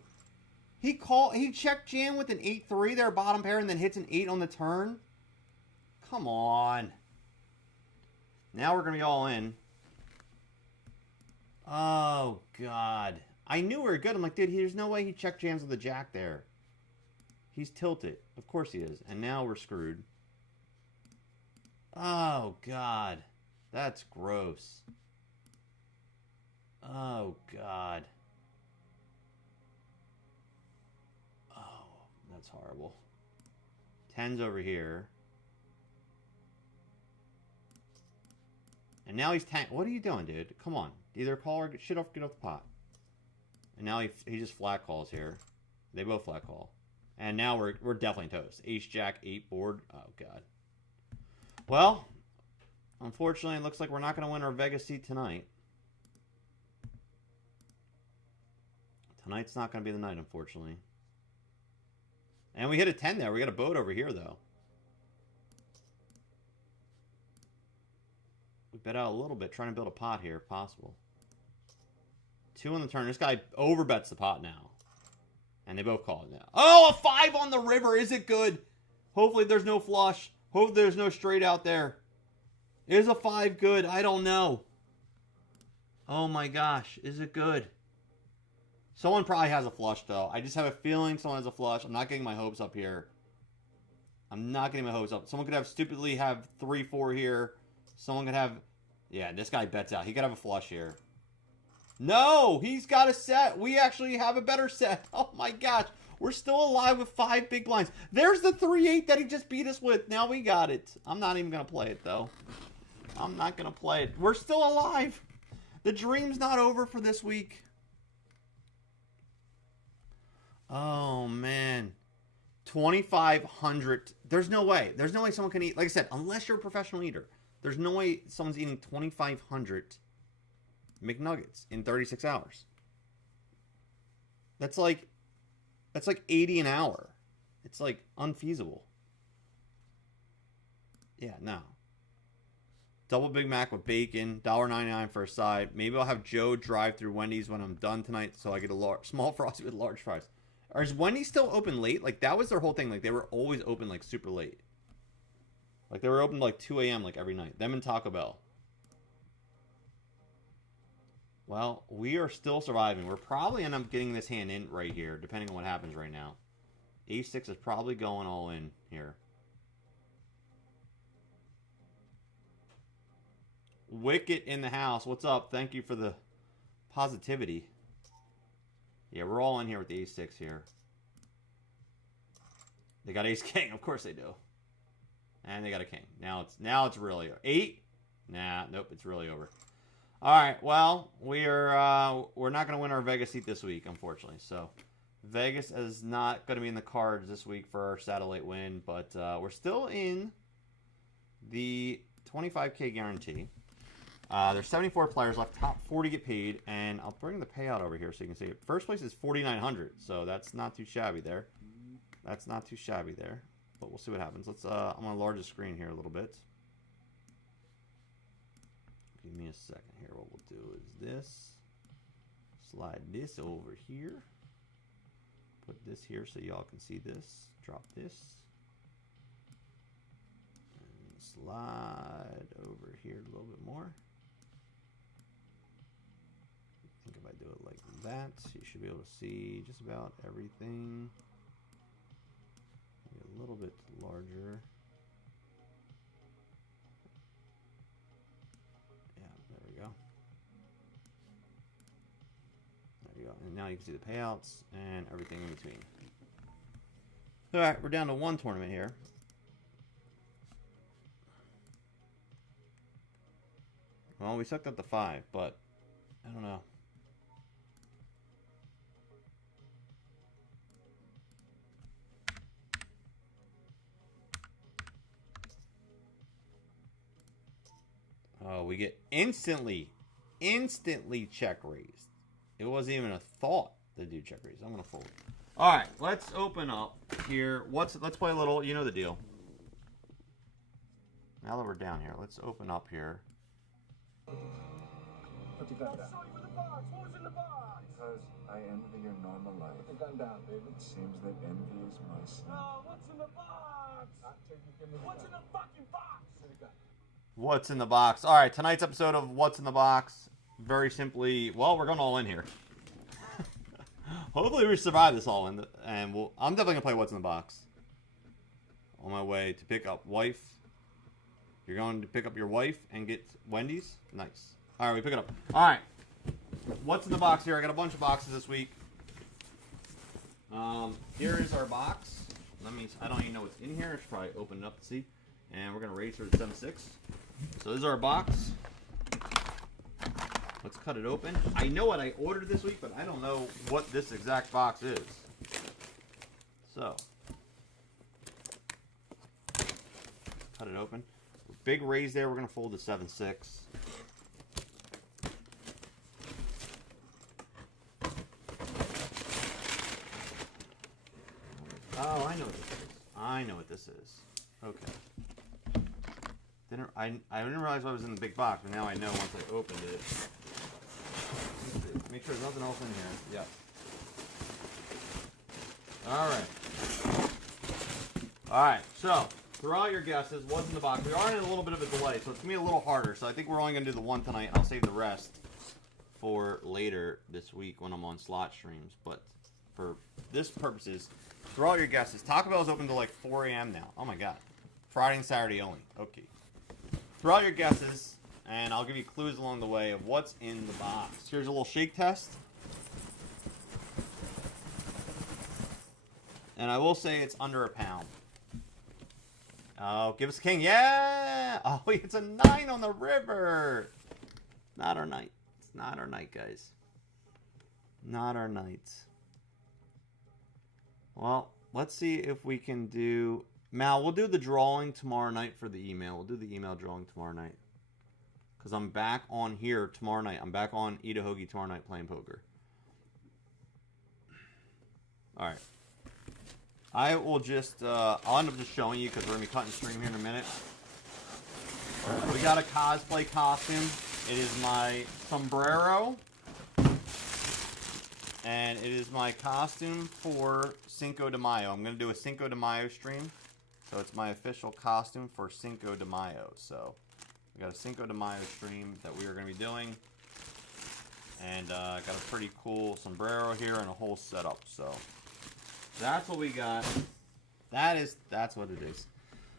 He check jam with an 8-3 there, bottom pair, and then hits an 8 on the turn? Come on. Now we're going to be all in. Oh, God. I knew we were good. I'm like, dude, there's no way he check jams with the jack there. He's tilted. Of course he is. And now we're screwed. Oh, God. That's gross. Oh, God. Oh, that's horrible. 10's over here. And now he's what are you doing, dude? Come on. Either call or get off the pot. And now he just flat calls here. They both flat call. And now we're definitely toast. Ace, Jack, 8 board. Oh, God. Well, unfortunately, it looks like we're not going to win our Vegas seat tonight. Tonight's not going to be the night, unfortunately. And we hit a 10 there. We got a boat over here, though. We bet out a little bit, trying to build a pot here, if possible. 2 on the turn. This guy overbets the pot now. And they both call it now. Oh, a 5 on the river. Is it good? Hopefully there's no flush. Hopefully there's no straight out there. Is a 5 good? I don't know. Oh my gosh. Is it good? Someone probably has a flush, though. I just have a feeling someone has a flush. I'm not getting my hopes up here. I'm not getting my hopes up. Someone could have stupidly have 3-4 here. Someone could have... Yeah, this guy bets out. He could have a flush here. No! He's got a set. We actually have a better set. Oh my gosh. We're still alive with 5 big blinds. There's the 3-8 that he just beat us with. Now we got it. I'm not even going to play it, though. I'm not going to play it. We're still alive. The dream's not over for this week. Oh, man. 2,500. There's no way. There's no way someone can eat. Like I said, unless you're a professional eater. There's no way someone's eating 2,500 McNuggets in 36 hours. That's like 80 an hour. It's like unfeasible. Yeah, no. Double Big Mac with bacon, $1.99 for a side. Maybe I'll have Joe drive through Wendy's when I'm done tonight so I get a small frosty with large fries. Or is Wendy's still open late? Like, that was their whole thing. Like, they were always open, like, super late. Like, they were open, like, 2 a.m., like, every night. Them and Taco Bell. Well, we are still surviving. We're probably end up getting this hand in right here, depending on what happens right now. A6 is probably going all in here. Wicket in the house. What's up? Thank you for the positivity. Yeah, we're all in here with the A6 here. They got ace king. Of course they do. And they got a king. Now it's really over. 8? Nah, nope, it's really over. All right, well, we're not going to win our Vegas seat this week, unfortunately. So Vegas is not going to be in the cards this week for our satellite win, but we're still in the 25K guarantee. There's 74 players left. Top 40 get paid, and I'll bring the payout over here so you can see it. First place is 4,900, so that's not too shabby there. That's not too shabby there, but we'll see what happens. Let's. I'm on the largest screen here a little bit. Give me a second here. What we'll do is this. Slide this over here. Put this here so y'all can see this. Drop this. And slide over here a little bit more. I think if I do it like that, you should be able to see just about everything. Maybe a little bit larger. Yeah, there we go. There you go. And now you can see the payouts and everything in between. Alright, we're down to one tournament here. Well, we sucked up to 5, but I don't know. Oh, we get instantly check raised. It wasn't even a thought to do check raise. I'm gonna fold. All right, let's open up here. Let's play a little. You know the deal. Now that we're down here, let's open up here. Put the gun down. With the box. What was in the box? Because I envy your normal life. Put the gun down, baby. It seems that envy is my sin. No, what's in the box? What's in the fucking box? What's in the box? All right, tonight's episode of What's in the Box. Very simply, well, we're going all in here. Hopefully we survive this all in, and I'm definitely gonna play What's in the Box. On my way to pick up wife. You're going to pick up your wife and get Wendy's? Nice. All right, we pick it up. All right. What's in the box here? I got a bunch of boxes this week. Here is our box. I don't even know what's in here. I should probably open it up to see. And we're going to raise her to 7-6. So this is our box. Let's cut it open. I know what I ordered this week, but I don't know what this exact box is. So. Cut it open. Big raise there. We're going to fold to 7-6. Oh, I know what this is. I know what this is. Okay. I didn't realize what was in the big box, but now I know once I opened it. Make sure there's nothing else in here. Yes. Alright. Alright, so throw out your guesses. What's in the box? We are in a little bit of a delay, so it's going to be a little harder. So I think we're only going to do the one tonight. I'll save the rest for later this week when I'm on slot streams. But for this purposes, throw out your guesses. Taco Bell is open till like 4 a.m. now. Oh my god. Friday and Saturday only. Okay. Throw out your guesses, and I'll give you clues along the way of what's in the box. Here's a little shake test. And I will say it's under a pound. Oh, give us a king. Yeah! Oh, it's a 9 on the river. Not our night. It's not our night, guys. Not our night. Well, let's see if we can do... Mal, we'll do the drawing tomorrow night for the email. We'll do the email drawing tomorrow night. Because I'm back on here tomorrow night. I'm back on Eat a Hoagie tomorrow night playing poker. Alright. I will just... I'll end up just showing you because we're going to be cutting stream here in a minute. We got a cosplay costume. It is my sombrero. And it is my costume for Cinco de Mayo. I'm going to do a Cinco de Mayo stream. So it's my official costume for Cinco de Mayo. So we got a Cinco de Mayo stream that we are going to be doing. And got a pretty cool sombrero here and a whole setup. So that's what we got. That's what it is.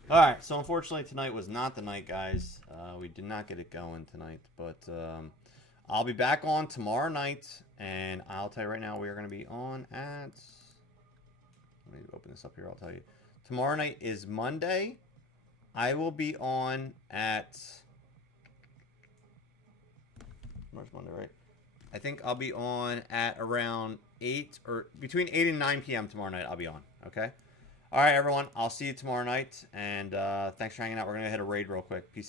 Alright, so unfortunately tonight was not the night, guys. We did not get it going tonight. But I'll be back on tomorrow night. And I'll tell you right now, we are going to be on at... Let me open this up here, I'll tell you. Tomorrow night is Monday. I will be on at... Tomorrow's Monday, right? I think I'll be on at around 8 or between 8 and 9 p.m. tomorrow night. I'll be on, okay? All right, everyone. I'll see you tomorrow night. And thanks for hanging out. We're going to hit a raid real quick. Peace out.